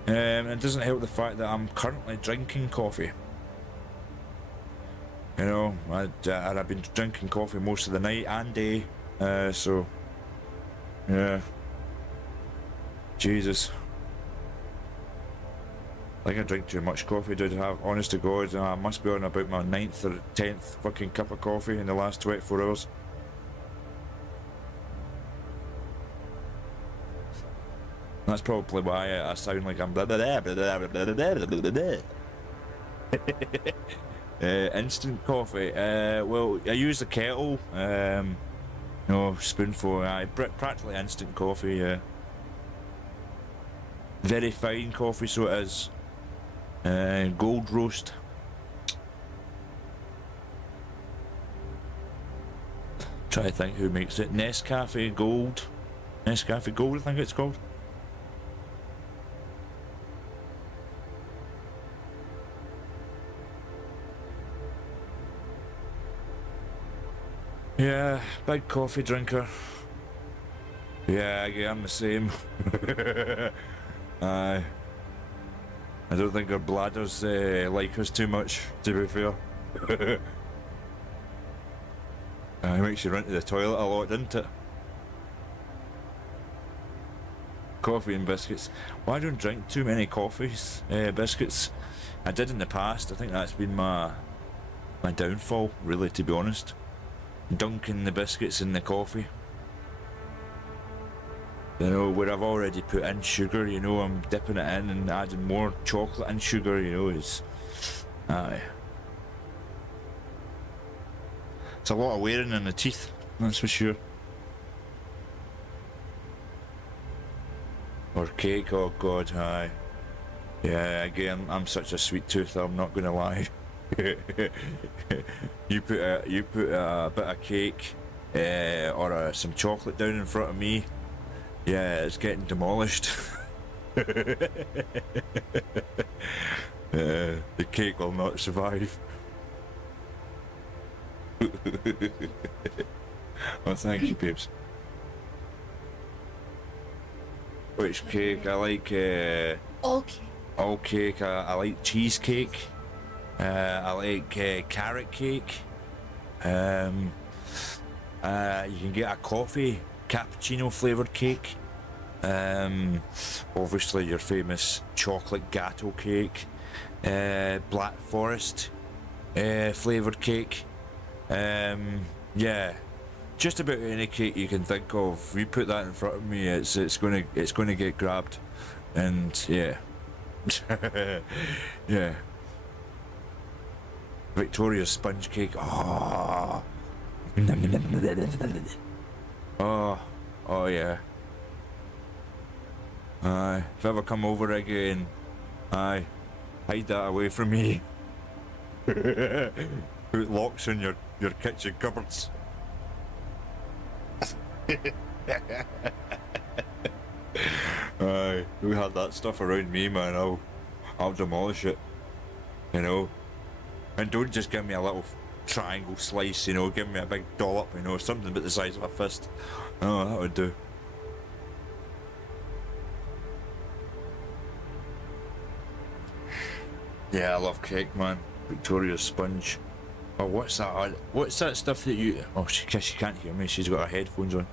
It doesn't help the fact that I'm currently drinking coffee. You know, I've been drinking coffee most of the night and day, so, yeah. Jesus. I think I drink too much coffee, dude. Honest to God, I must be on about my 9th or 10th fucking cup of coffee in the last 24 hours. That's probably why I sound like I'm blah blah blah blah blah blah blah blah blah. Instant coffee. Well, I use the kettle. No spoonful. Practically instant coffee. Yeah. Very fine coffee, so it is. Gold roast. Try to think who makes it. Nescafe Gold. Nescafe Gold, I think it's called. Yeah, big coffee drinker. Yeah, I'm the same. Aye. I don't think our bladders like us too much, to be fair. It makes you run to the toilet a lot, doesn't it? Coffee and biscuits. Well, I don't drink too many coffees, biscuits. I did in the past. I think that's been my downfall, really, to be honest. Dunking the biscuits in the coffee. You know, where I've already put in sugar, you know, I'm dipping it in and adding more chocolate and sugar, you know, it's... Aye. It's a lot of wearing in the teeth, that's for sure. Or cake, oh god, aye. Yeah, again, I'm such a sweet tooth, I'm not gonna lie. you put a bit of cake or some chocolate down in front of me, yeah, it's getting demolished. The cake will not survive. Oh, thank you, babes. Which cake? I like All cake. all cake. I like cheesecake. I like carrot cake. You can get a coffee cappuccino flavoured cake. Obviously your famous chocolate gateau cake. Black Forest flavoured cake. Yeah, just about any cake you can think of. You put that in front of me, it's gonna get grabbed, and yeah. Yeah. Victoria's sponge cake. Oh. Oh yeah. Aye. If I ever come over again, aye, hide that away from me. Put locks on your kitchen cupboards. Aye, we had that stuff around me, man. I'll demolish it. You know. And don't just give me a little triangle slice, you know, give me a big dollop, you know, something about the size of a fist. Oh, that would do. Yeah, I love cake, man. Victoria's sponge. Oh, what's that? What's that stuff that you... Oh, she can't hear me, she's got her headphones on.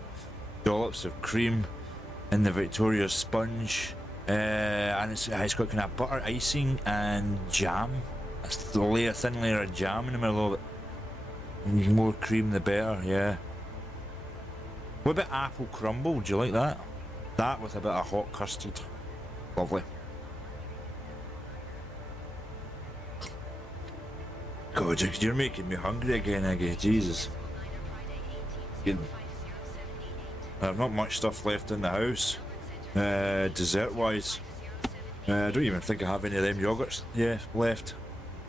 Dollops of cream in the Victoria's sponge. And it's got kind of butter icing and jam. It's the thin layer of jam in the middle of it. More cream the better, yeah. What about apple crumble? Do you like that? That with a bit of hot custard. Lovely. God, you're making me hungry again, Aggie. Jesus. Good. I've not much stuff left in the house. Dessert-wise. I don't even think I have any of them yogurts left.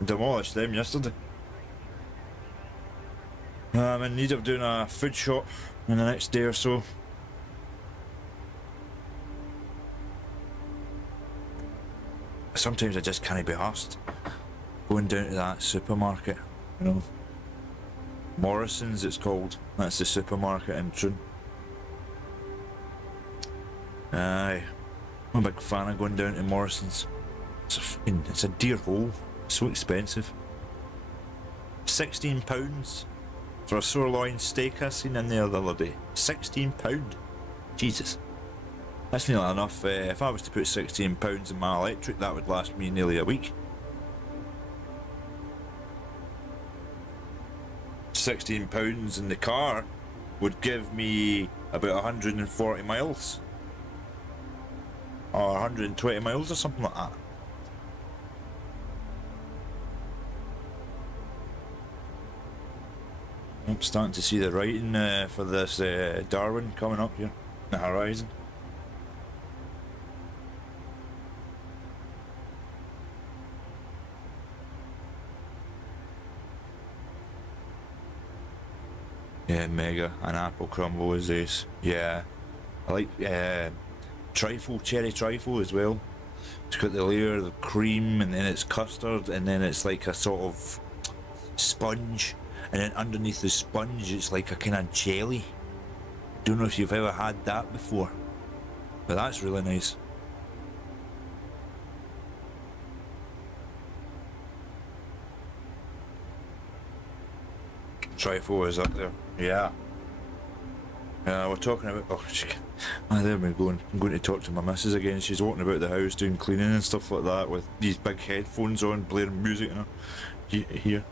I demolished them yesterday. I'm in need of doing a food shop in the next day or so. Sometimes I just can't be arsed going down to that supermarket, you know. Morrison's it's called. That's the supermarket in Troon. Aye. I'm a big fan of going down to Morrison's. It's a dear hole. So expensive. £16 for a sirloin steak I seen in there the other day. £16. Jesus. That's nearly enough. If I was to put £16 in my electric, that would last me nearly a week. £16 in the car would give me about 140 miles. Or 120 miles or something like that. I'm starting to see the writing for this Darwin coming up here, the horizon. Yeah, mega. An apple crumble is this. Yeah, I like trifle, cherry trifle as well. It's got the layer of cream, and then it's custard, and then it's like a sort of sponge, and then underneath the sponge it's like a kind of jelly. Don't know if you've ever had that before, but that's really nice. Trifle is up there. Yeah. We're talking about. There we go. I'm going to talk to my missus again. She's walking about the house doing cleaning and stuff like that with these big headphones on, blaring music in her here.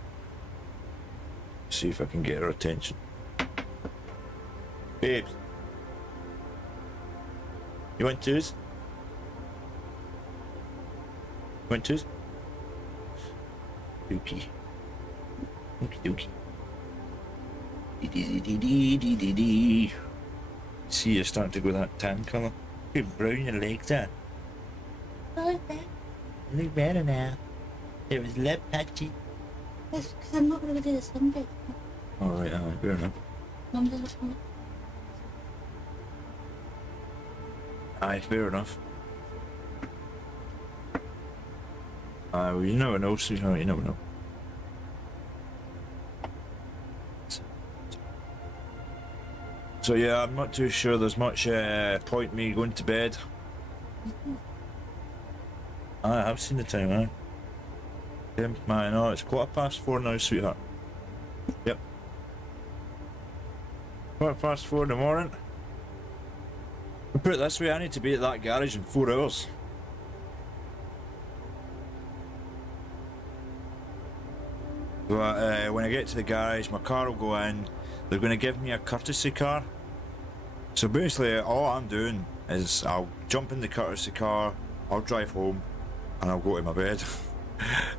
See if I can get her attention. Babes, you want twos? Want twos? Dookie. Dookie. See, you're starting to go that tan colour. You're brown your legs are. Oh, that. You look better now. It was lip patchy. That's because I'm not going to do the sunbed. Alright, fair enough. Mum doesn't want Aye, fair enough. Well, you never know, sweetheart, you never know. So yeah, I'm not too sure there's much point me going to bed. I have seen the time, aye. Yeah, I know, it's 4:15 now, sweetheart. Yep. 4:15 in the morning. I'll put it this way, I need to be at that garage in 4 hours. But when I get to the garage, my car will go in. They're going to give me a courtesy car. So basically, all I'm doing is I'll jump in the courtesy car, I'll drive home, and I'll go to my bed.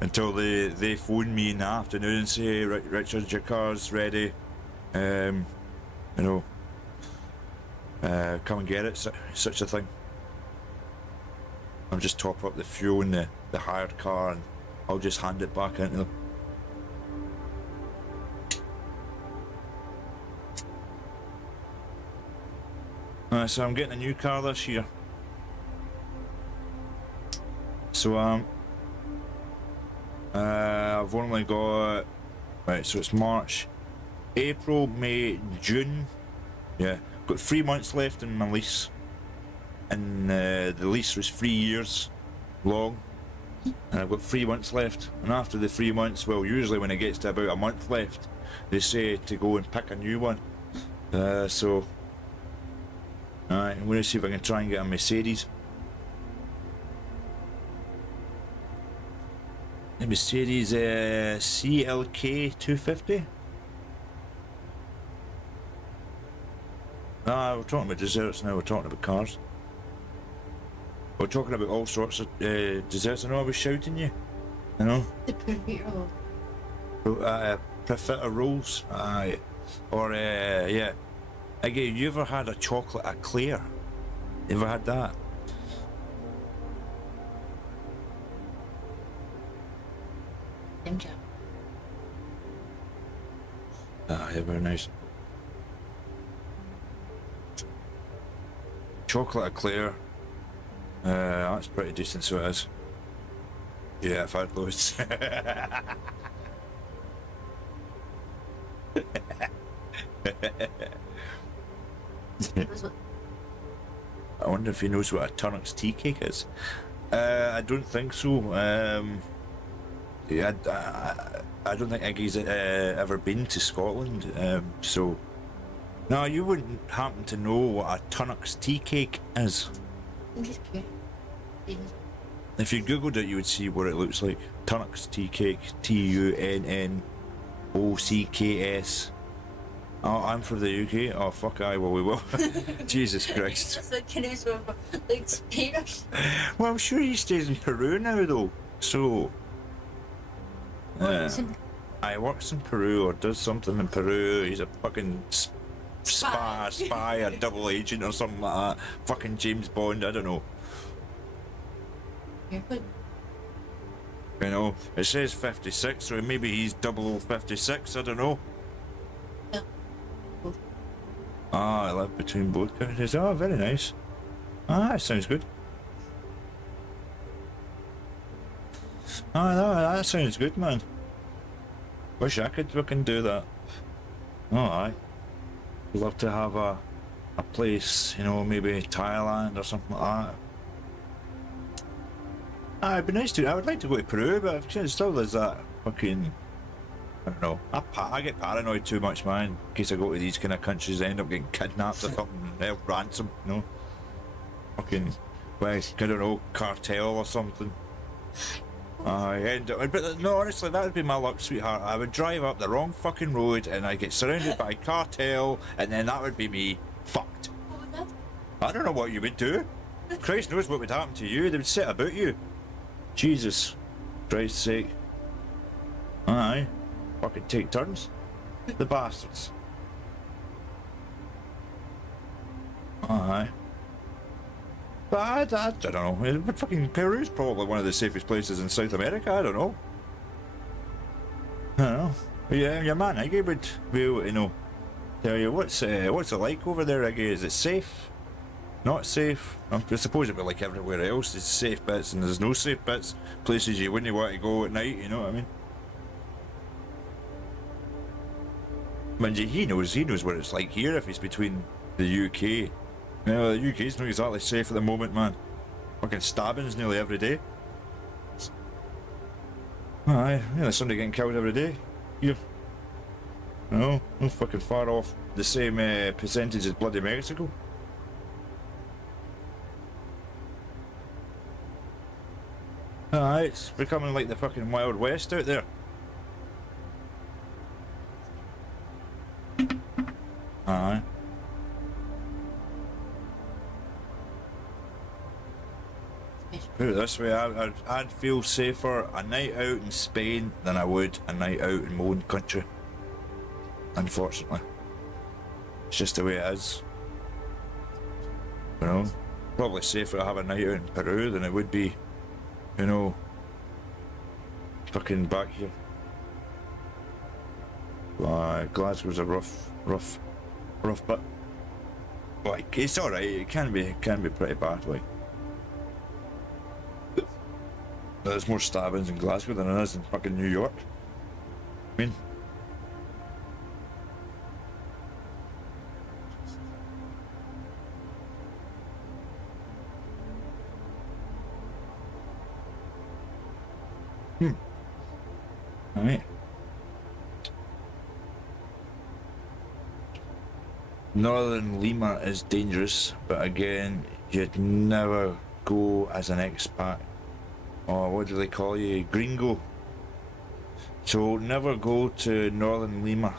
Until they phone me in the afternoon and say, Richard, your car's ready. You know, come and get it, such a thing. I'll just top up the fuel in the hired car, and I'll just hand it back into them. So I'm getting a new car this year. So I've only got, right, so it's March, April, May, June. Yeah, got 3 months left in my lease, and the lease was 3 years long, and I've got 3 months left. And after the 3 months, well, usually when it gets to about a month left, they say to go and pick a new one. So alright, I'm going to see if I can try and get a Mercedes. The Mercedes CLK 250. We're talking about desserts now. We're talking about cars. We're talking about all sorts of desserts. I know I was shouting you. You know. The burrito. Profiterole rolls. Aye. Or yeah. Again, you ever had a chocolate eclair? You ever had that? Dim jam. Ah, yeah, very nice. Chocolate eclair. That's pretty decent, so it is. Yeah, I've had loads. That's what I wonder if he knows what a Turnock's tea cake is. I don't think so. Yeah, I don't think Iggy's ever been to Scotland, so... No, you wouldn't happen to know what a Turnock's tea cake is. I'm just curious. If you googled it, you would see what it looks like. Turnock's tea cake, Tunnocks. Oh, I'm from the UK. Oh, fuck, aye, well, we will. Jesus Christ. That's like kind of like Spanish. Well, I'm sure he stays in Peru now, though. So, I works in Peru or does something in Peru. He's a fucking spy, a double agent or something like that. Fucking James Bond, I don't know. You know, it says 56, so maybe he's 0056, I don't know. Yeah. Ah, I live between both countries. Oh, very nice. Ah, that sounds good. Ah, no, that sounds good, man. Wish I could fucking do that. Oh, aye. Love to have a place, you know, maybe Thailand or something like that. Ah, it'd be nice to. I would like to go to Peru, but still there's that fucking. I don't know. I get paranoid too much, man. In case I go to these kind of countries, I end up getting kidnapped or something, held ransom, you know. Fucking, well, I don't know, cartel or something. I end up, but no, honestly, that would be my luck, sweetheart. I would drive up the wrong fucking road and I get surrounded by cartel, and then that would be me fucked. What would that? I don't know what you would do. Christ knows what would happen to you. They would set about you. Jesus Christ's sake. Aye. Fucking take turns. The bastards. Aye. But I don't know. But fucking Peru's probably one of the safest places in South America. I don't know. I don't know. But yeah, your man Iggy would be able to, you know, tell you what's it like over there, Iggy. Is it safe? Not safe? I suppose it'd be like everywhere else. There's safe bits and there's no safe bits. Places you wouldn't want to go at night, you know what I mean? Mind you, he knows what it's like here if he's between the UK. You know, the UK's not exactly safe at the moment, man. Fucking stabbings nearly every day. Aye, there's somebody getting killed every day. Here. No, not fucking far off the same percentage as bloody Mexico. Aye, it's becoming like the fucking Wild West out there. Aye. Put it this way, I'd feel safer a night out in Spain than I would a night out in my own country. Unfortunately. It's just the way it is. You know? Probably safer to have a night out in Peru than it would be, you know, fucking back here. Glasgow's a rough bit. Like, it's alright, it can be pretty bad, like. There's more stabbings in Glasgow than there is in fucking New York. I mean, alright. Northern Lima is dangerous, but again, you'd never go as an expat. Or what do they call you? Gringo. So never go to Northern Lima.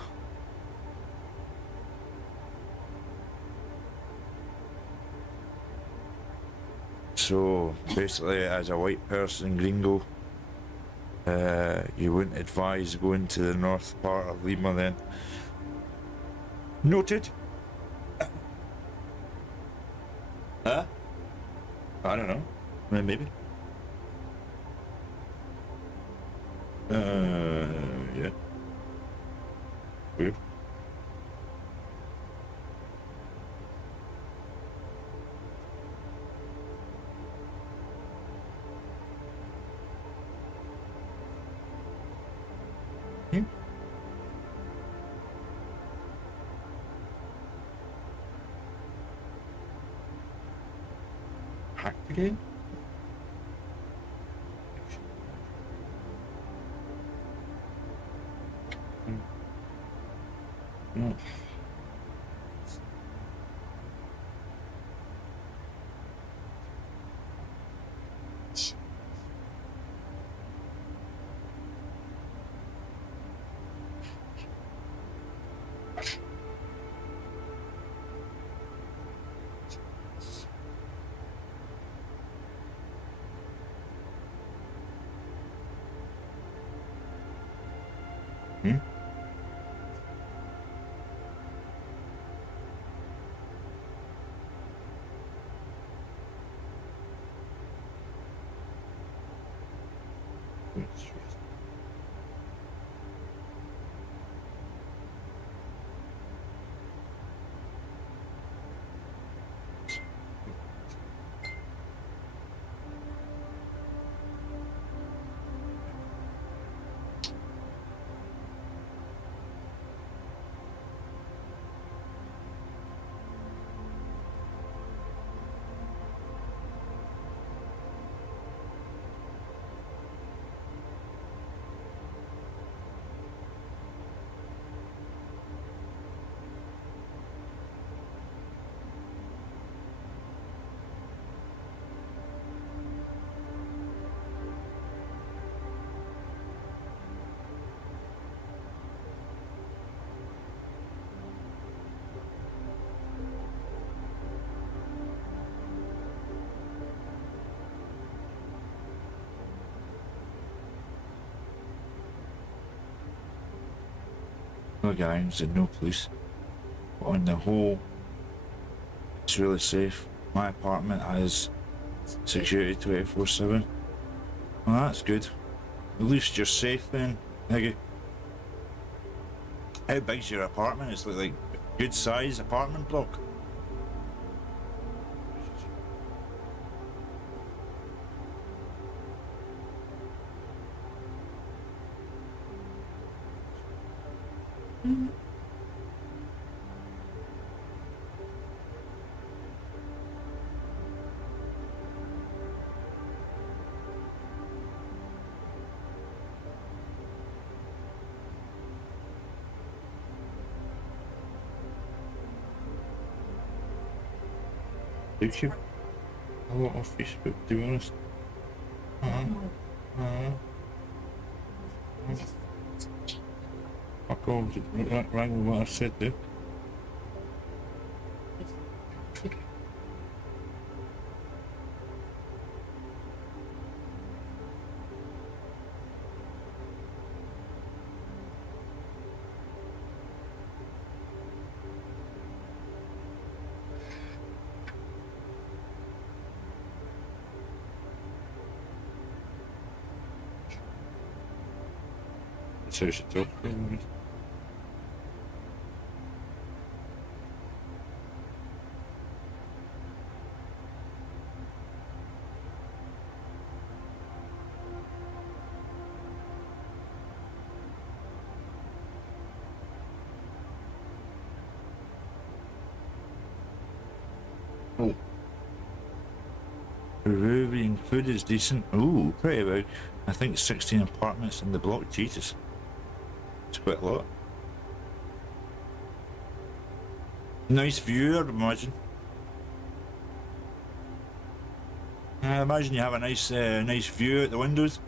So basically, as a white person, gringo, you wouldn't advise going to the north part of Lima then. Noted. Huh? I don't know. Maybe. Yeah. Weird. Hmm? Hacked again? No. Hmm? No gangs and no police. But on the whole, it's really safe. My apartment has security 24/7. Well, that's good. At least you're safe then, Higgy. How big's your apartment? It's like good size apartment block. YouTube. A lot of Facebook, to be honest. Fuck off, rang with what I said there. That's how you should talk. Oh. Peruvian food is decent. Ooh, pretty big. I think 16 apartments in the block. Jesus. It's quite a lot. Nice view, I'd imagine. I imagine you have a nice view out the windows.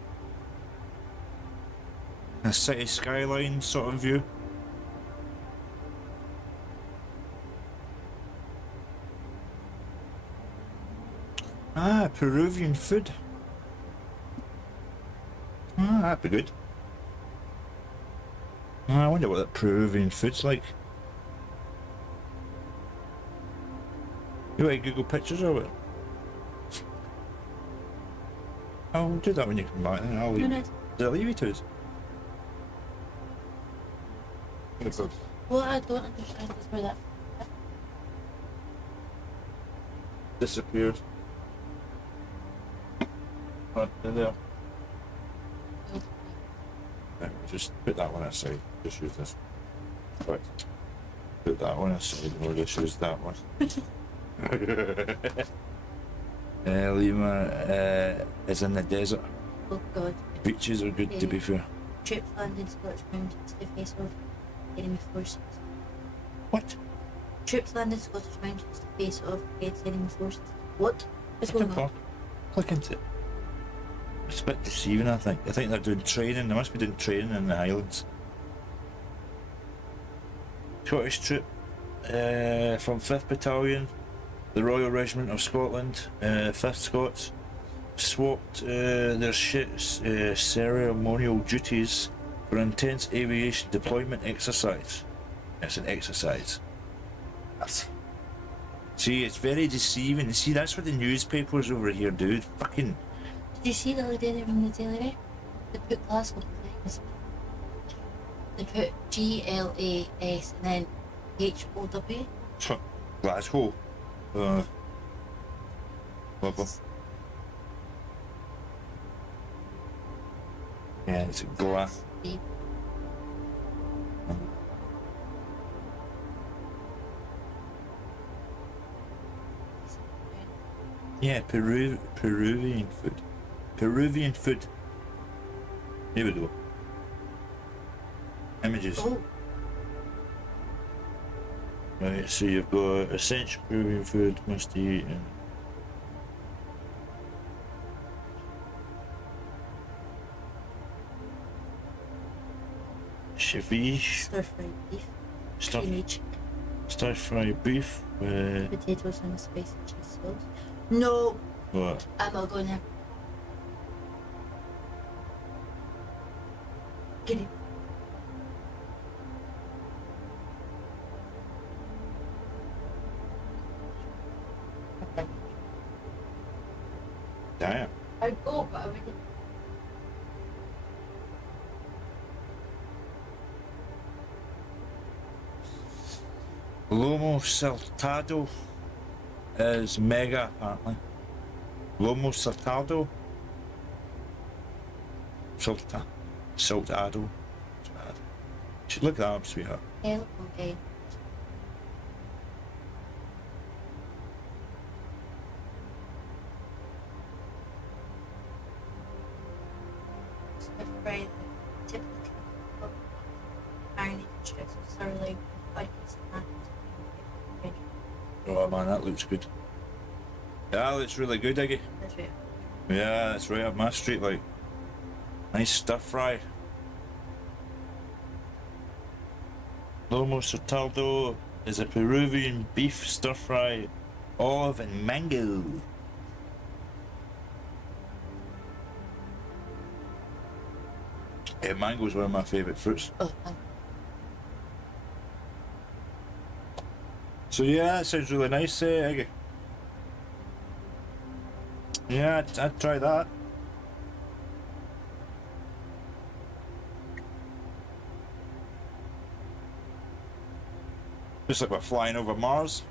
A city skyline sort of view. Ah, Peruvian food. Ah, that'd be good. Ah, I wonder what that Peruvian food's like. You want to Google pictures of it? I'll do that when you come back, and I'll leave. No, no. Did I leave you to us? What I don't understand is where that. Disappeared. Right, there. Right, just put that one aside. Just use this. Right. Put that one aside. We'll just use that one. Lima is in the desert. Oh God. Beaches are good, to be fair. Troops land in Scottish mountains to face off enemy forces. What? Troops land in Scottish mountains to face off against enemy forces. What? What's going on? Click into it. It's a bit deceiving, I think. I think they're doing training. They must be doing training in the Highlands. Scottish troop from 5th Battalion, the Royal Regiment of Scotland, 5th Scots, swapped their ceremonial duties for intense aviation deployment exercise. It's an exercise. See, it's very deceiving. See, that's what the newspapers over here do. Fucking. Did you see the other day they were in the Daily Mail? They put Glasgow things. They put GLAS and then HOW. Glasgow. Lovely. Yeah, it's a glass. Yeah, Peruvian food. Peruvian food. Here we go. Images. Oh. Right, so you've got essential Peruvian food, must eat, and ceviche, Stir-fried beef. stir Spinach. fried beef with Potatoes and a spicy cheese sauce. No! what? I'm not going there. Get it. Damn. I'd go, but I wouldn't. Lomo saltado is mega apparently. Lomo saltado. Saltado. Should look that up, sweetheart. L-O-N. Stir-fried, typically marinated strips of sirloin, onions, and Oh man, that looks good. Yeah, that looks really good, Iggy. that's right. Yeah, that's right up my street, like. Nice stir fry. Lomo saltado is a Peruvian beef stir fry, olive and mango. Yeah, mango is one of my favourite fruits. Oh, man. So yeah, that sounds really nice, Iggy. Yeah, I'd try that. Just like we're flying over Mars.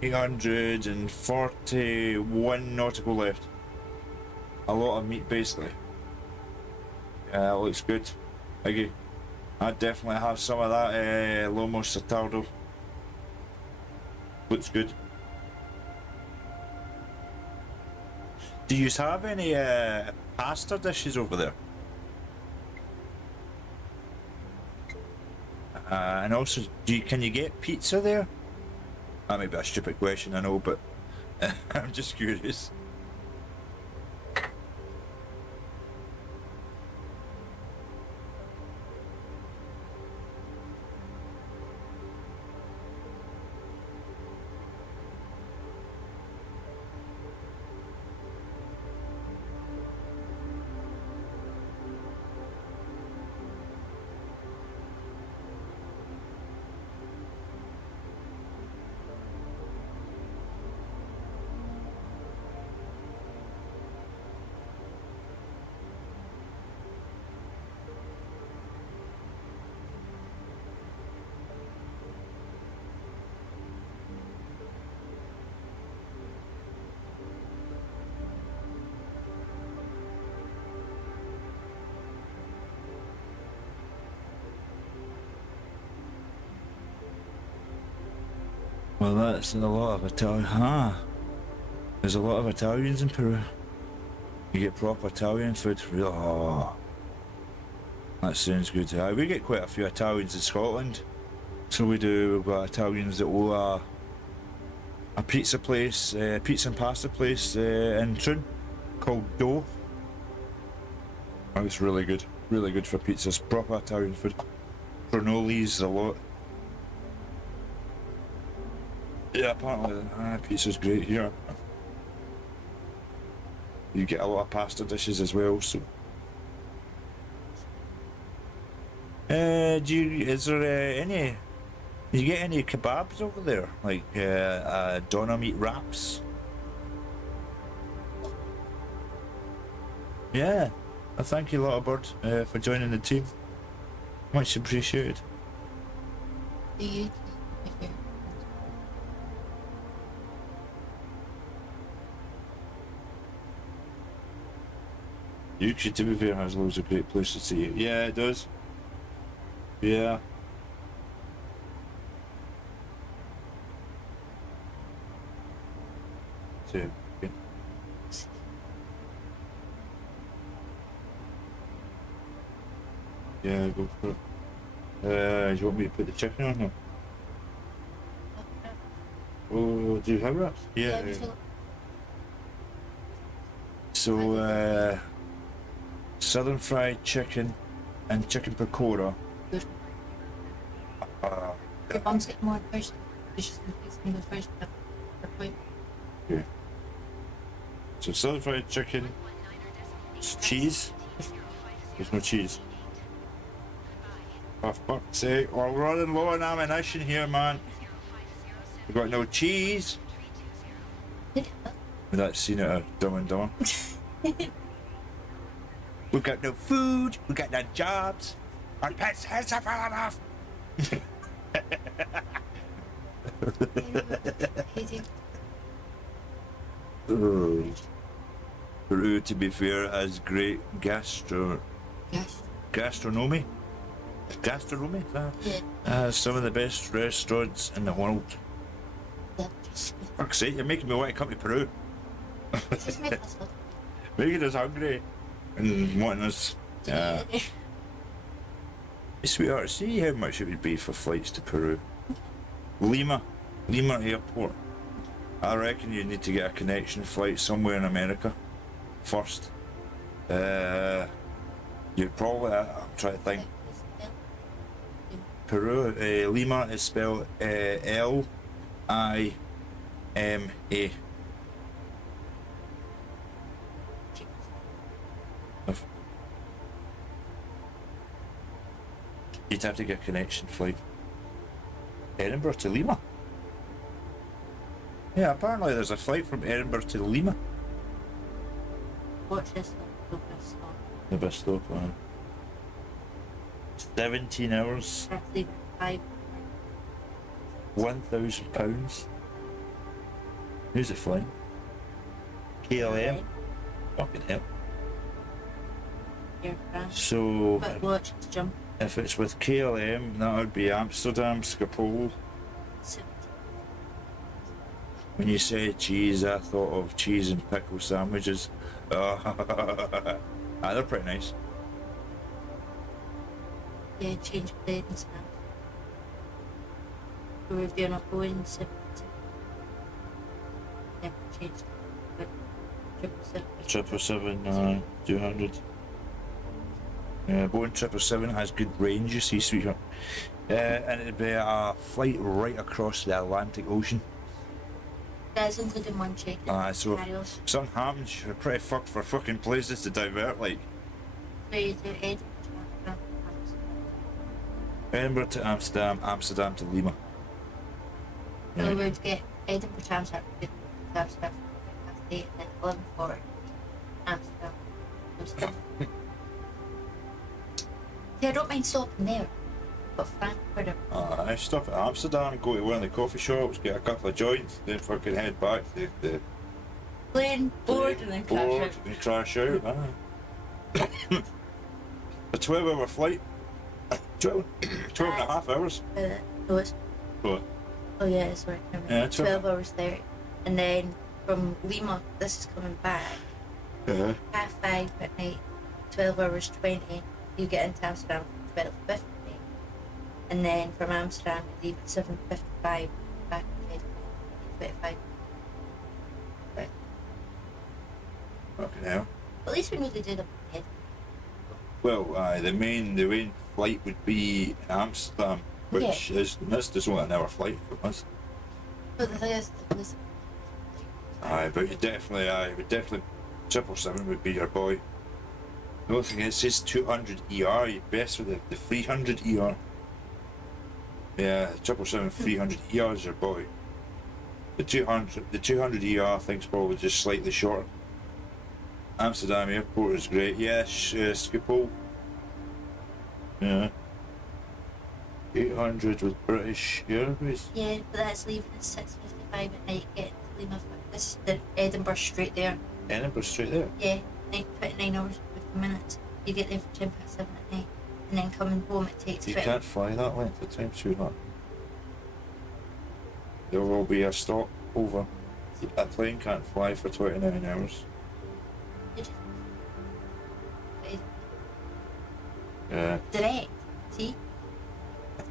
$841 nautical left. A lot of meat, basically. Yeah, that looks good. Iggy, I'd definitely have some of that Lomo saltado. Looks good. Do you have any pasta dishes over there? And also, can you get pizza there? That may be a stupid question, I know, but I'm just curious. Well, that's a lot of Italian. There's a lot of Italians in Peru. You get proper Italian food. Oh, that sounds good. We get quite a few Italians in Scotland. So we do. We've got Italians that own a pizza place, pizza and pasta place in Troon called Dough. Oh, it's really good for pizzas. Proper Italian food. Cannoli's a lot. Yeah, apparently pizza's great here. You get a lot of pasta dishes as well. So, is there any? Do you get any kebabs over there? Like doner meat wraps? Yeah. Thank you, Little Bird, for joining the team. Much appreciated. Do you? Yuki, to be fair, has loads of great places to eat. Yeah, it does. Yeah. So, okay. Yeah, go for it. Do you want me to put the chicken on there? Oh, do you have wraps? Yeah. So, southern fried chicken and chicken pakora. Good. Your mum's getting more first. She's going to take some first. Okay. So southern fried chicken. Cheese? There's no cheese. For fuck's sake, we're running low on ammunition here, man. We got no cheese. That scene out of Dumb and Dumber. We've got no food. We've got no jobs. Our pets' heads are falling off. Oh. Peru, to be fair, has great gastronomy. Gastronomy? Is that? Yeah. Some of the best restaurants in the world. Yeah. Fuck's sake, you're making me want to come to Peru. Making us hungry and wanting us. Sweetheart, see how much it would be for flights to Peru. Lima Airport. I reckon you need to get a connection flight somewhere in America first. You probably, I'm trying to think. Peru, Lima is spelled Lima. You'd have to get a connection flight. Edinburgh to Lima? Yeah, apparently there's a flight from Edinburgh to Lima. Watch this one. The bus stop, 17 hours. That's leaving at 5. £1,000. Who's it flying? KLM? Fucking hell. Air France. So, But watch it's jump. if it's with KLM, that would be Amsterdam, Schiphol. 17. When you say cheese, I thought of cheese and pickle sandwiches. They're pretty nice. Yeah, change plane and stuff. We're doing a Boeing 7. Never changed. But 777, 200. Boeing 777 has good range, you see, sweetheart. And it'd be a flight right across the Atlantic Ocean. That's including one check. So if something happens, you're pretty fucked for fucking places to divert, like. So you do Edinburgh to Amsterdam, Amsterdam to Lima. So we would get Edinburgh to Amsterdam, Amsterdam, and then 11 for Amsterdam. See, I don't mind stopping there, but Frankfurt. I stop at Amsterdam, go to one of the coffee shops, get a couple of joints, then fucking head back to the Plane, board, and then crash out. and crash out. A 12-hour flight. 12 and a half hours. No, it's What? Oh yeah, it's right. Yeah, 12 hours there. And then from Lima, this is coming back. 5:30 at night, 12 hours 20. You get into Amsterdam for 12:50. And then from Amsterdam, you leave at 7:55. Back at 8:25. Fucking hell. At least we know they did up ahead. Well, the main flight would be in Amsterdam, which is just only an hour flight from us. But the thing is, this, But you definitely, would definitely, 777 would be your boy. The only thing is, it says 200 ER, you'd best with the 300 ER. Yeah, 777 300 ER is your boy. The 200 ER I think is probably just slightly shorter. Amsterdam Airport is great. Yes, Schiphol. Yeah. 800 with British Airways. yeah, but that's leaving at 6:55 at night, getting to Lima. This is the Edinburgh straight there. Edinburgh straight there. Yeah, 29 hours and 50 minutes. You get there for 7:10 at night. And then coming home, it takes You 20. can't fly that length of time too much. There will be a stop over. A plane can't fly for 29 hours. Yeah. Direct. See?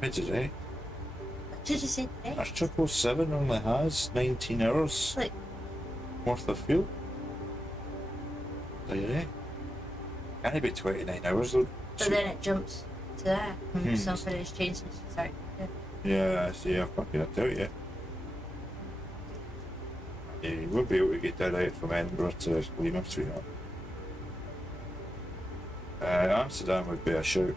It's today. I should have said direct. Our 777 only has 19 hours Look, worth of fuel. Yeah. Can't it be 29 hours though? but then it jumps to that. Something has changed since you started. Yeah, I see. I fucking tell you. Yeah, you won't be able to get direct from Edinburgh to Lima, sweetheart. Amsterdam would be a shout.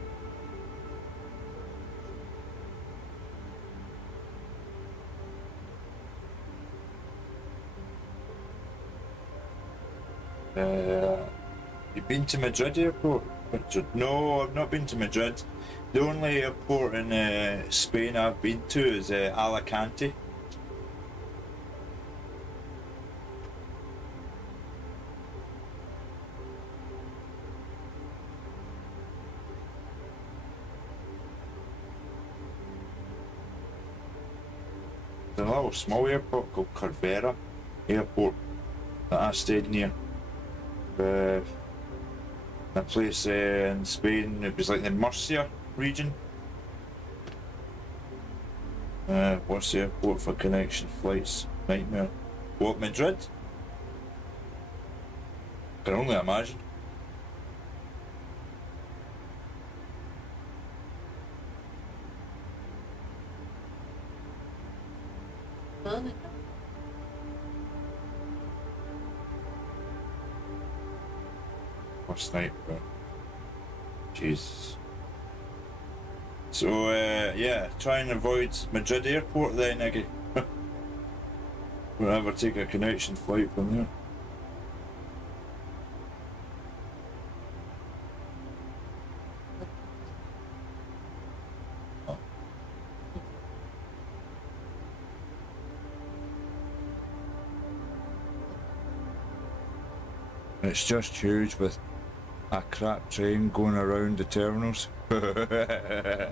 You've been to Madrid airport? No, I've not been to Madrid. The only airport in Spain I've been to is Alicante. There's a little small airport called Cervera Airport that I stayed near. A place in Spain, it was like the Murcia region. What's the airport for connection flights? Nightmare. What, Madrid? Can only imagine. Oh my god. What's nightmare? Jesus. So, yeah, try and avoid Madrid airport then, Iggy. We'll never take a connection flight from there. It's just huge with a crap train going around the terminals. Aye.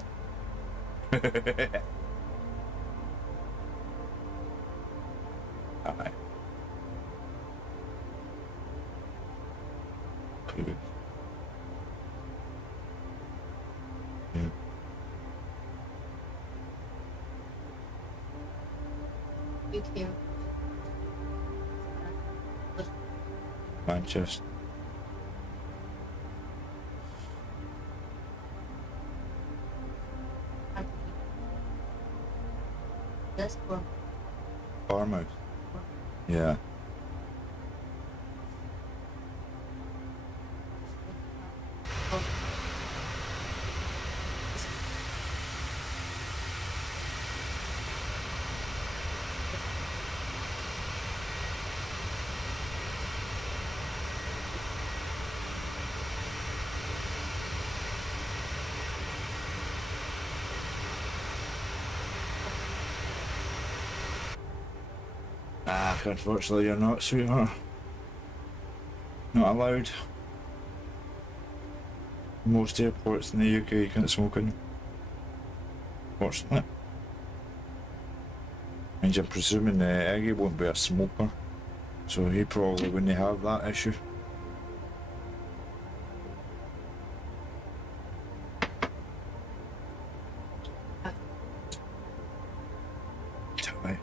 UK. Manchester. That's cool. Bournemouth. Yeah. Unfortunately, you're not, sweetheart. Not allowed. Most airports in the UK you can't smoke in. Fortunately. And I'm presuming Eggy won't be a smoker, so he probably wouldn't have that issue. Right.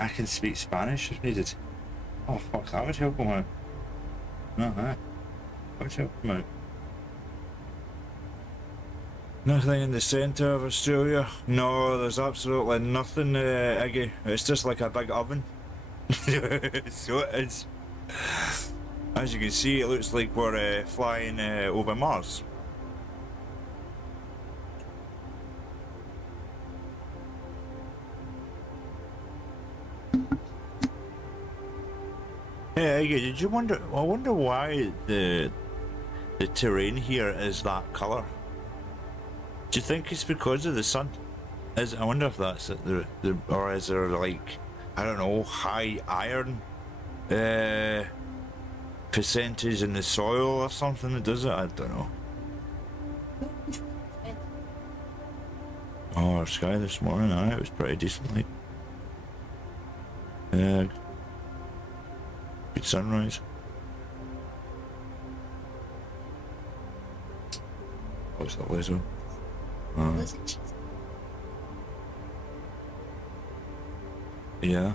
I can speak Spanish if needed. Oh fuck, that would help him out. No, that would help him out. Nothing in the centre of Australia? No, there's absolutely nothing, Iggy. It's just like a big oven. So it is. As you can see, it looks like we're flying over Mars. Hey, Iggy, did you wonder? I wonder why the terrain here is that colour. Do you think it's because of the sun? I wonder if that's it, or is there like, I don't know, high iron percentage in the soil or something that does it? I don't know. Oh, our sky this morning, it was pretty decent. Like, good sunrise. What's that laser? Yeah.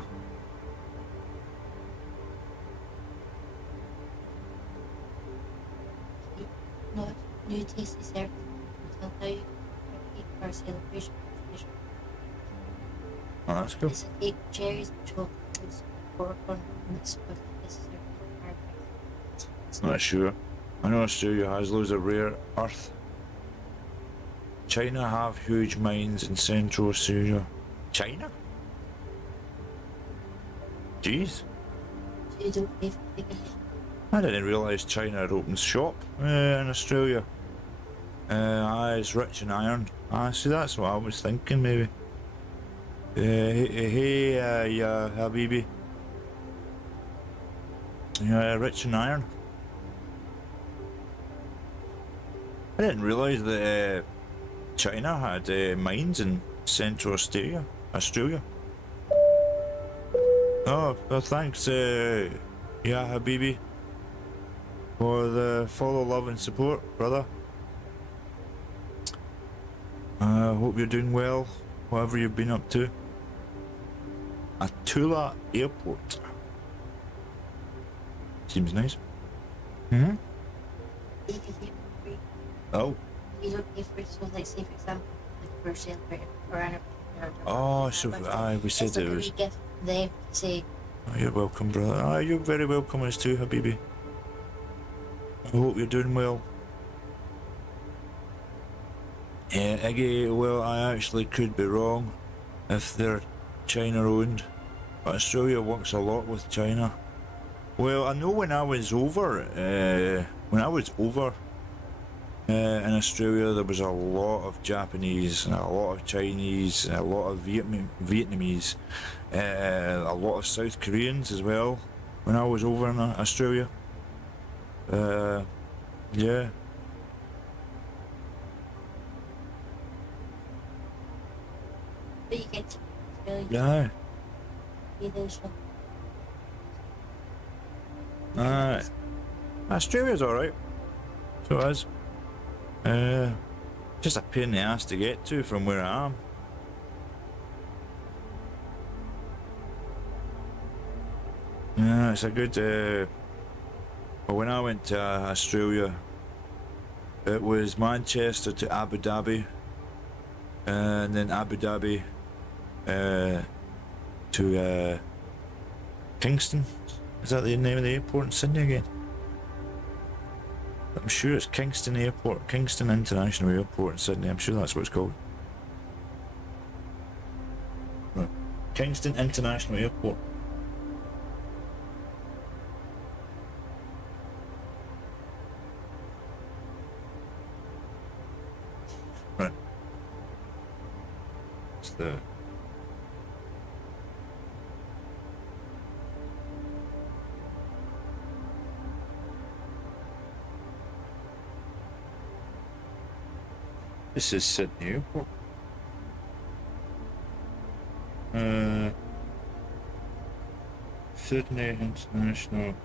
No new tasty service until now. You can for a celebration. Oh, that's cool. It's a cake, cherries, and chocolate, pork on mixed with this is their Not sure. I know Australia has loads of rare earth. China have huge mines in Central Australia. China? Jeez. You don't pay for taking it. I didn't realise China had opened shop in Australia. It's rich in iron. See, that's what I was thinking, maybe. Hey, yeah, Habibi. Yeah, rich in iron. I didn't realise that China had mines in Central Australia. Oh, well, thanks, yeah, Habibi, for the follow, love, and support, brother. I hope you're doing well, whatever you've been up to. Atula Airport. Seems nice. They can pay for free. Oh. You don't pay for it, so like say for example, like we're celebrating our anniversary. Oh, so we said it's like it a was. wee gift from them to say, Oh, you're welcome, brother. You're very welcome as too, Habibi. I hope you're doing well. Yeah, Iggy, well, I actually could be wrong if they're China owned. But Australia works a lot with China. Well, I know when I was over in Australia, there was a lot of Japanese and a lot of Chinese and a lot of Vietnamese, a lot of South Koreans as well. When I was over in Australia, yeah. but you get to really Yeah. be those ones. Alright. Australia's alright. So it is. Just a pain in the ass to get to from where I am. Yeah, it's a good. Well, when I went to Australia, it was Manchester to Abu Dhabi, and then Abu Dhabi to Kingston. Is that the name of the airport in Sydney again? I'm sure it's Kingston Airport, Kingston International Airport in Sydney. I'm sure that's what it's called. Right. Kingston International Airport. Right. It's the. This is Sydney Airport. Sydney International.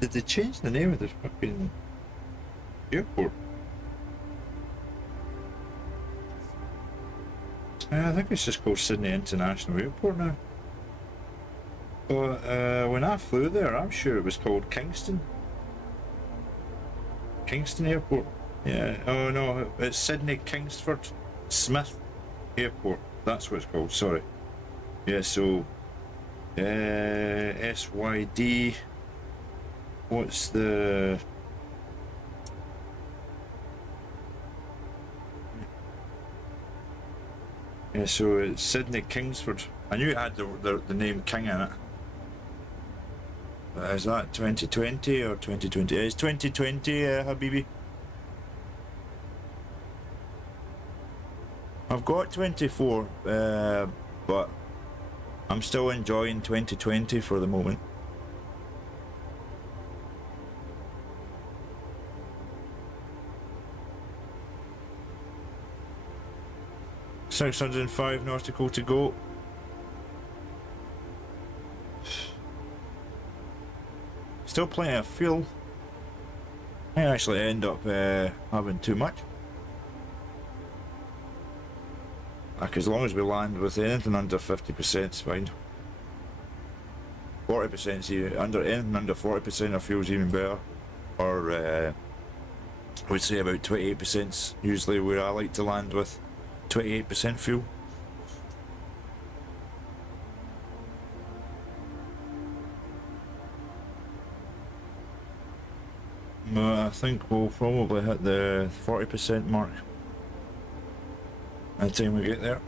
Did they change the name of this fucking airport? I think it's just called Sydney International Airport now. But when I flew there, I'm sure it was called Kingston. Kingston Airport. Yeah. Oh no, it's Sydney Kingsford Smith Airport. That's what it's called. Sorry. Yeah. So SYD. What's the? Yeah. So it's Sydney Kingsford. I knew it had the name King in it. Is that 2020 or 2020? It's 2020, Habibi. I've got 24, but I'm still enjoying 2020 for the moment. $605 nautical to go. Still plenty of fuel. I actually end up having too much. Like, as long as we land with anything under 50%, it's fine. 40%, anything under 40% of fuel's even better. Or I would say about 28% usually where I like to land with 28% fuel. I think we'll probably hit the 40% mark by the time we get there.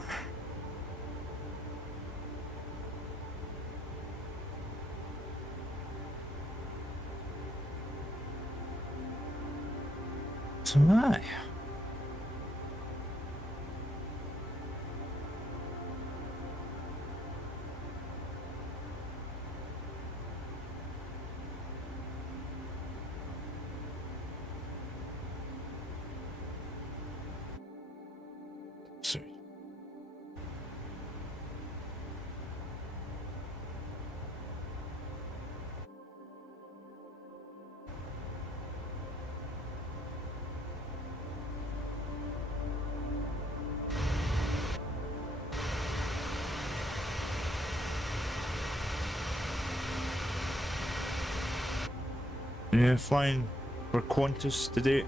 So my. Yeah, flying for Qantas today.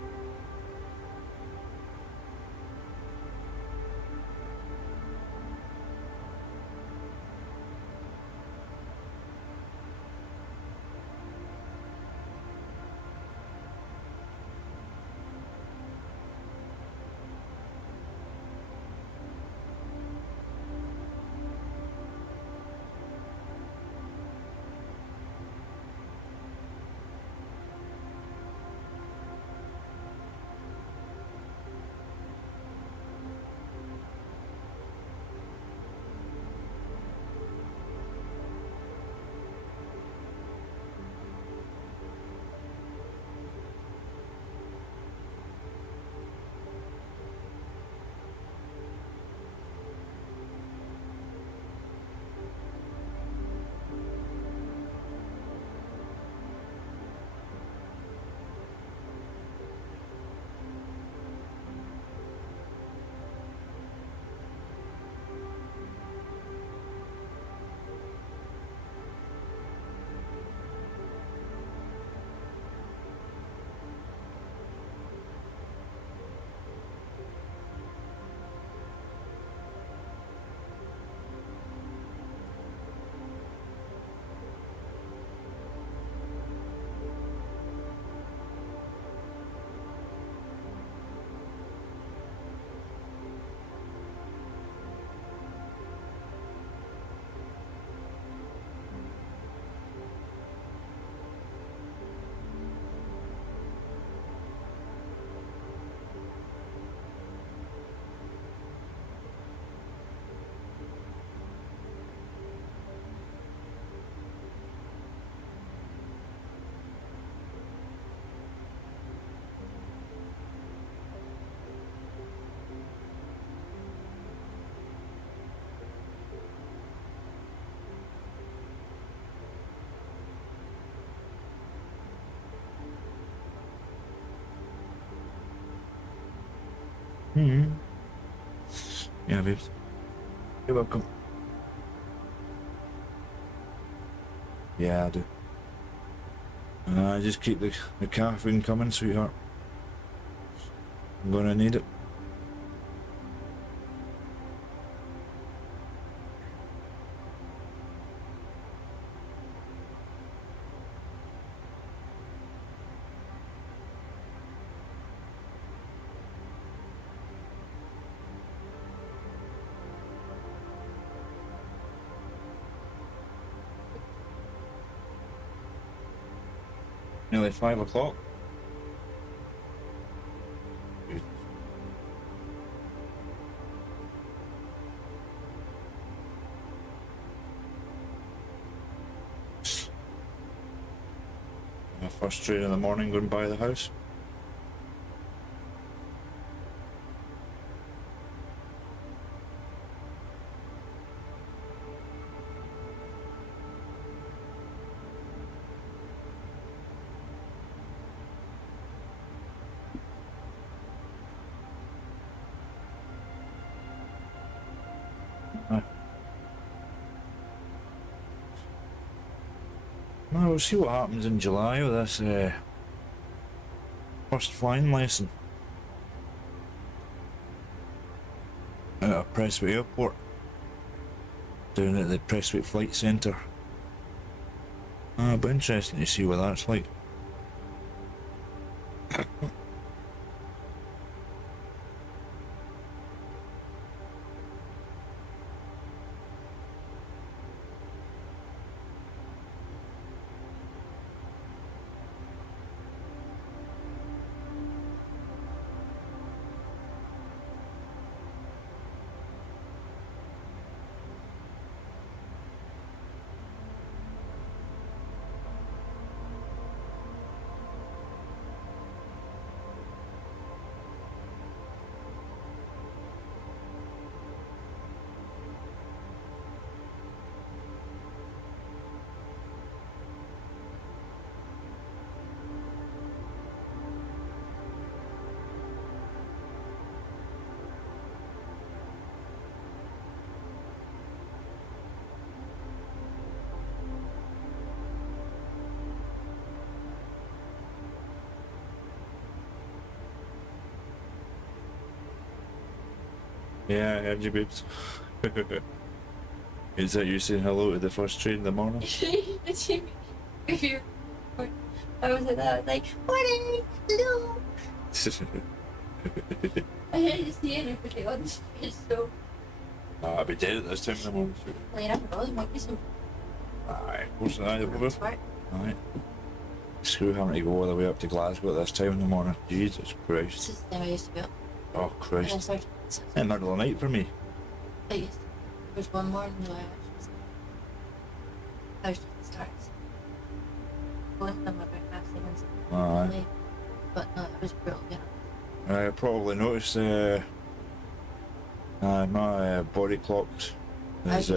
Mm-hmm. Yeah, babes. You're welcome. Yeah, I do. Just keep the caffeine coming, sweetheart. I'm gonna need it. Nearly 5 o'clock. My first train in the morning going by the house. Well, we'll see what happens in July with this first flying lesson out of Prestwick Airport, down at the Prestwick Flight Centre. It'll be interesting to see what that's like. Yeah, I heard you, babes. Is that you saying hello to the first train in the morning? If you, I was like that. I was like, morning, hello. I didn't see anybody on the street, so. I'll be dead at this time in the morning. Well, you never know. There might be some. Aye, of course not. Smart. Aye. Screw having to go all the way up to Glasgow at this time in the morning. Jesus This Christ. is the time I used to be up. Oh, And I Christ. started at 6. In the middle of the night for me. I used to. There was one morning though I was just starting. Going to them about 7:30. Aye. But no, it was brutal. Yeah. I probably noticed my body clock is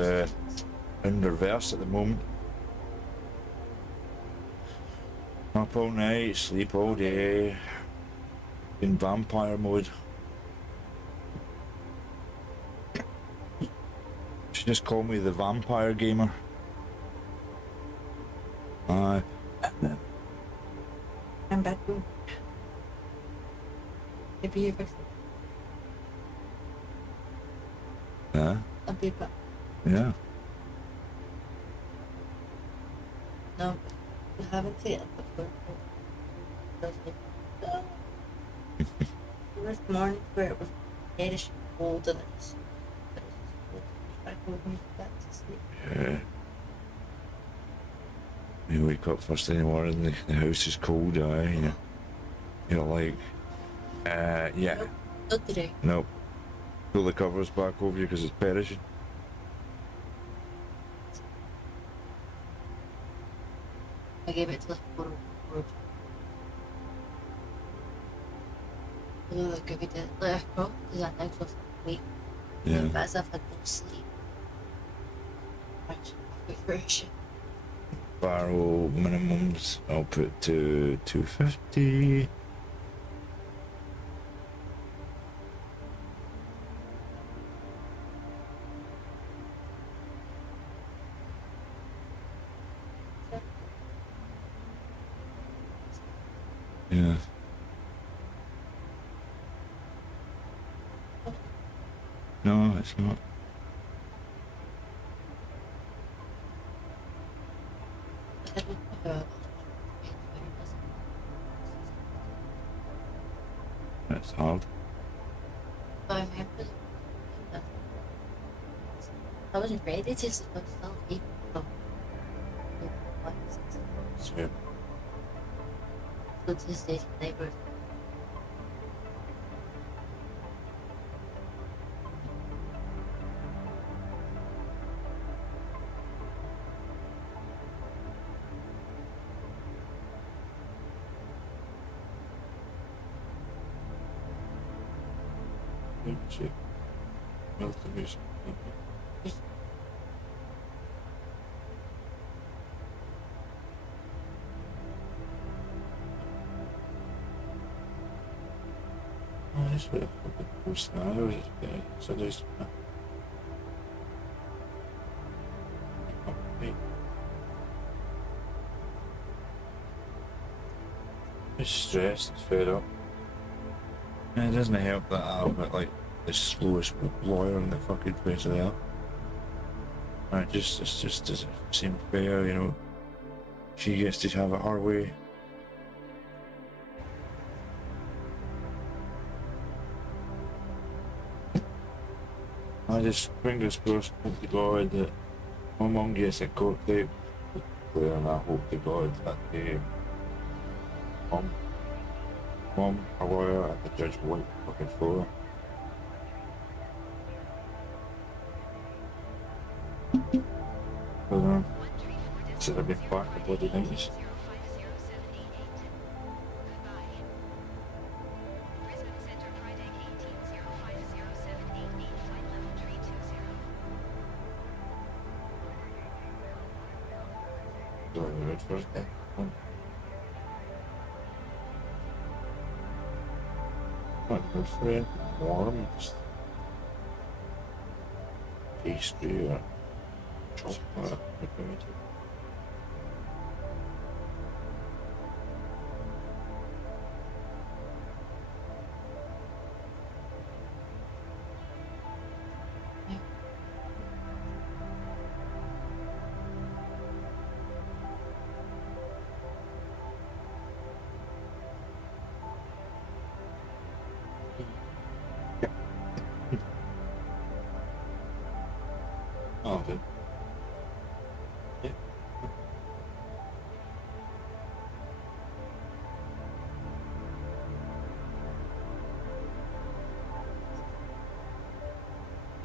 in reverse at the moment. Up all night, sleep all day, in vampire mode. She just called me the vampire gamer. Aye. I'm back home. Maybe you're back. Yeah. I'll be back. Yeah. No, I haven't seen it before. There was mornings where it was reddish cold and it was cold. I would move back to sleep. Yeah. You wake up first thing in the morning, the house is cold, aye. You're like, yeah. Nope, not today. Nope. Pull the covers back over you because it's perishing. I gave it to like 4. Like if I did, like I probably did that next was week. Yeah. But as if I don't sleep. Fresh. Barrel minimums, I'll put to 250. Yeah. No, it's not. That's hard. I remember I wasn't ready to sleep. I was still asleep. So, Go to the station neighbors. shit. Multivision. Oh, this would have been worse than I was. So there's. Just stressed, fed up. And it doesn't help that I've got like the slowest lawyer in the fucking face of the earth. And it just doesn't seem fair, you know. She gets to have it her way. I just fingers crossed, hope to God that my mum gets a court date clear, and I hope to God that the mum, a lawyer, and the judge won't fucking floor. Should have been back in the bloody 90s. First day. Not good for it. Warm, just pastry or chocolate.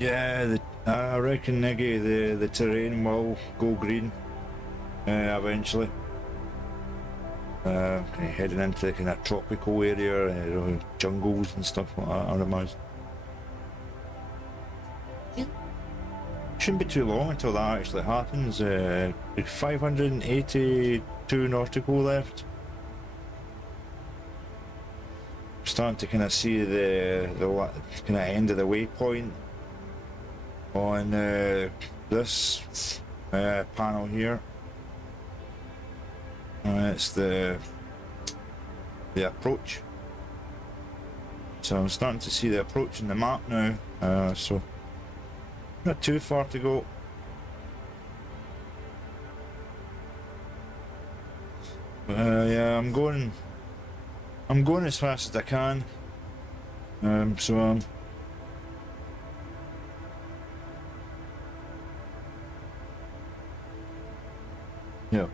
Yeah, I reckon, Niggy, the terrain will go green eventually. Kind of heading into the kind of tropical area, jungles and stuff like that, I imagine. Shouldn't be too long until that actually happens. 582 nautical left. Starting to kind of see the kind of end of the waypoint on this panel here. It's the approach. So I'm starting to see the approach in the map now. So not too far to go. Yeah, I'm going as fast as I can. Yeah.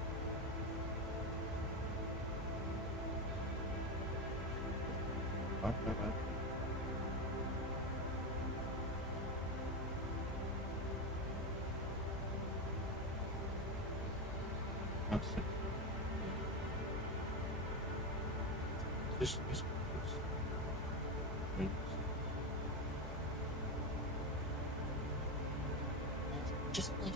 Just Just like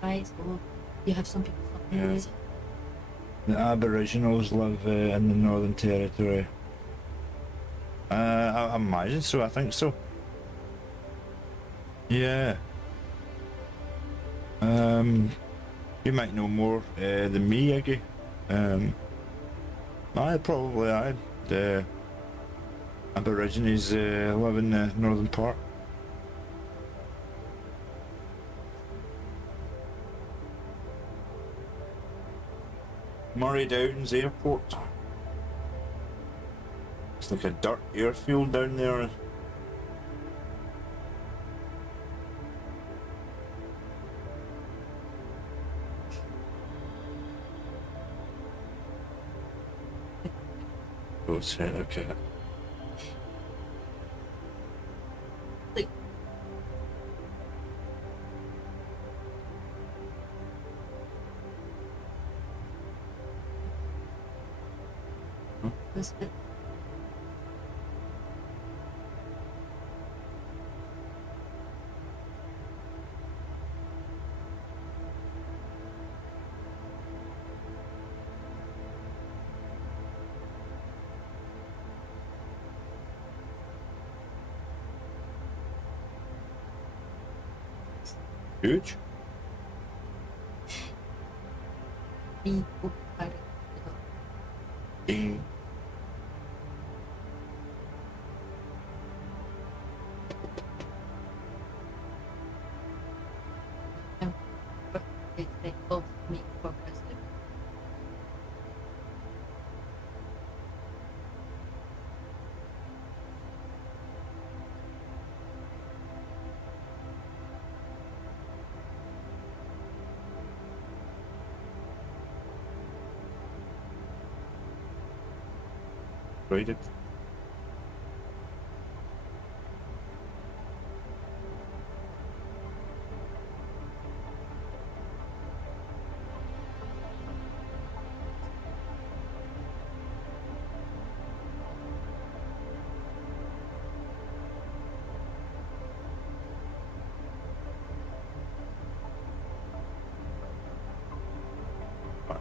eyes, or you have some people from Yeah. Asia. The Aboriginals live in the Northern Territory. I imagine so. I think so. Yeah. You might know more than me, Iggy. Aborigines live in the northern part. Murray Downs Airport. It's like a dirt airfield down there. Oh, it's okay. This bit. Huge. Be occupied. Ding. They both meet for president. Read it.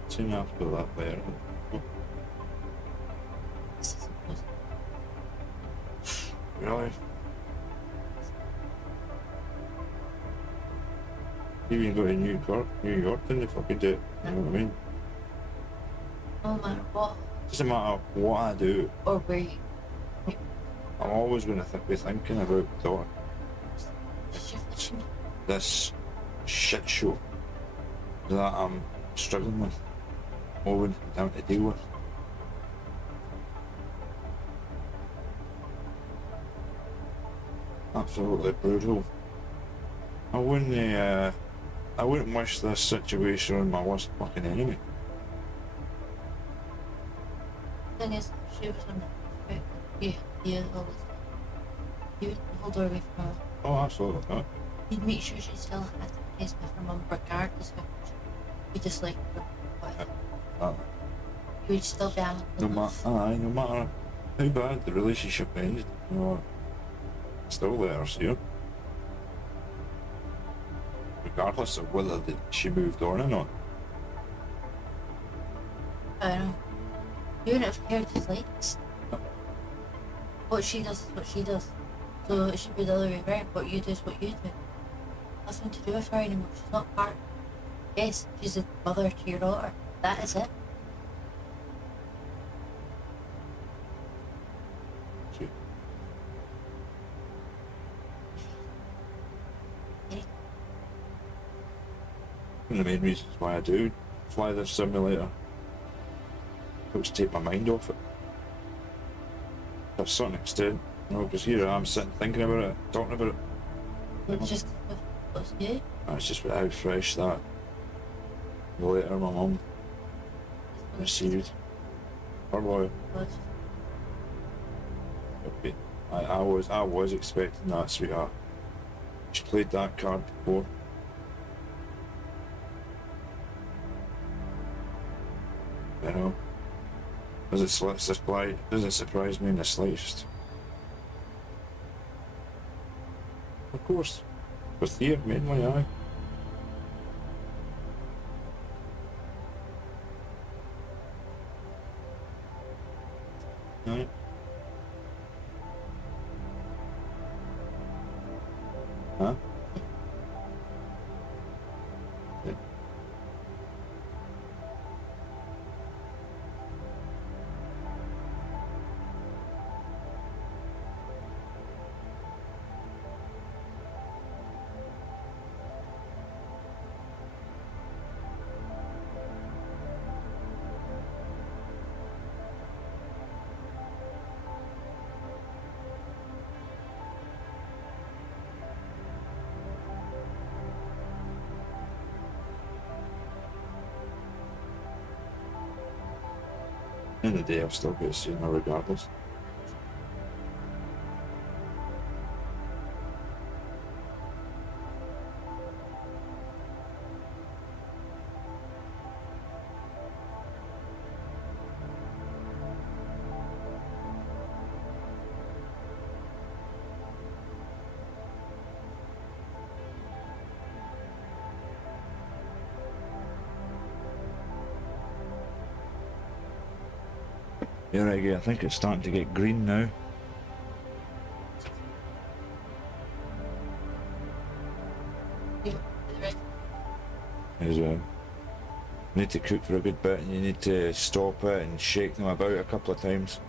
Soon after that there. This is impossible. Really? Even go to New York, didn't they fucking do it? You know what I mean? No matter what Doesn't matter what I do, or where you I'm always going to be thinking about shift. this shit show that I'm struggling with, moving down to deal with. Absolutely brutal. I wouldn't wish this situation on my worst fucking enemy. Thing is, she was on the right. Yeah, all this stuff. You would hold her away from her. Oh, absolutely not. You'd make sure she still had to place with her mum, regardless of how much you disliked her. Whatever. You would still be able to No matter how bad the relationship ended, you know, still let her see her. Regardless of whether she moved on or not. I don't know. You wouldn't have cared his likes. What she does is what she does. So it should be the other way around. What you do is what you do. Nothing to do with her anymore. She's not part. Yes, she's a mother to your daughter. That is it. She, one of the main reasons why I do fly this simulator helps take my mind off it. To a certain extent, you know, because here I am sitting thinking about it, talking about it. It's just what's new. That's just how fresh that letter my mum received. Her lawyer. I was expecting that, sweetheart. She played that card before. You know, doesn't surprise me in the slightest. Of course, with you mainly, aye. Aye. Huh? Yeah. In the day, I'll still get to see her regardless. Yeah, right, yeah, I think it's starting to get green now. As well. You need to cook for a good bit and you need to stop it and shake them about a couple of times.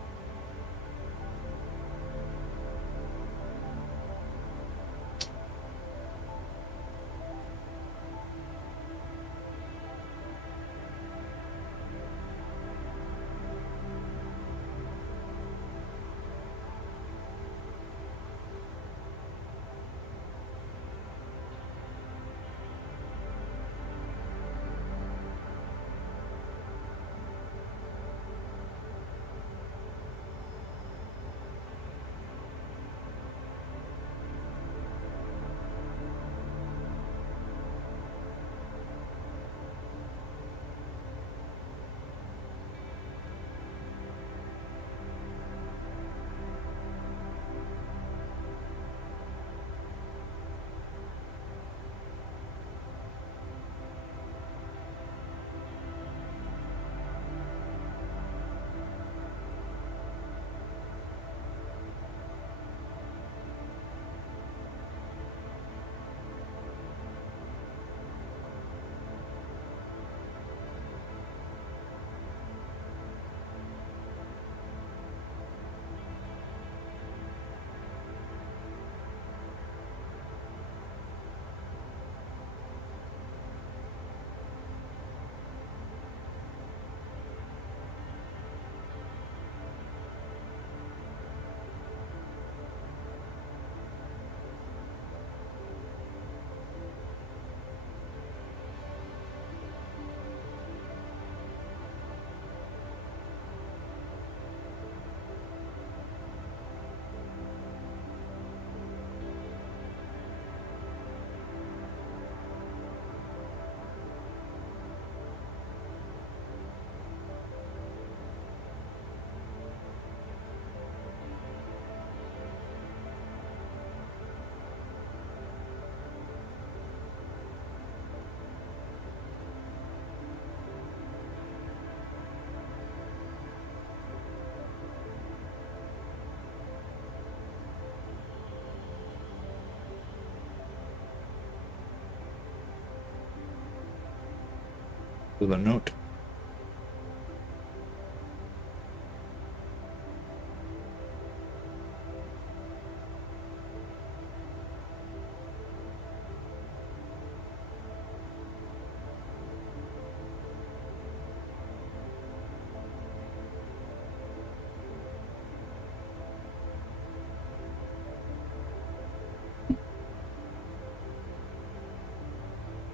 So they're not.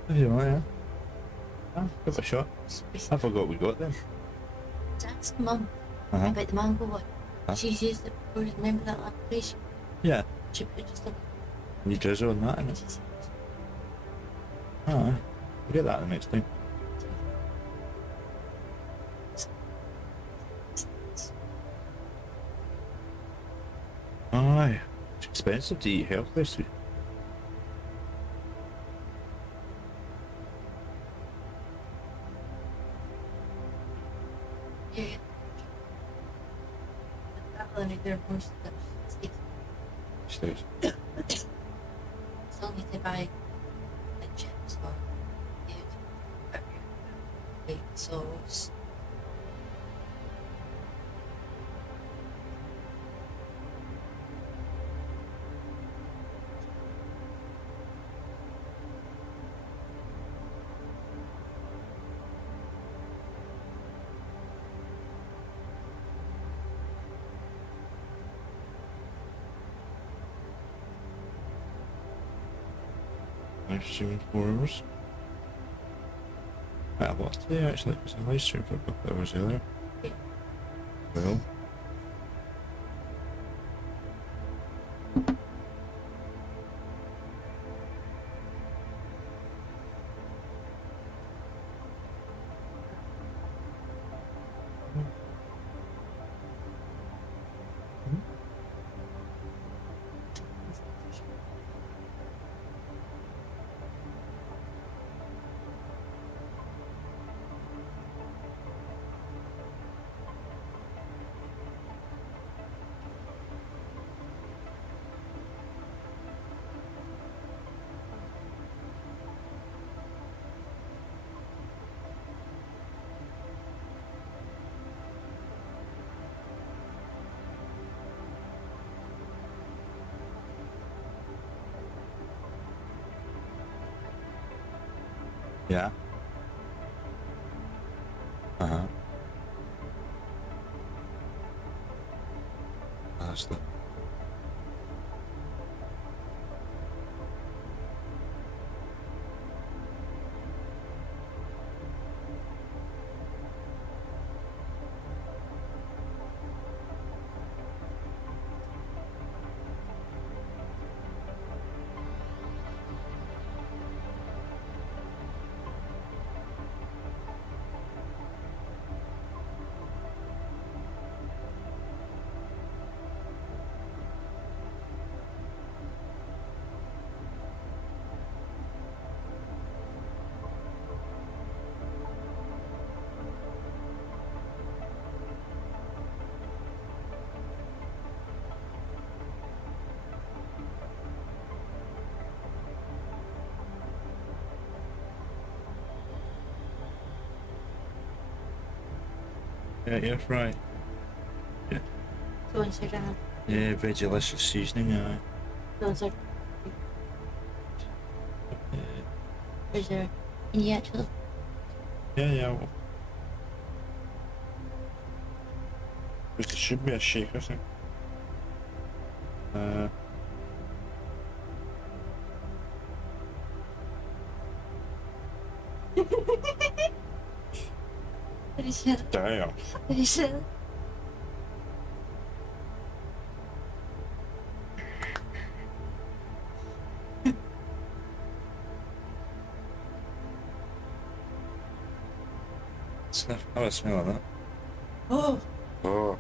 If you want, yeah. Ah, give it a shot. I forgot we got them. Ask Mum Uh-huh. about the mango one. Huh? She's used it before. Remember that application? Yeah. She put just a You drizzle on that, innit? she said, Ah, we'll get that the next time. Aye. It's expensive to eat healthy, sweet. yeah. That one, they're most of them. Stays. Still need to buy like chips or food, sauce. Live stream 4 hours. Quite a lot today actually, because I live streamed for a couple of hours earlier. Yeah. Well. Yeah. Uh-huh. That's the... Yeah, air fry. Yeah. So inside that. Yeah, veggie-licious seasoning, aye. So inside. Yeah, Is there any actual? yeah. Well. There should be a shake or something. What is it? Damn. What is it? Sniff. Have a smell of that. Oh, Oh.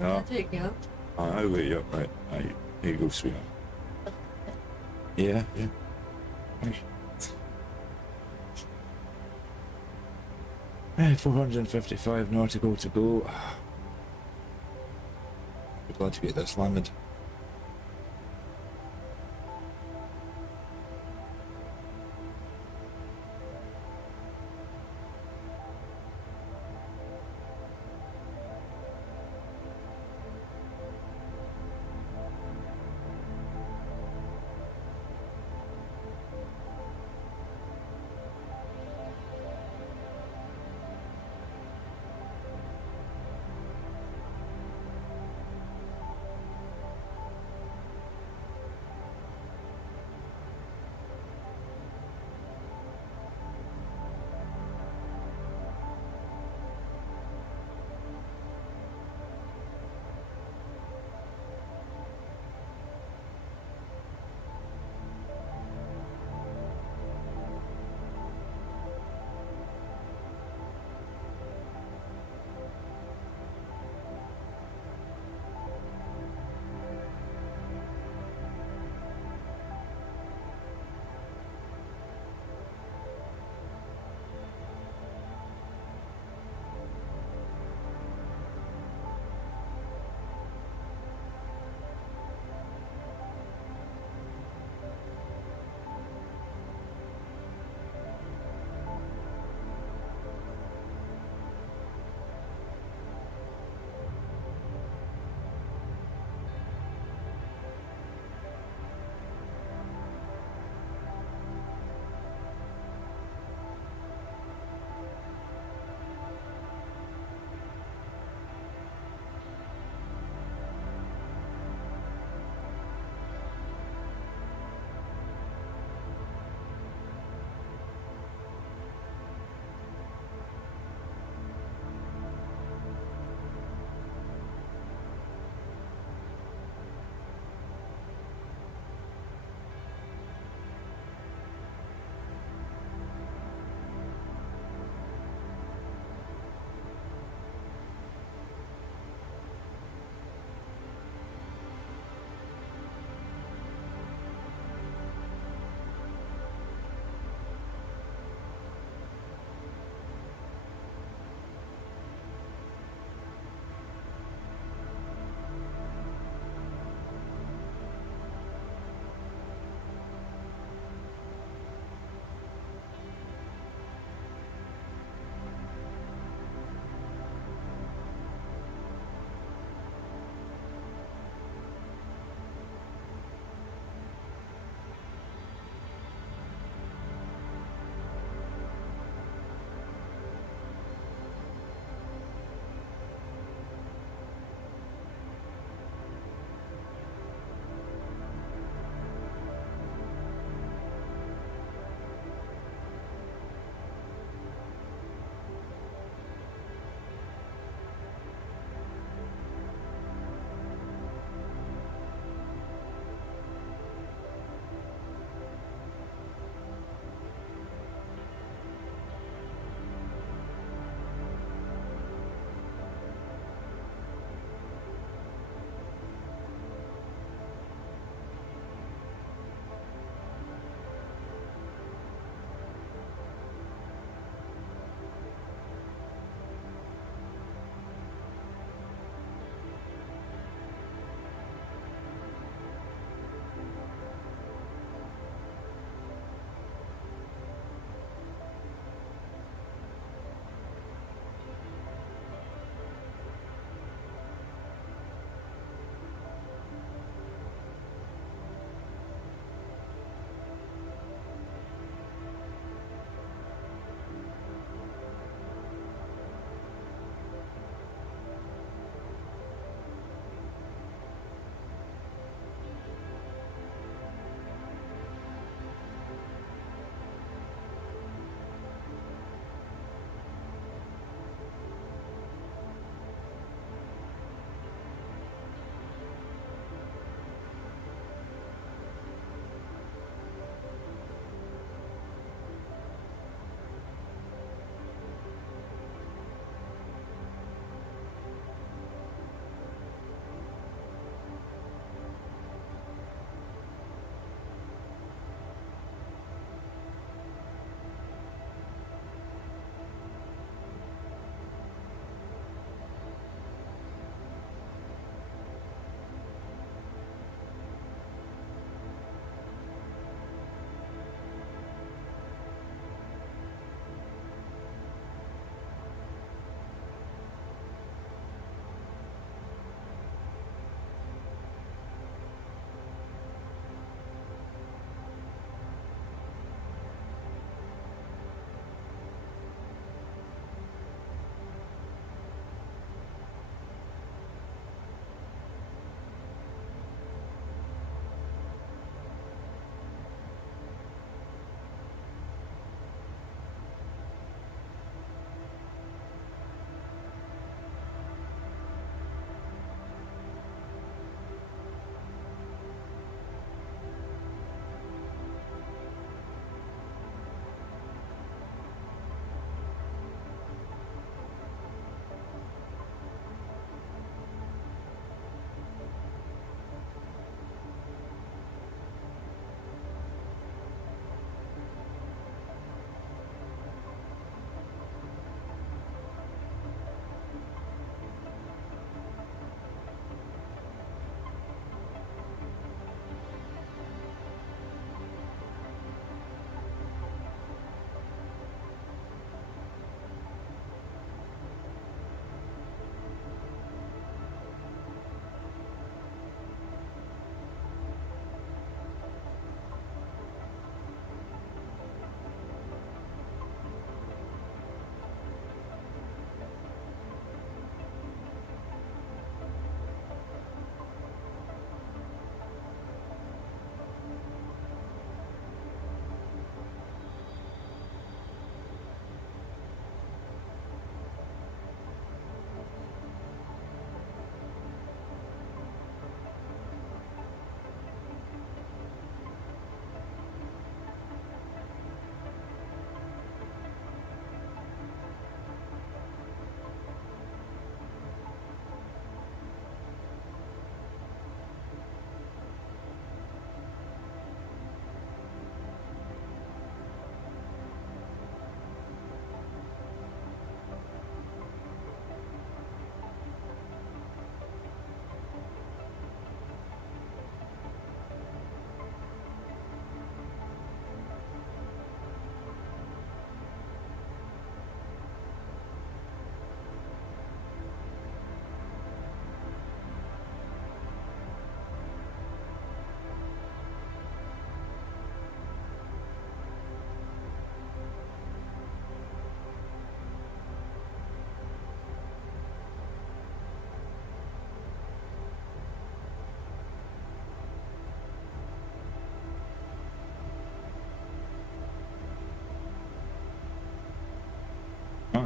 No. I'll take you out. I'll wait you up, right. Aye, here you go, sweetheart. Yeah. Thanks. 455 nautical to go. Be glad to get this landed.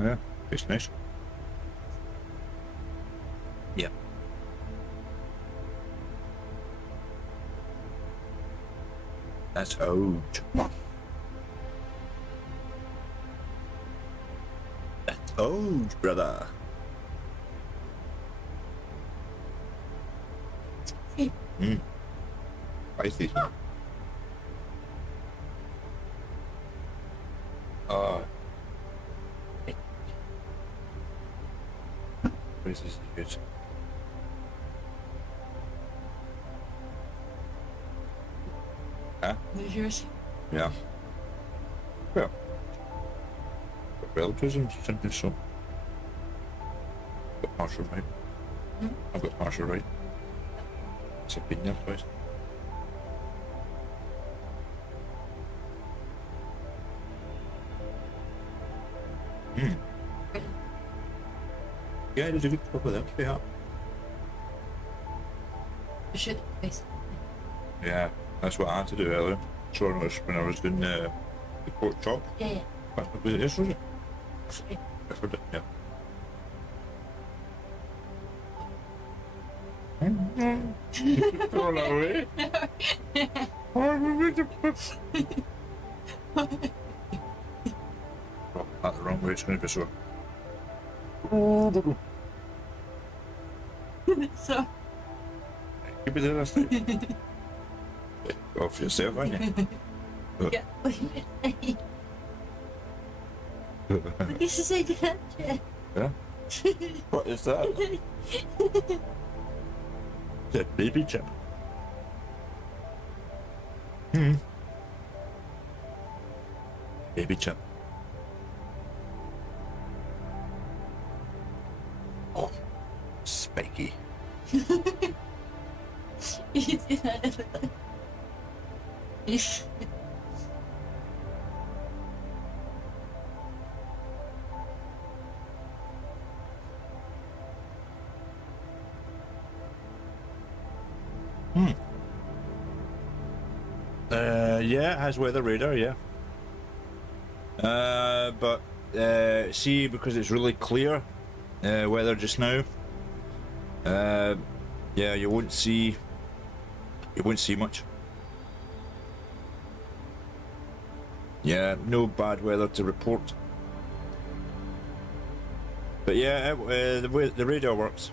yeah, it's nice. Yeah. That's old. That's old, brother. Spicy. Oh. This is good. Huh? Where's yours? Yeah. Well, got relatives and something, so. Got partial right. I've got partial right. So I've been there twice. Yeah, did a good job with that. Yeah. You should. Yeah, that's what I had to do earlier. So when I was doing the pork chop. Yeah. Was it this, was it? Yeah. I heard it, yeah. Throw that away. Oh, that's the wrong way, it's going to be so. So. Keep it there, that's it. Go for yourself, aren't you? Yeah. This is a catch. Yeah? What is that? It's a baby chip. Baby chip. Oh, spiky. You do that every time. Yeah, it has weather radar, yeah. But see, because it's really clear weather just now, yeah, you won't see much. Yeah, no bad weather to report. But yeah, the radar works.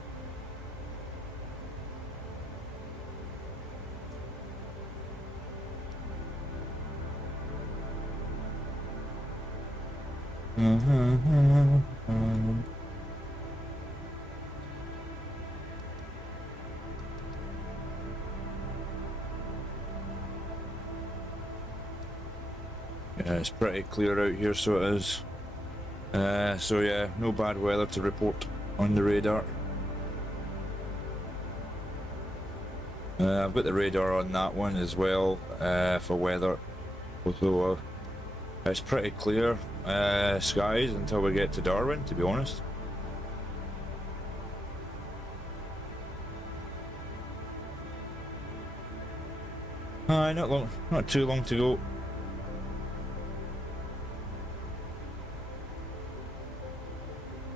Yeah, it's pretty clear out here, so it is. So yeah, no bad weather to report on the radar. I've got the radar on that one as well for weather, although it's pretty clear skies until we get to Darwin, to be honest. Not too long to go.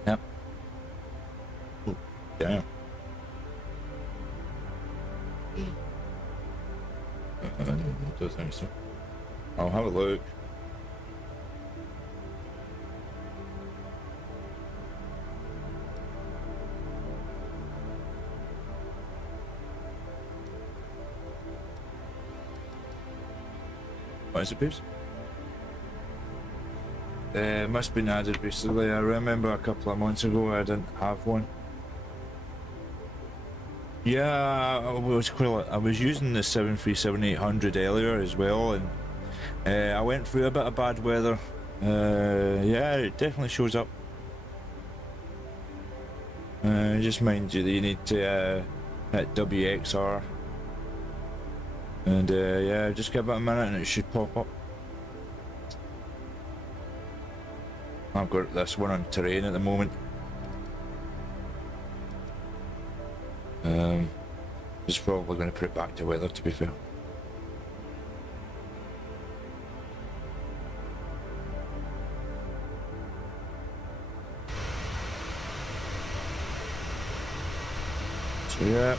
Yep. Oh, damn. I don't think so. I'll have a look. What is it, Piers? Must have been added recently. I remember a couple of months ago I didn't have one. Yeah, I was using the 737-800 earlier as well, and I went through a bit of bad weather. Yeah, it definitely shows up. Just mind you that you need to hit WXR. And yeah, just give it a minute and it should pop up. I've got this one on terrain at the moment. Just probably going to put it back to weather, to be fair. So yeah.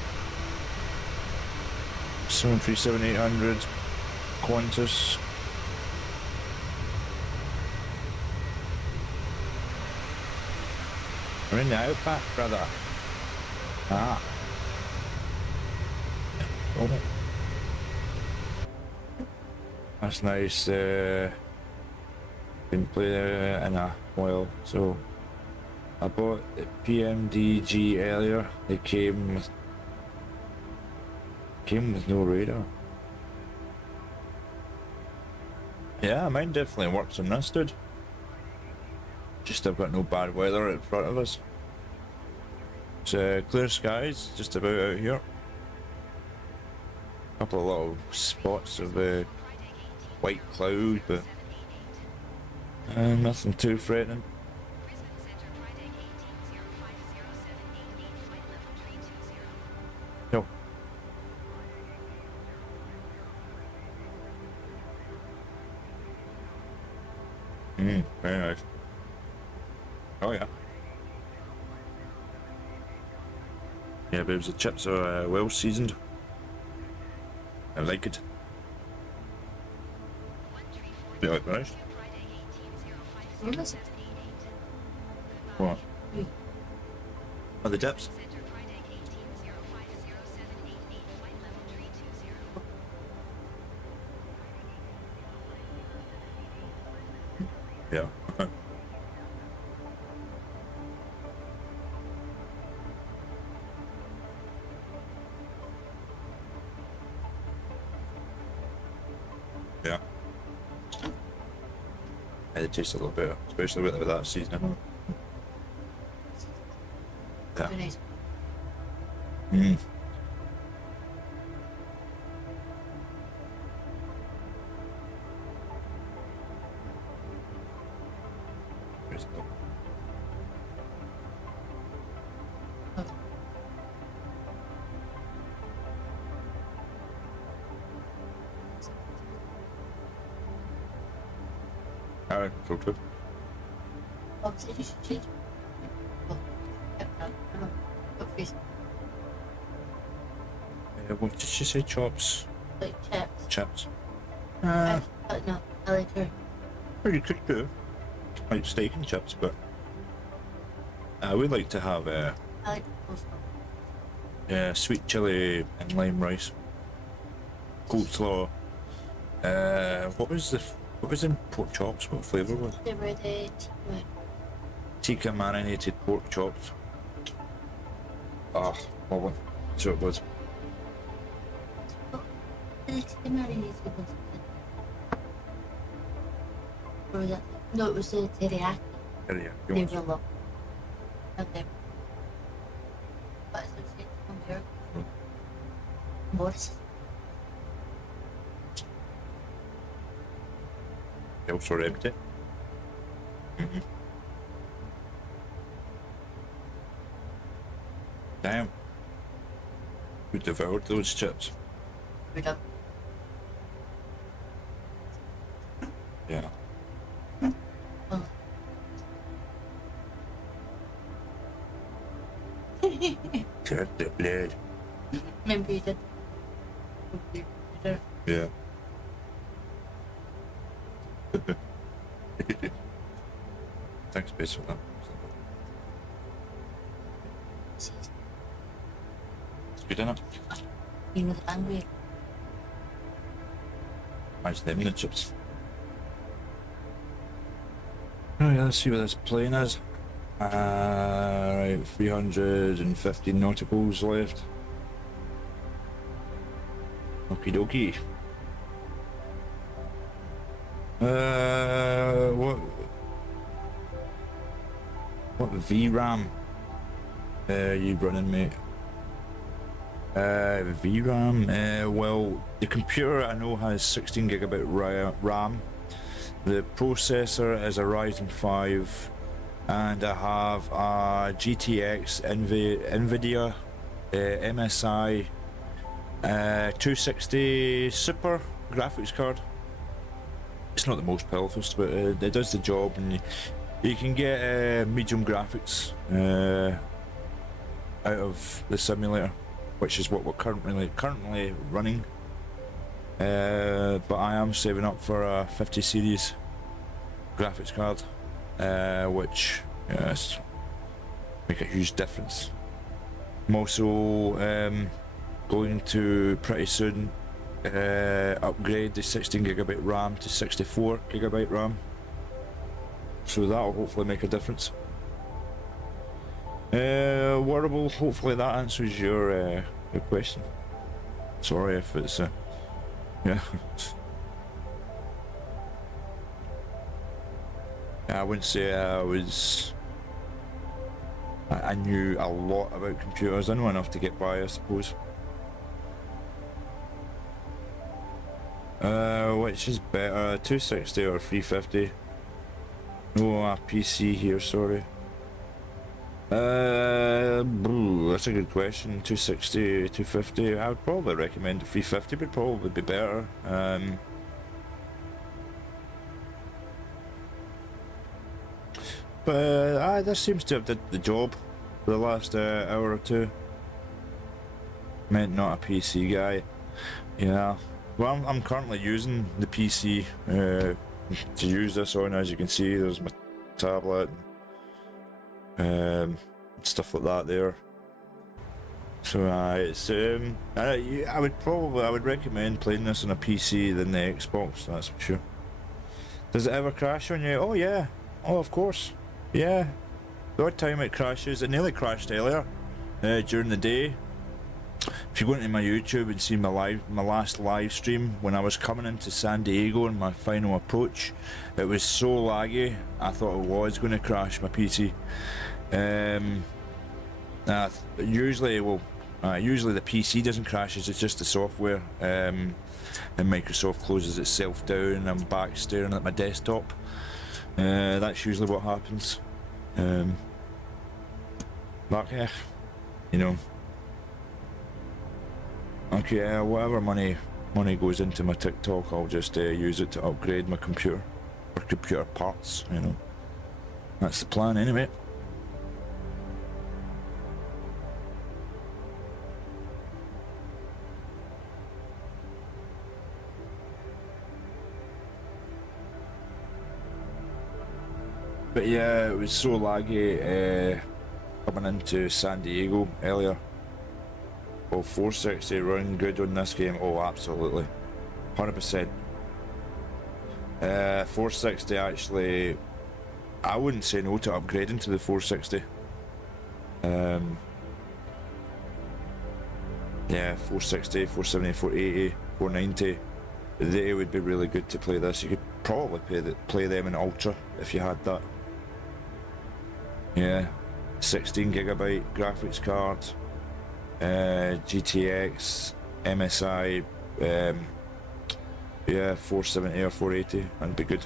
737-800 Qantas. We're in the outback, brother. Ah. Oh. That's nice. Didn't play there in a while, so I bought the PMDG earlier. It came with no radar. Yeah, mine definitely works on this, dude. Just I've got no bad weather in front of us. It's clear skies just about out here. Couple of little spots of white cloud, but nothing too threatening. No. Very nice. Oh yeah. Yeah, babes, the chips are well seasoned. I like it. You like nice? What? Oh, the chips? Yeah. Yeah. Yeah, they taste a little better, especially with that seasoning. Yeah. Very nice. There's a little- Alright, so good. Oh, so you should change. Oh, yeah, I don't know. What face? What did she say? Chops? Like chips. Chips? No, I like her. Well, you could do. Like steak and chips, but I would like to have I like coleslaw. sweet chili and lime rice, coleslaw. What was in pork chops? What flavour was it? They were the Tikka marinated pork chops. Ah, what one? So it was. the marinated ones. Or was that? No, it was the teriyaki. There you They go. were low. Okay. But as I said, from here, Morris. They also empty. Damn. We devoured those chips. We're done. Yeah. Oh. Cut the blood. Remember you did. Yeah. Thanks, Bess, for that. It's good, innit? You know the angry. Nice them the chips. Oh yeah, let's see what this plane is. Right, 350 nauticals left. Okie dokie. What VRAM you running, mate? VRAM, well, the computer I know has 16 gigabit RAM. The processor is a Ryzen 5, and I have a GTX NVIDIA MSI 260 Super graphics card. It's not the most powerful, but it does the job, and you can get medium graphics out of the simulator. which is what we're currently running. But I am saving up for a 50 series graphics card, which make a huge difference. I'm also going to pretty soon upgrade the 16GB RAM to 64GB RAM, so that'll hopefully make a difference. Wearable, hopefully that answers your question. Sorry if it's yeah. I wouldn't say I knew a lot about computers. I know enough to get by, I suppose. Which is better, 260 or 350? No, a PC here, sorry. That's a good question. 260, 250. I would probably recommend 350, would probably be better. But this seems to have did the job for the last hour or two. Meant not a PC guy. Yeah. Well, I'm currently using the PC to use this on. As you can see, there's my tablet, stuff like that there. So it's I would recommend playing this on a PC than the Xbox. That's for sure. Does it ever crash on you? Oh yeah. Oh, of course. Yeah. The odd time it crashes. It nearly crashed earlier during the day. If you go into my YouTube and see my last live stream when I was coming into San Diego on my final approach, it was so laggy I thought it was going to crash my PC. Usually the PC doesn't crash, it's just the software, and Microsoft closes itself down and I'm back staring at my desktop. That's usually what happens. But yeah, you know. Okay, whatever money goes into my TikTok, I'll just use it to upgrade my computer, or computer parts, you know. That's the plan anyway. But yeah, it was so laggy coming into San Diego earlier. Oh, 460 running good on this game. Oh, absolutely, 100%. 460 actually, I wouldn't say no to upgrading to the 460. Yeah, 460, 470, 480, 490. They would be really good to play this. You could probably play them in Ultra if you had that. Yeah, 16GB graphics card. GTX, MSI, yeah, 470 or 480, that'd be good.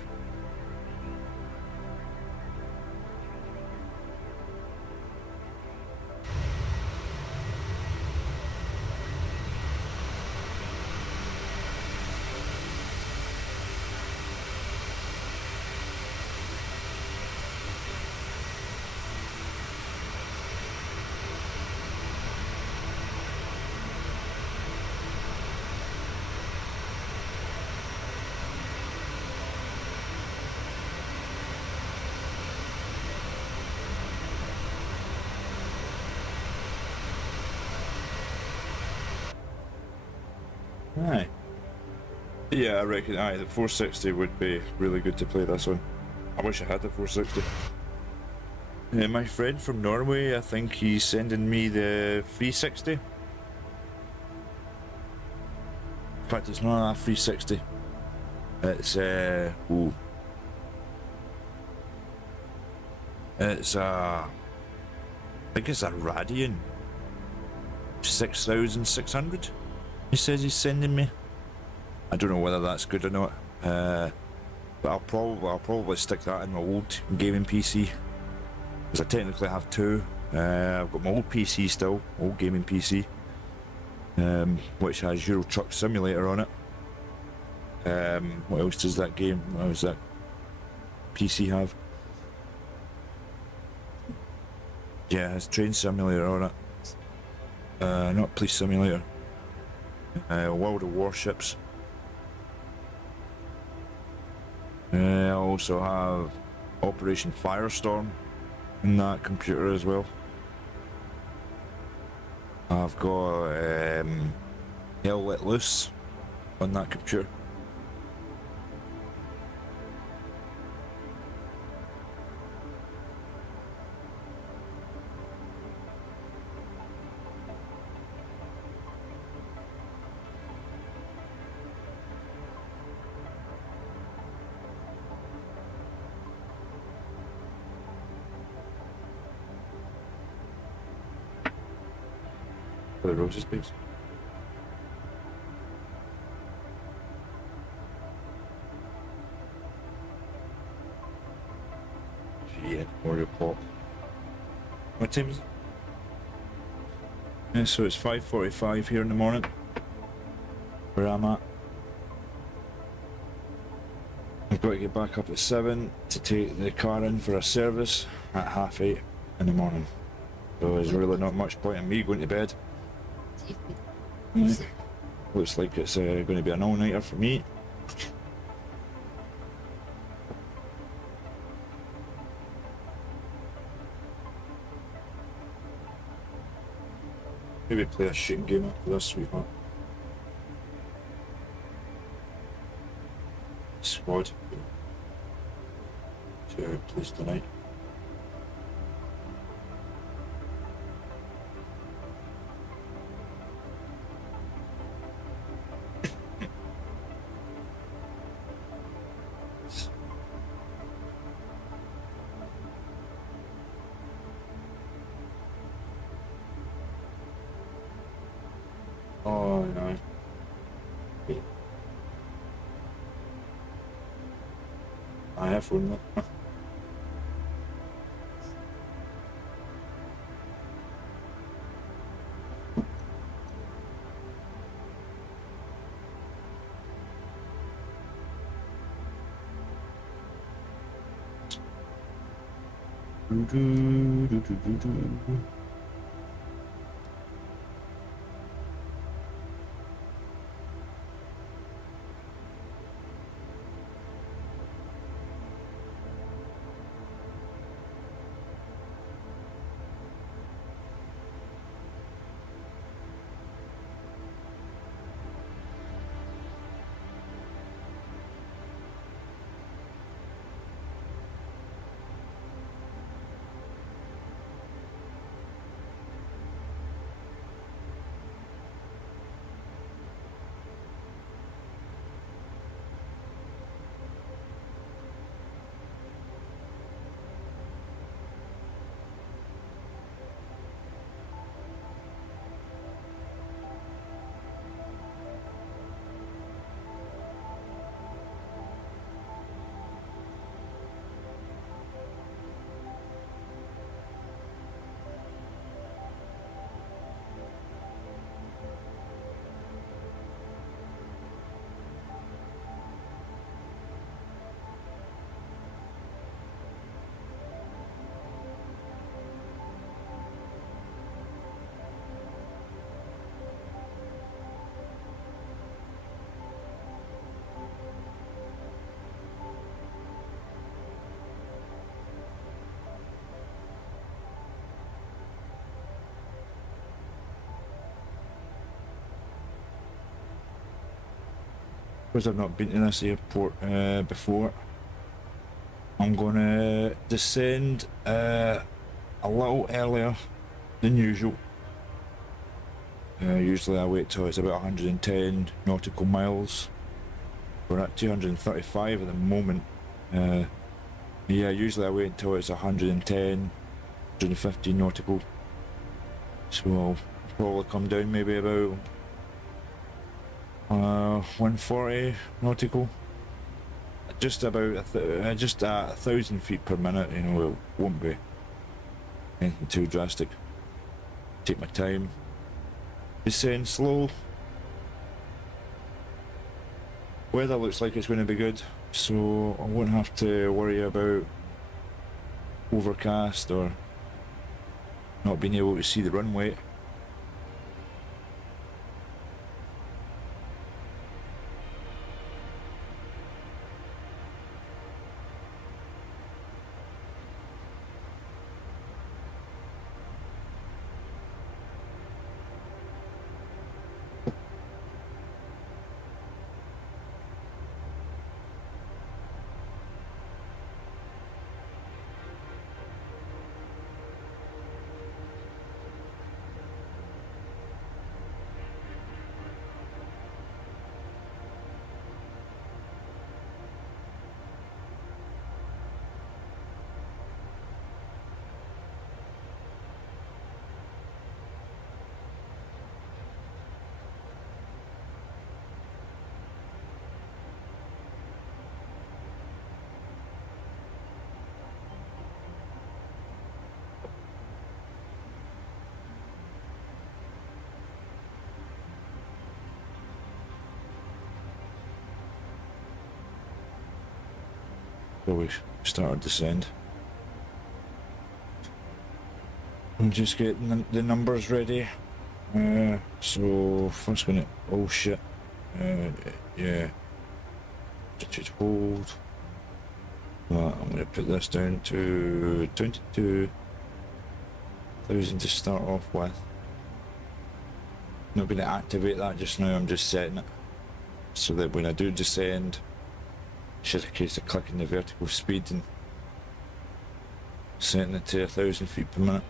Aye. Yeah, I reckon the 460 would be really good to play this on. I wish I had the 460. My friend from Norway, I think he's sending me the 360. In fact, it's not a 360. It's it's I think it's a Radeon 6600. He says he's sending me. I don't know whether that's good or not, but I'll probably stick that in my old gaming PC, because I technically have two. I've got my old PC still, old gaming PC, which has Euro Truck Simulator on it. What else does that PC have? Yeah, it has Train Simulator on it. Not Police Simulator. World of Warships. I also have Operation Firestorm in that computer as well. I've got Hell Let Loose on that computer. For the roses, please. Yeah, Oreo pop. What time is it? Yeah, so it's 5:45 here in the morning, where I'm at. I've got to get back up at 7 to take the car in for a service at 8:30 in the morning. So there's really not much point in me going to bed. Looks like it's going to be an all-nighter for me. Maybe play a shooting game after this, sweetheart. Squad. To place tonight. Oh no. I have one. Because I've not been to this airport before, I'm gonna descend a little earlier than usual. Usually I wait till it's about 110 nautical miles. We're at 235 at the moment. Yeah, usually I wait until it's 110, 150 nautical. So I'll probably come down maybe about 140 nautical, just about just at 1,000 feet per minute. You know, it won't be anything too drastic. Take my time, descend slow. Weather looks like it's going to be good, so I won't have to worry about overcast or not being able to see the runway. So we started descend. I'm just getting the numbers ready. So first gonna, oh shit. Yeah. Just hold. I'm gonna put this down to 22,000 to start off with. Not gonna activate that just now, I'm just setting it. So that when I do descend, it's just a case of clicking the vertical speed and setting it to 1,000 feet per minute.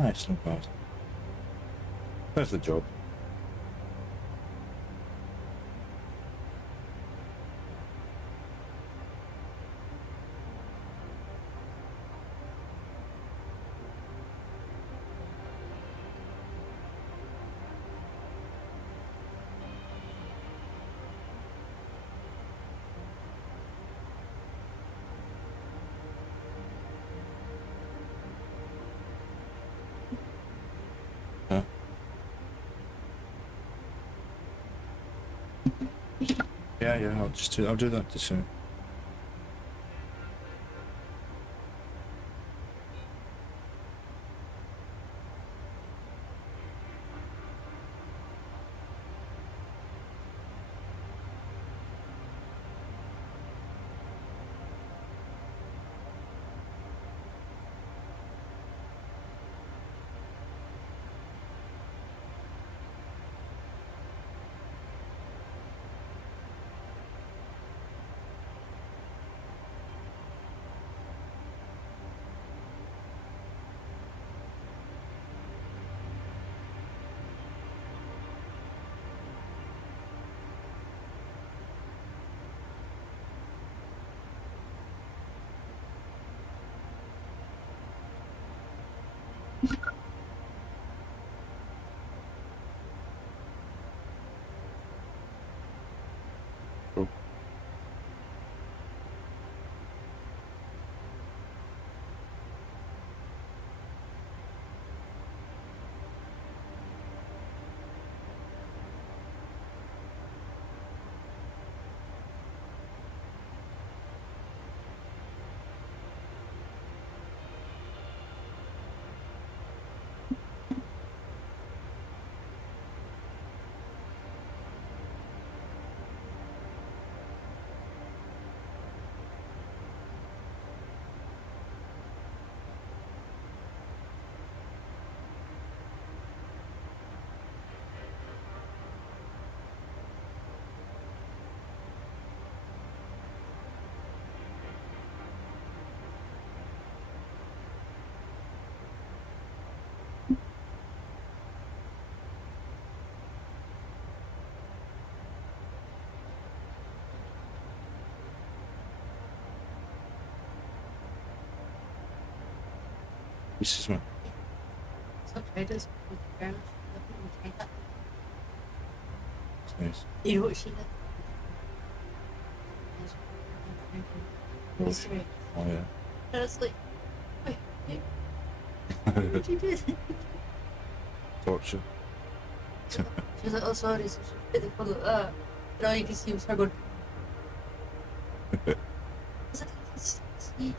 It's not bad. There's the job. Huh? Yeah, I'll do that too soon. Cool. This is one. So traders would very much trade that. It's nice. You know what she did? Mystery. Oh yeah. And it's like, wait, how did you do this? Torture. She was like, oh sorry, so she did the phone like that. And all you can see was her going. I was like, see.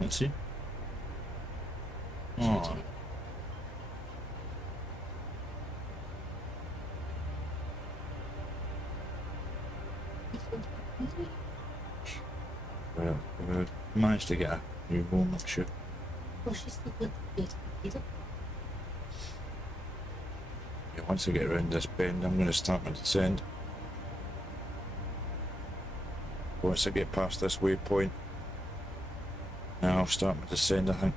Let's see. Oh. Well, we managed to get a new home, I'm sure. Oh, she's still going to be either. Yeah, once I get around this bend, I'm going to start my descent. Once I get past this waypoint, now I'll start my descent, I think.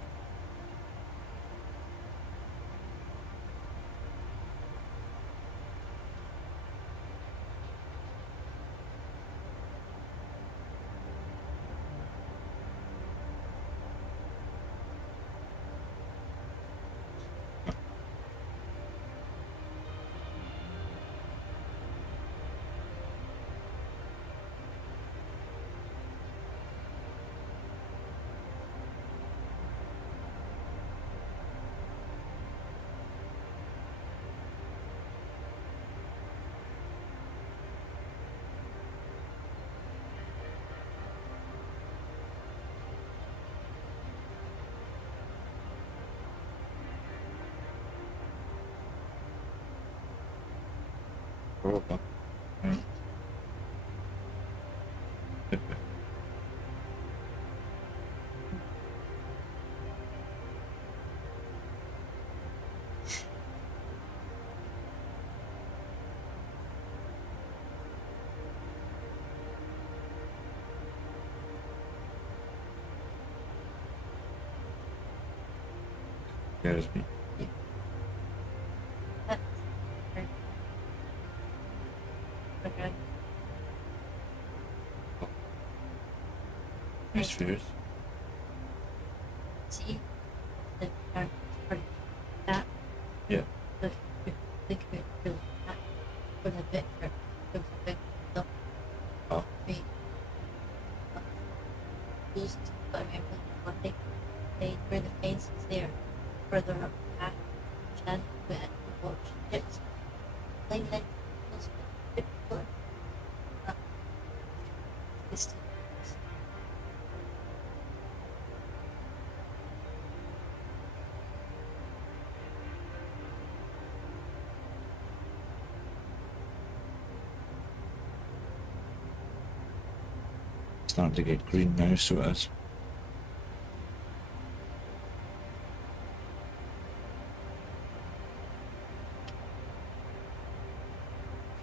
Probably. Right. Scares me. That's her. Okay. Nice views. See? The part that. Yeah. The could do that. For the bit for the bit of Oh. me. Those, I remember one thing. They where the fence is there, further up the path, Chad went and watched ships. Like those before. This Starting to get green now, so it is.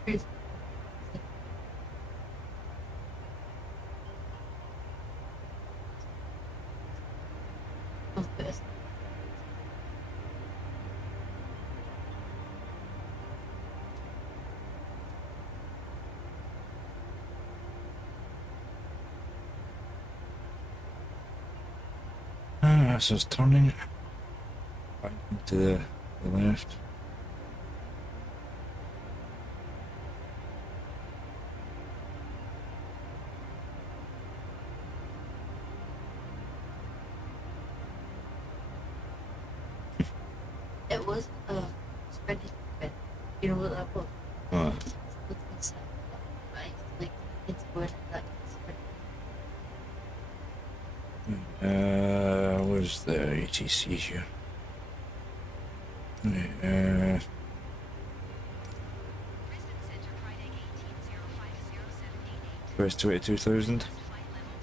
is of this. Ah, so it's turning back into the left. It was spreading, but you know what that was? Oh, It's inside, right? Like it's going like spread. where's the ATC here? Right, Brisbane Centre, Friday 18050788. where's 22,000? Flight level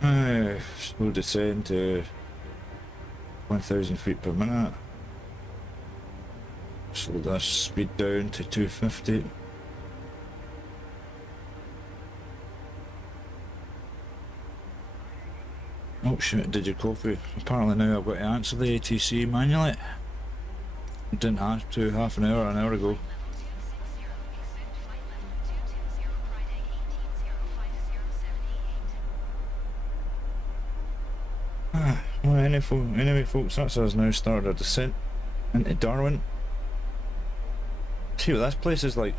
220. Slow descend to 1,000 feet per minute. Slow that speed down to 250. Oh shit, Digicopy. Apparently now I've got to answer the ATC manually. I didn't have to half an hour ago. Level 260. Extend flight level 220. Friday 18050788. Well, anyway, folks, that's us now started our descent into Darwin. See what this place is like.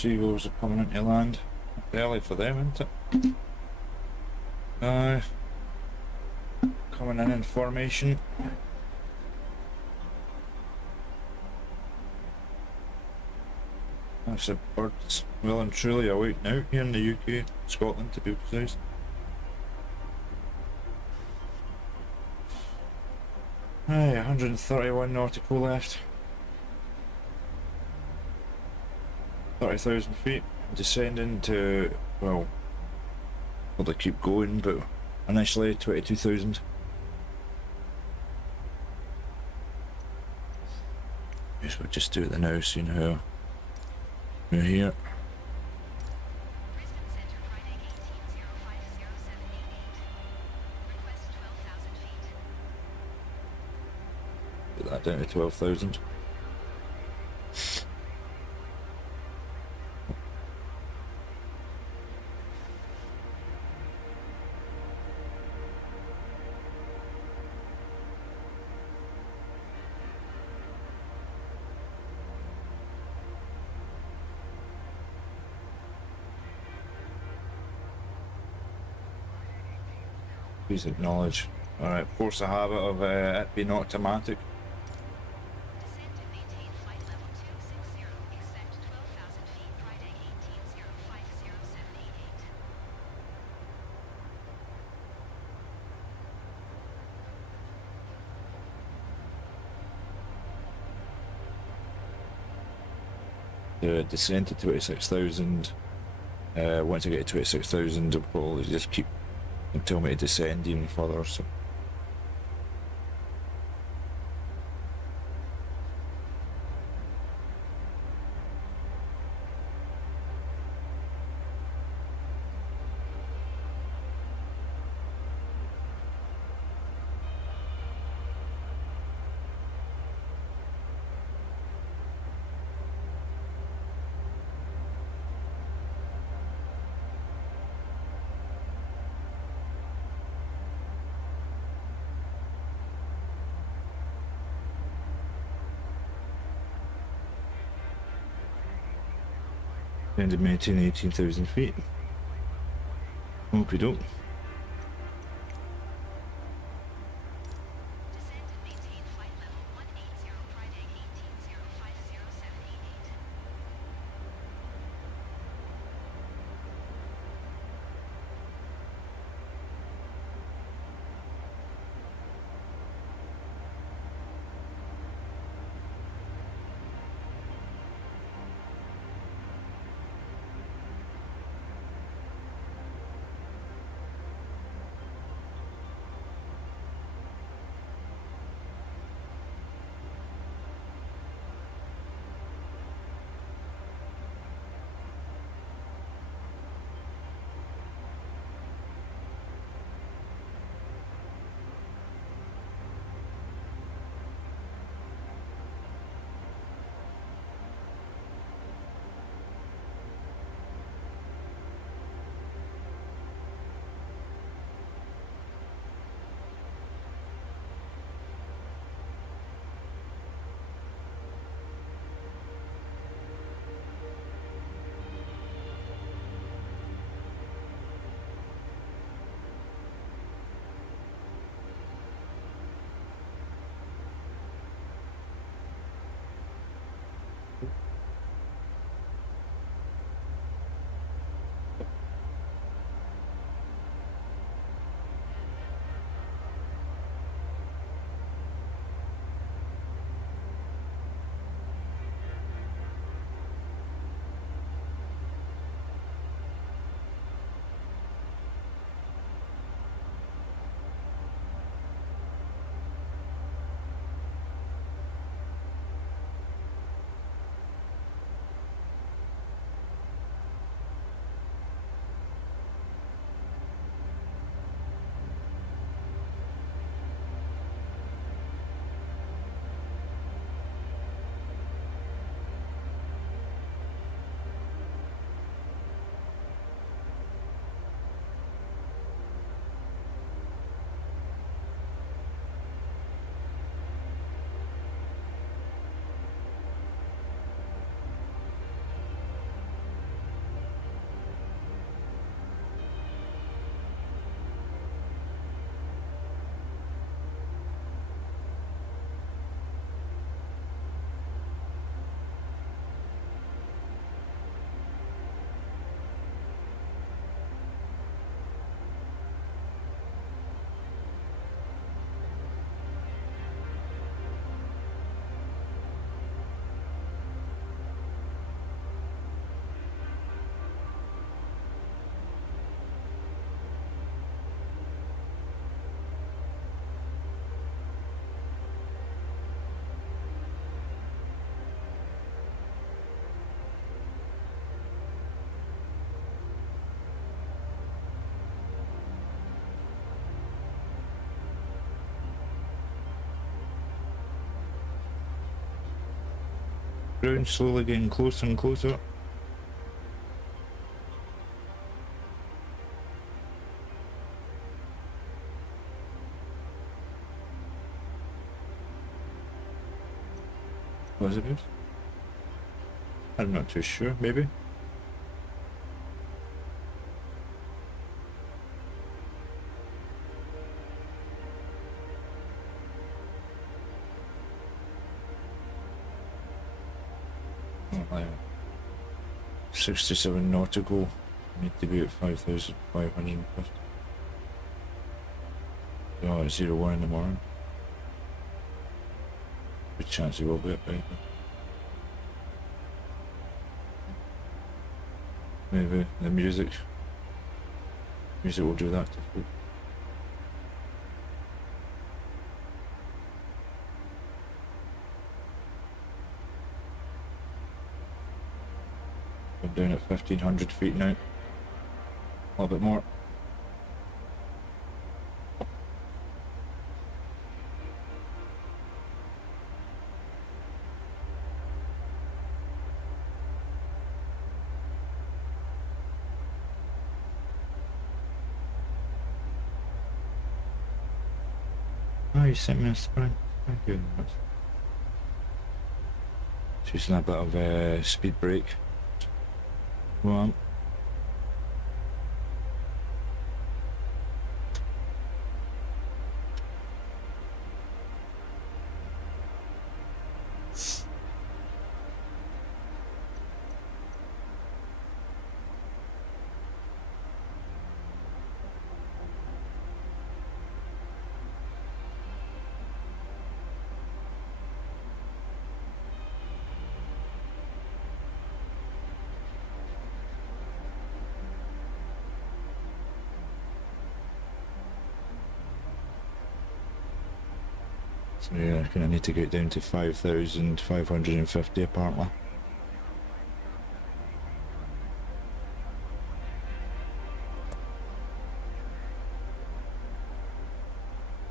seagulls are coming into land. Early for them, isn't it? Coming in formation. That's the birds well and truly awake now here in the UK, Scotland to be precise. Aye, 131 nautical left. 30,000 feet. Descending to, well, they keep going, but initially 22,000. Yes, we'll just do it now, seeing how we're here. Brisbane Centre, Friday, 18050788. Request 12,000 feet. Put that down to 12,000. Please acknowledge. Alright, force a habit of it being automatic. Descend and maintain flight level 260. Expect 12,000 feet. Friday, 18050788. Descend to 26,000. Once I get to 26,000, I'll probably just keep tell me to descend even further. So. And to maintain 18,000 feet. Okie doke. Descend and maintain flight level 180. Friday, 18050788. Ground slowly getting closer and closer. Was it good? I'm not too sure, maybe. Oh, 67 nautical. Need to be at 5,550. Oh, it's 01 in the morning. Good chance he will be at paper. Maybe the music will do that to folk. I'm down at 1,500 feet now. A little bit more. Oh, you sent me a spring. Thank you very much. Just a bit of speed brake. Well, so yeah, I reckon I need to get down to 5,550 apparently.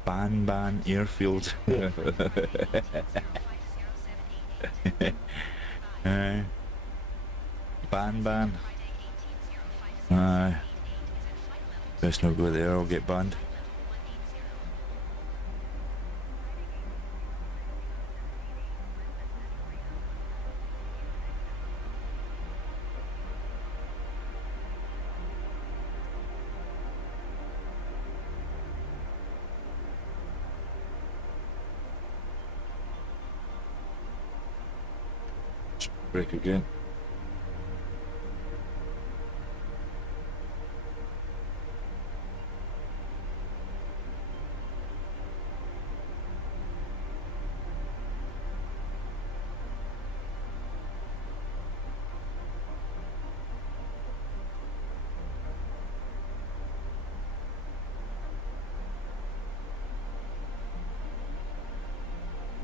Ban airfield. Ban. Best not go there, I'll get banned. Break again.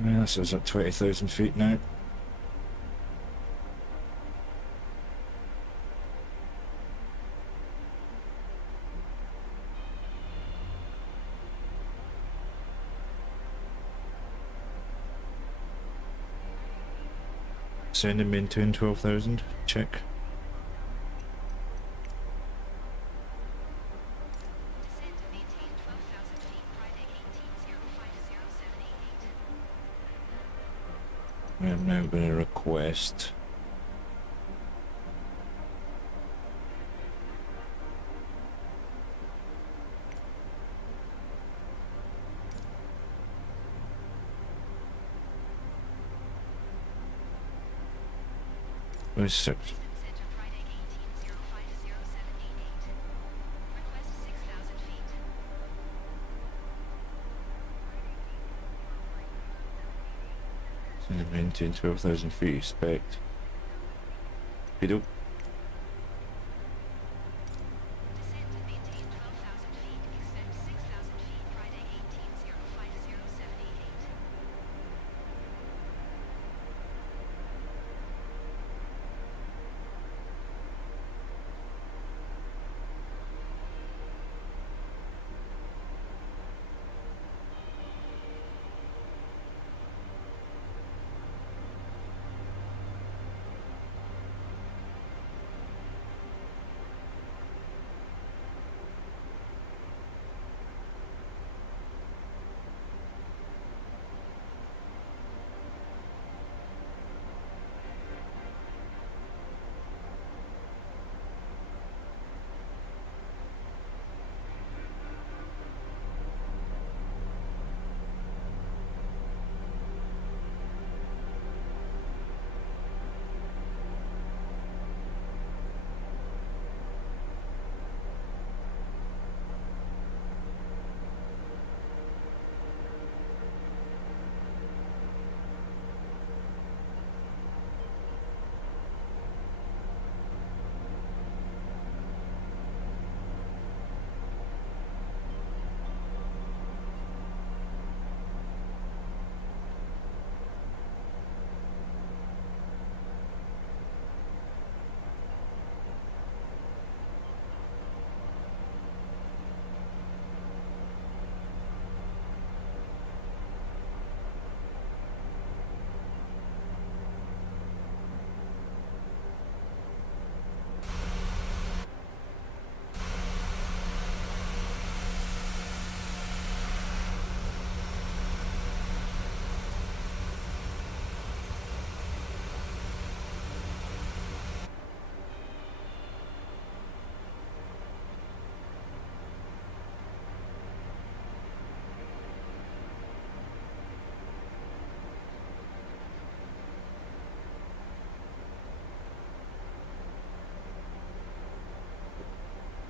Yeah, this is at 20,000 feet now. Send and maintain 12,000. Check. Descend and maintain 12,000 feet, Friday 18050788. I am now going to request six. Eastern Center, Friday 18050788. Request 6,000 feet. Send and maintain 12,000 feet. Expect. Pido. Descend and maintain 12,000 feet. Expect 6,000 feet, Friday 18050788.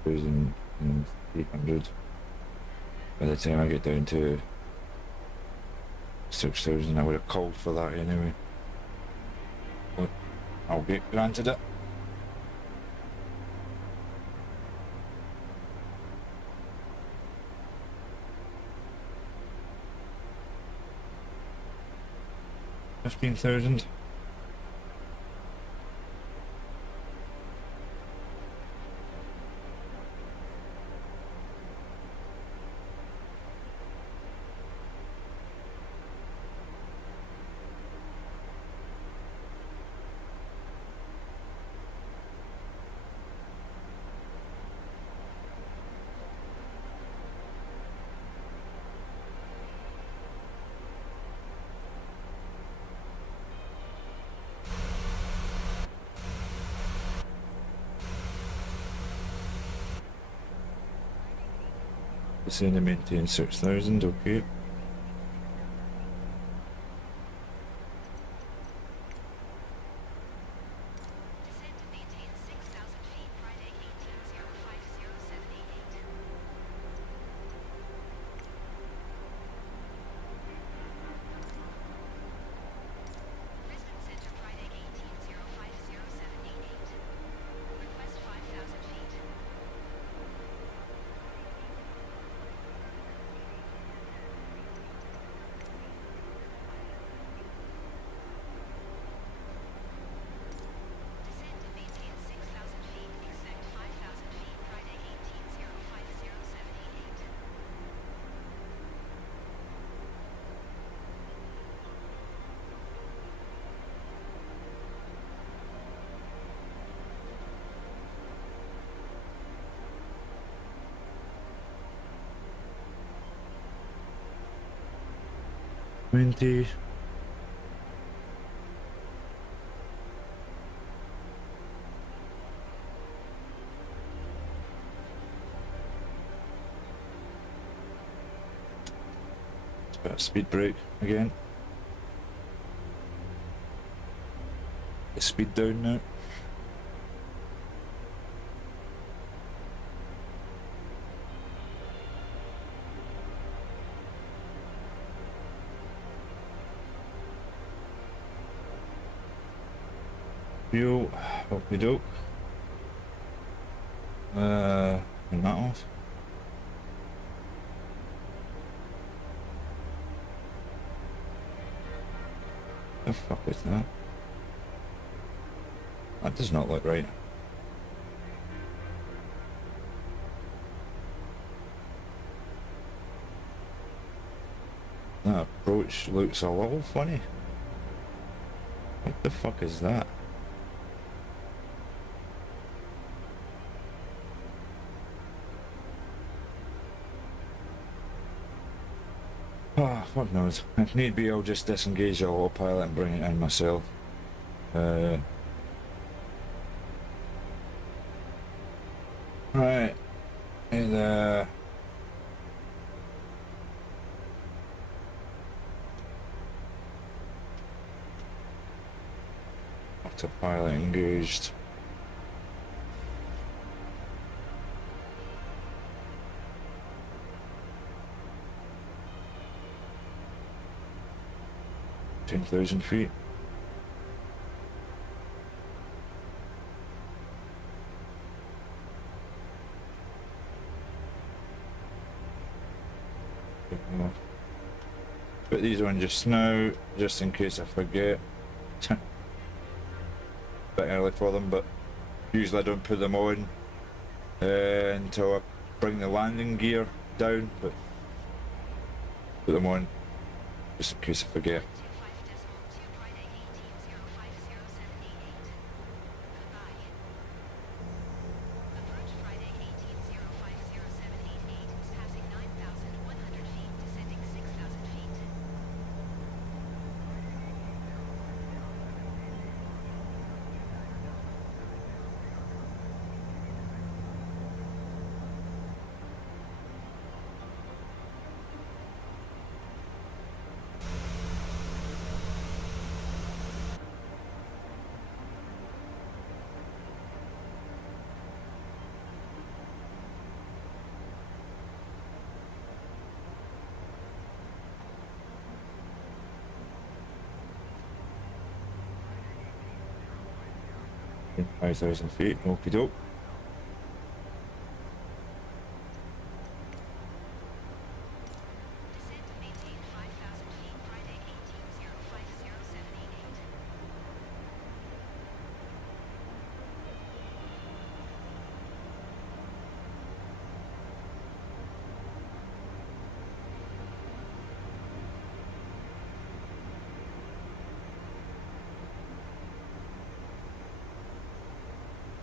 6,300. By the time I get down to 6,000, I would have called for that anyway. But I'll get granted it. $15,000. It's saying to maintain 6,000, okay. Descend and maintain 6,000 feet, Friday 18050788. Resident Center, Friday 18050788. Request 5,000 feet. Descend and maintain 6,000 feet, expect 5,000 feet, Friday 18050788. $20. Bit of speed brake again. The speed down now. Fuel, okey doke. Turn that off. The fuck is that? That does not look right. That approach looks a little funny. What the fuck is that? Ah, fuck knows. If need be, I'll just disengage the autopilot and bring it in myself. Right. And autopilot engaged. $10,000 feet. Put these on just now, just in case I forget. Bit early for them, but usually I don't put them on until I bring the landing gear down, but put them on just in case I forget. 25.2, Friday 18050788. Goodbye. Approach Friday 18050788 is passing 9,100 feet, descending 6,000 feet. In 5,000 feet, okie doke. Descend and maintain 5,000 feet Friday 18050788.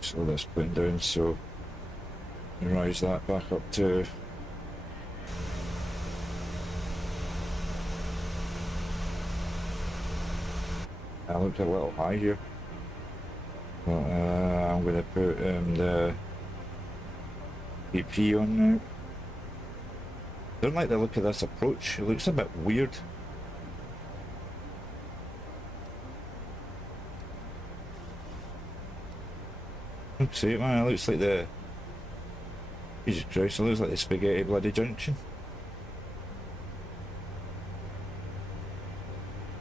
So that's putting down, so rise that back up to I looked a little high here. But, I'm going to put the AP on now. Don't like the look of this approach. It looks a bit weird. See it, man, it looks like the... Jesus Christ, it looks like the Spaghetti Bloody Junction.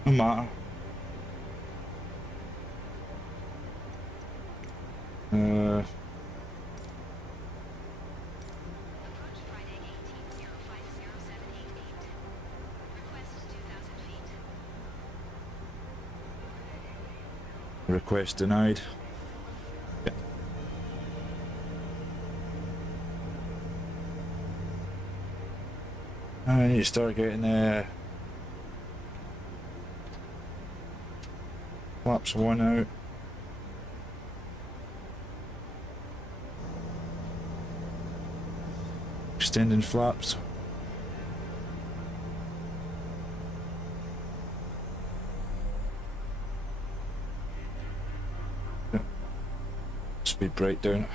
No matter. Approach Friday 18050788. Request 2,000 feet. Request denied. Yeah. I need to start getting flaps 1 out. Extending flaps. Yeah. Speed breakdown.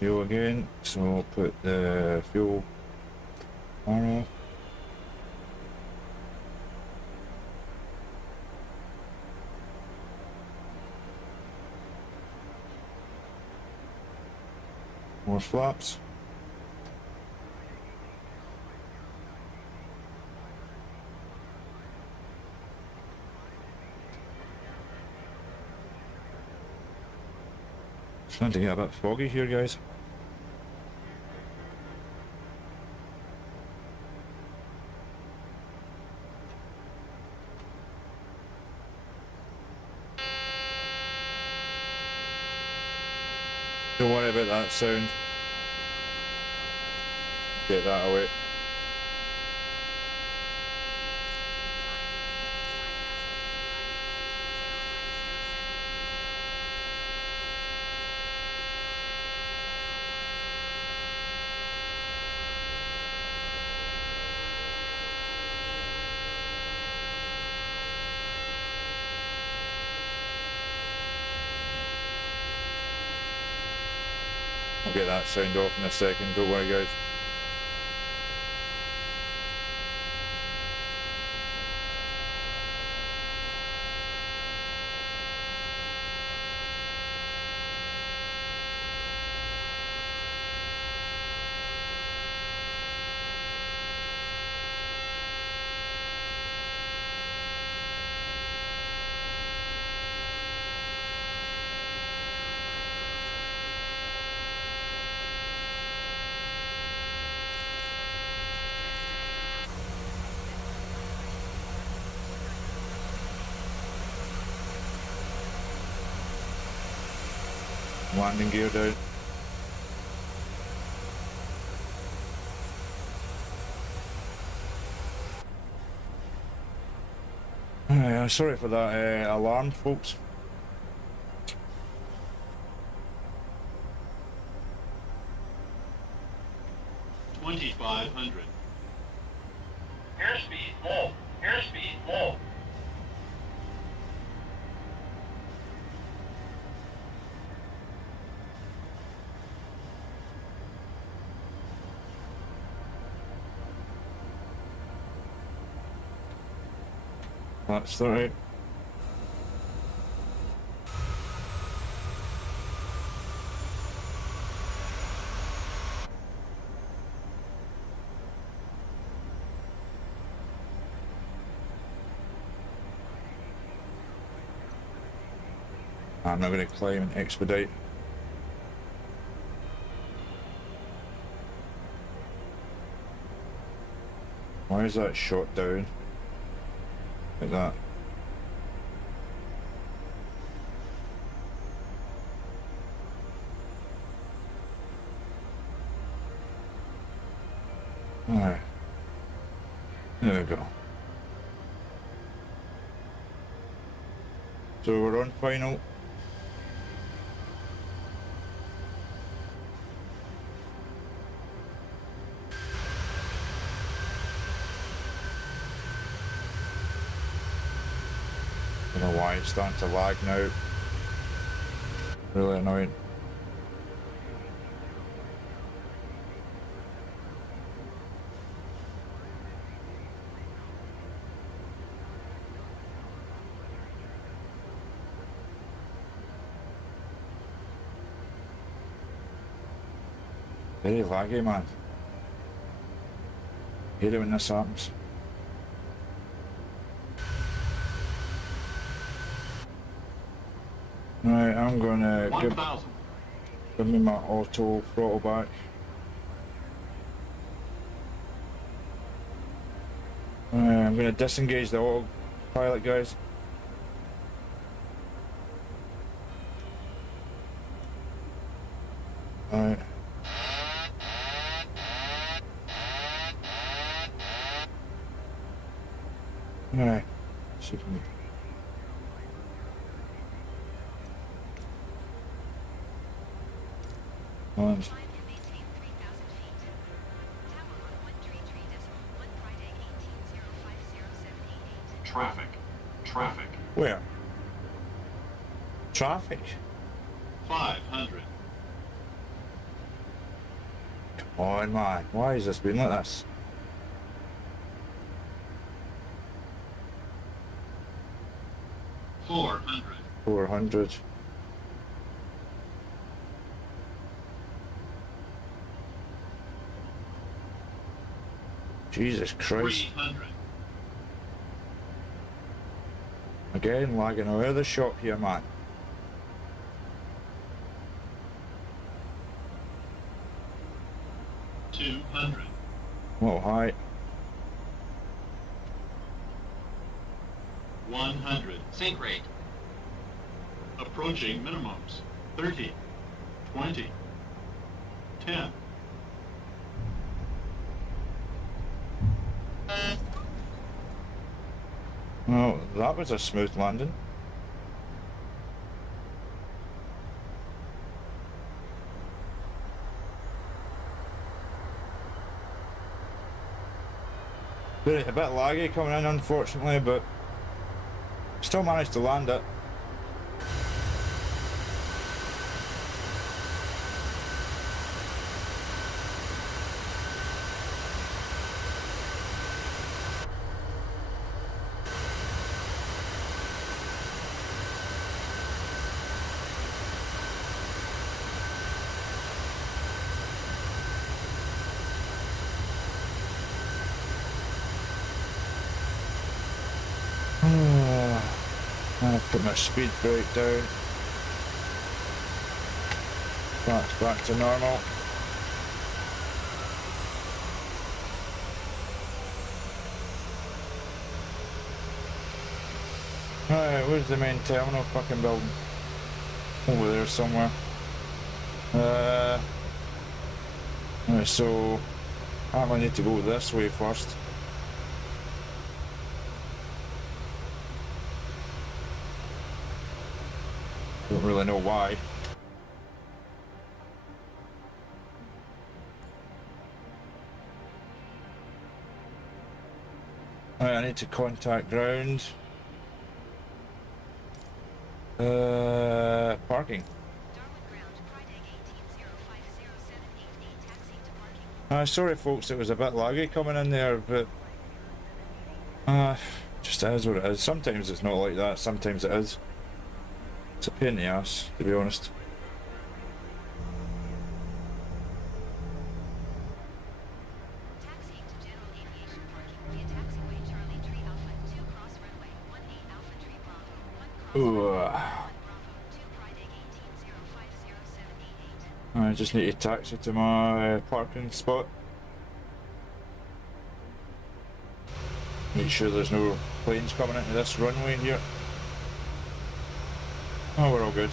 Fuel again, so I'll put the fuel on off. More flaps. It's starting to get a bit foggy here, guys. Don't worry about that sound. Get that away. I'll get that sound off in a second, don't worry guys. Landing gear down. Sorry for that alarm, folks. $2,500. Airspeed low. Airspeed low. That's right. I'm not going to climb and expedite. Why is that shot down? Like that. Alright. There we go. So we're on final. I don't know why it's starting to lag now. Really annoying. Very laggy, man. Hate it when this happens. Right, I'm gonna give me my auto throttle back. I'm gonna disengage the autopilot, guys. Alright. Alright. See if we can... Climb and maintain 3,000 feet. Tower on 133.1 Friday 18050788. Traffic. Traffic. Where? Traffic? 500. Come on, man. Why has this been like this? $400. 400. Jesus Christ. 300. Again, lagging out of the shop here, man. $200. Oh, hi. 100. Sink rate. Approaching minimums. 30. 20. 10. Oh, that was a smooth landing. A bit laggy coming in, unfortunately, but still managed to land it. I'll put my speed brake down. That's back to normal. Alright, where's the main terminal fucking building? Over there somewhere. So I'm gonna need to go this way first. Don't really know why. Right, I need to contact ground. Parking. Darwin ground, Friday 1805078A, taxi to parking. Sorry folks, it was a bit laggy coming in there, but just is what it is. Sometimes it's not like that, sometimes it is. It's a pain in the ass, to be honest. Taxiing to general aviation parking via taxiway Charlie Tree Alpha 2 cross runway 18 Alpha Tree Bravo 1 cross runway 1 Bravo 2 Friday 1805078. I just need to taxi to my parking spot. Make sure there's no planes coming into this runway here. Oh, we're all good.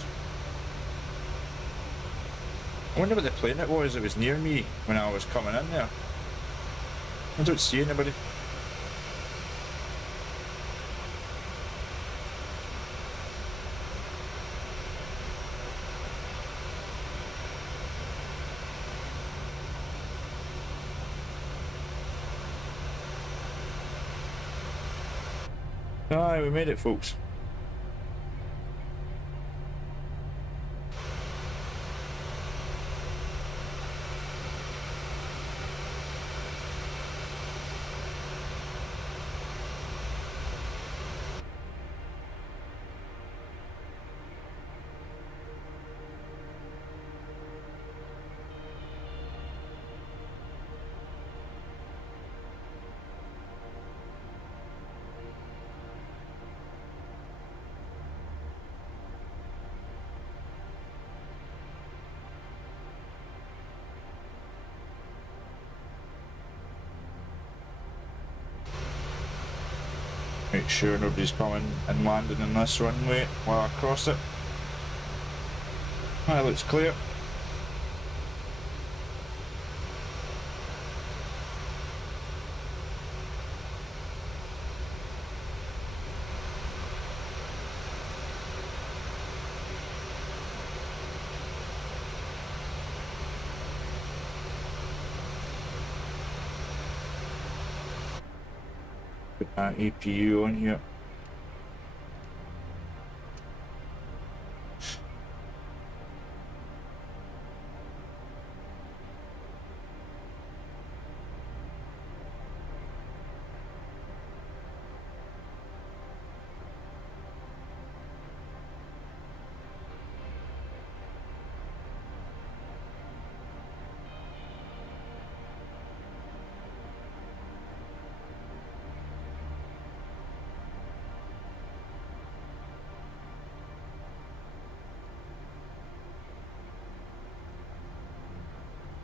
I wonder what the plane it was that was near me when I was coming in there. I don't see anybody. Aye, we made it, folks. Make sure nobody's coming and landing in this runway while I cross it. That looks clear. Put that APU on here.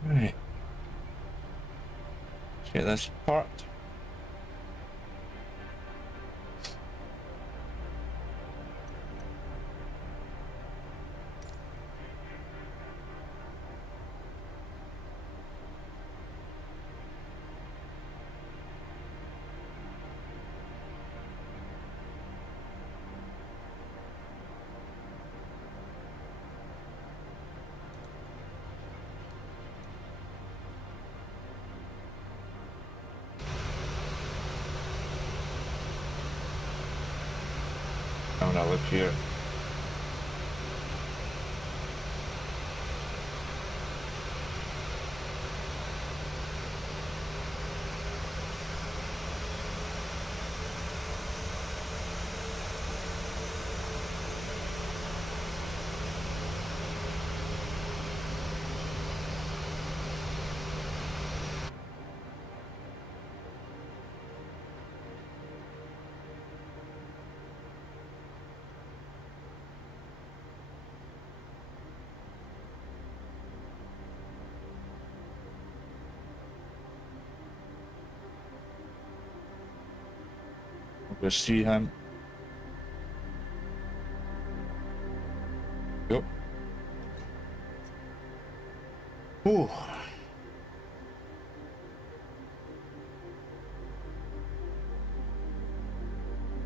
Right. Let's get this parked. I'm gonna look here. We'll see him. Yep. Ooh.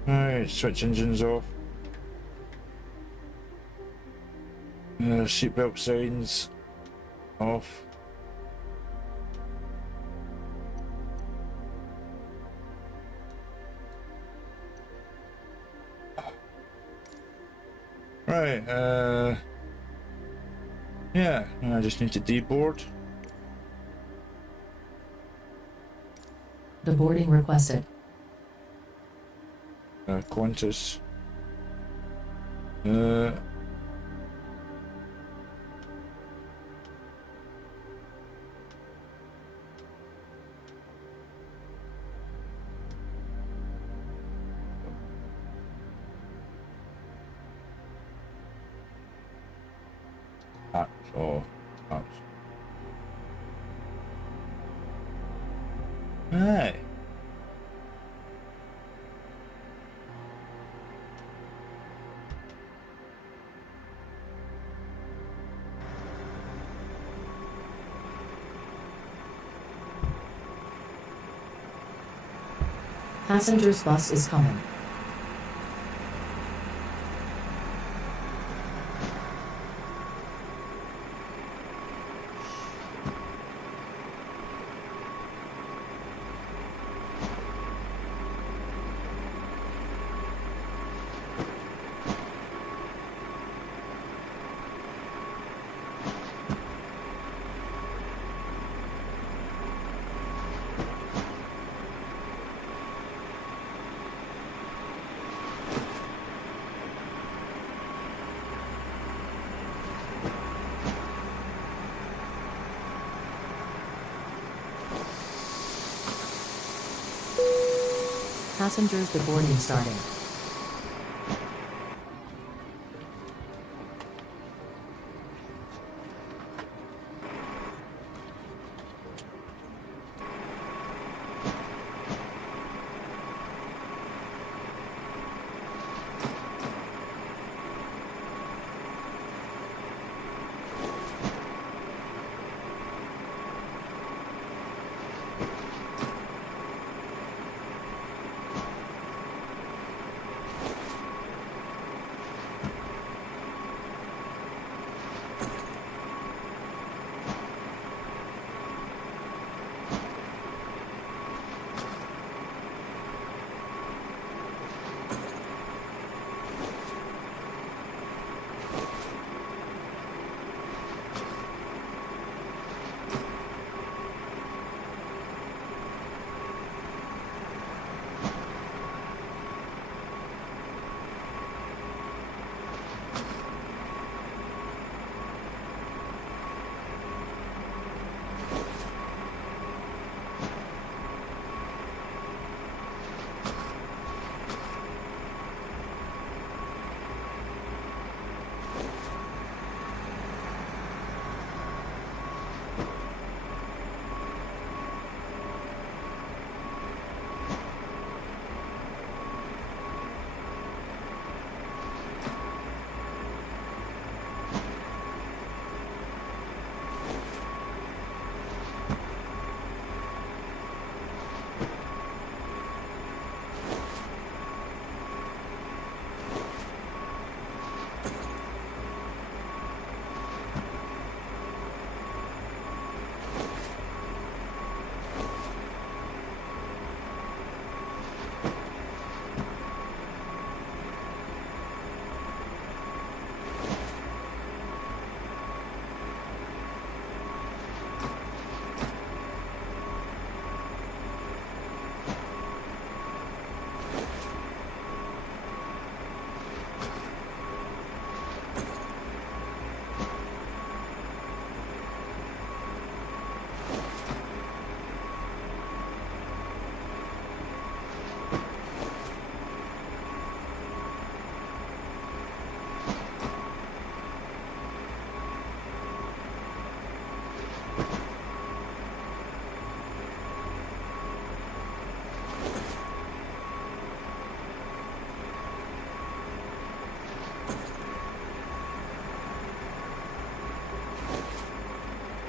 Alright, switch engines off. Seatbelt signs off. Right, yeah, I just need to deboard. The boarding requested. Qantas. Off. Aye. Passengers bus is coming. Passengers, the boarding starting.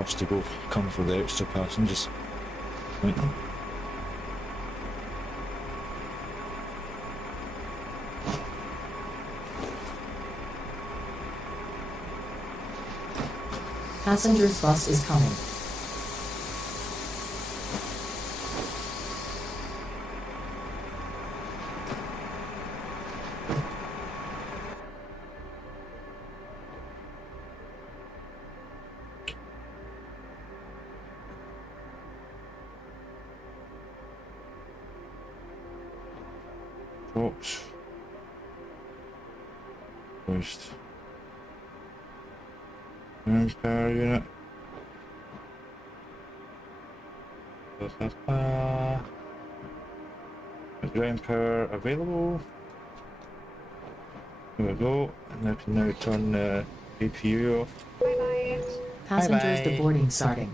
us to go come for the extra passengers. Right now. Passengers bus is coming. Drops. First. Per unit. Ground power available. There we go. And I can now turn the APU off. Bye-bye. Passengers Bye-bye. deboarding starting.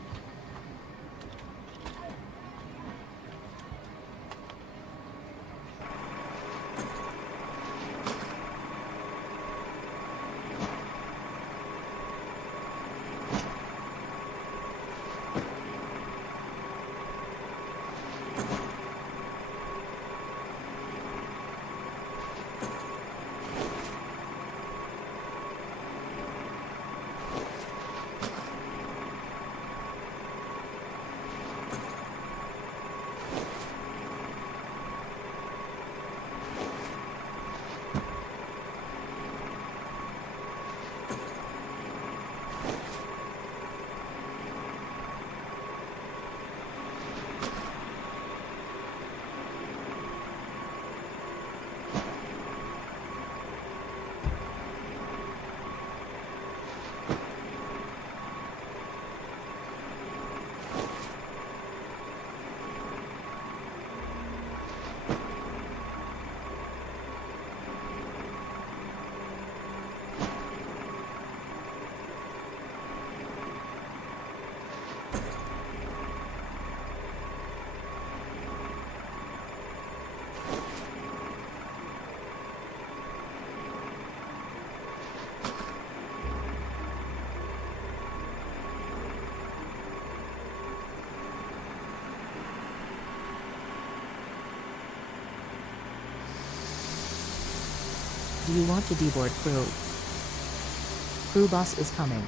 Do you want to deboard crew? Crew bus is coming.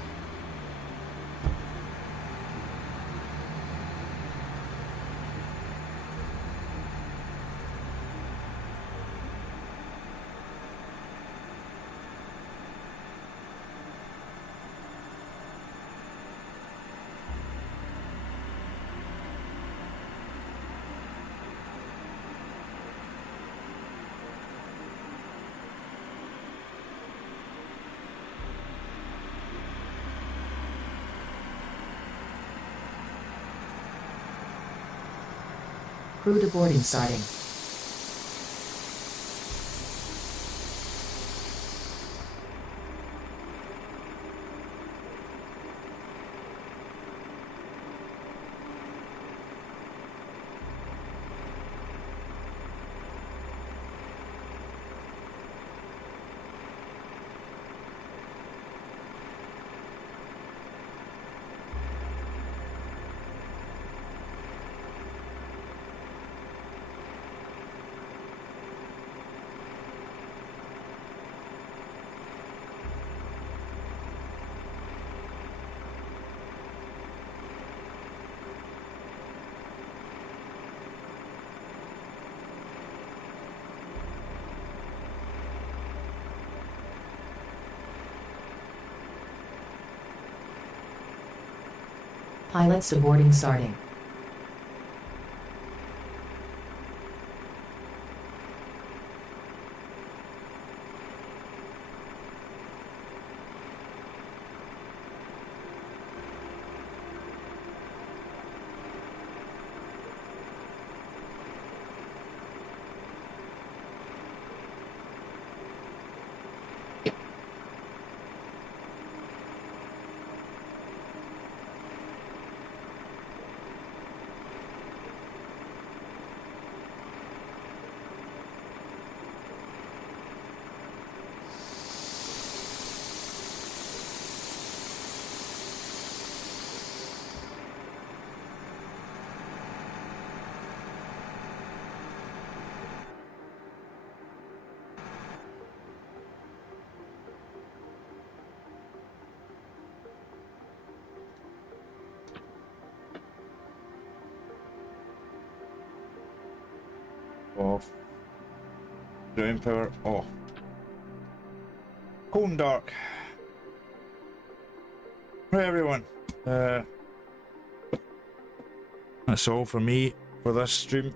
Crew deboarding starting. Pilots deboarding starting. off. Ground power off. Cold and dark. Right, everyone. That's all for me for this stream.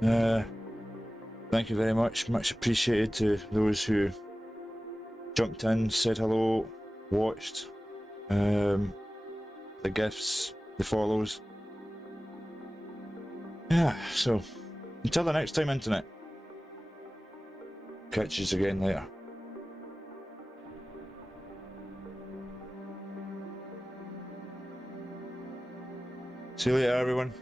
Thank you very much. Much appreciated to those who jumped in, said hello, watched, the gifts, the follows. Yeah, so until the next time, internet. Catch you again later. See you later, everyone.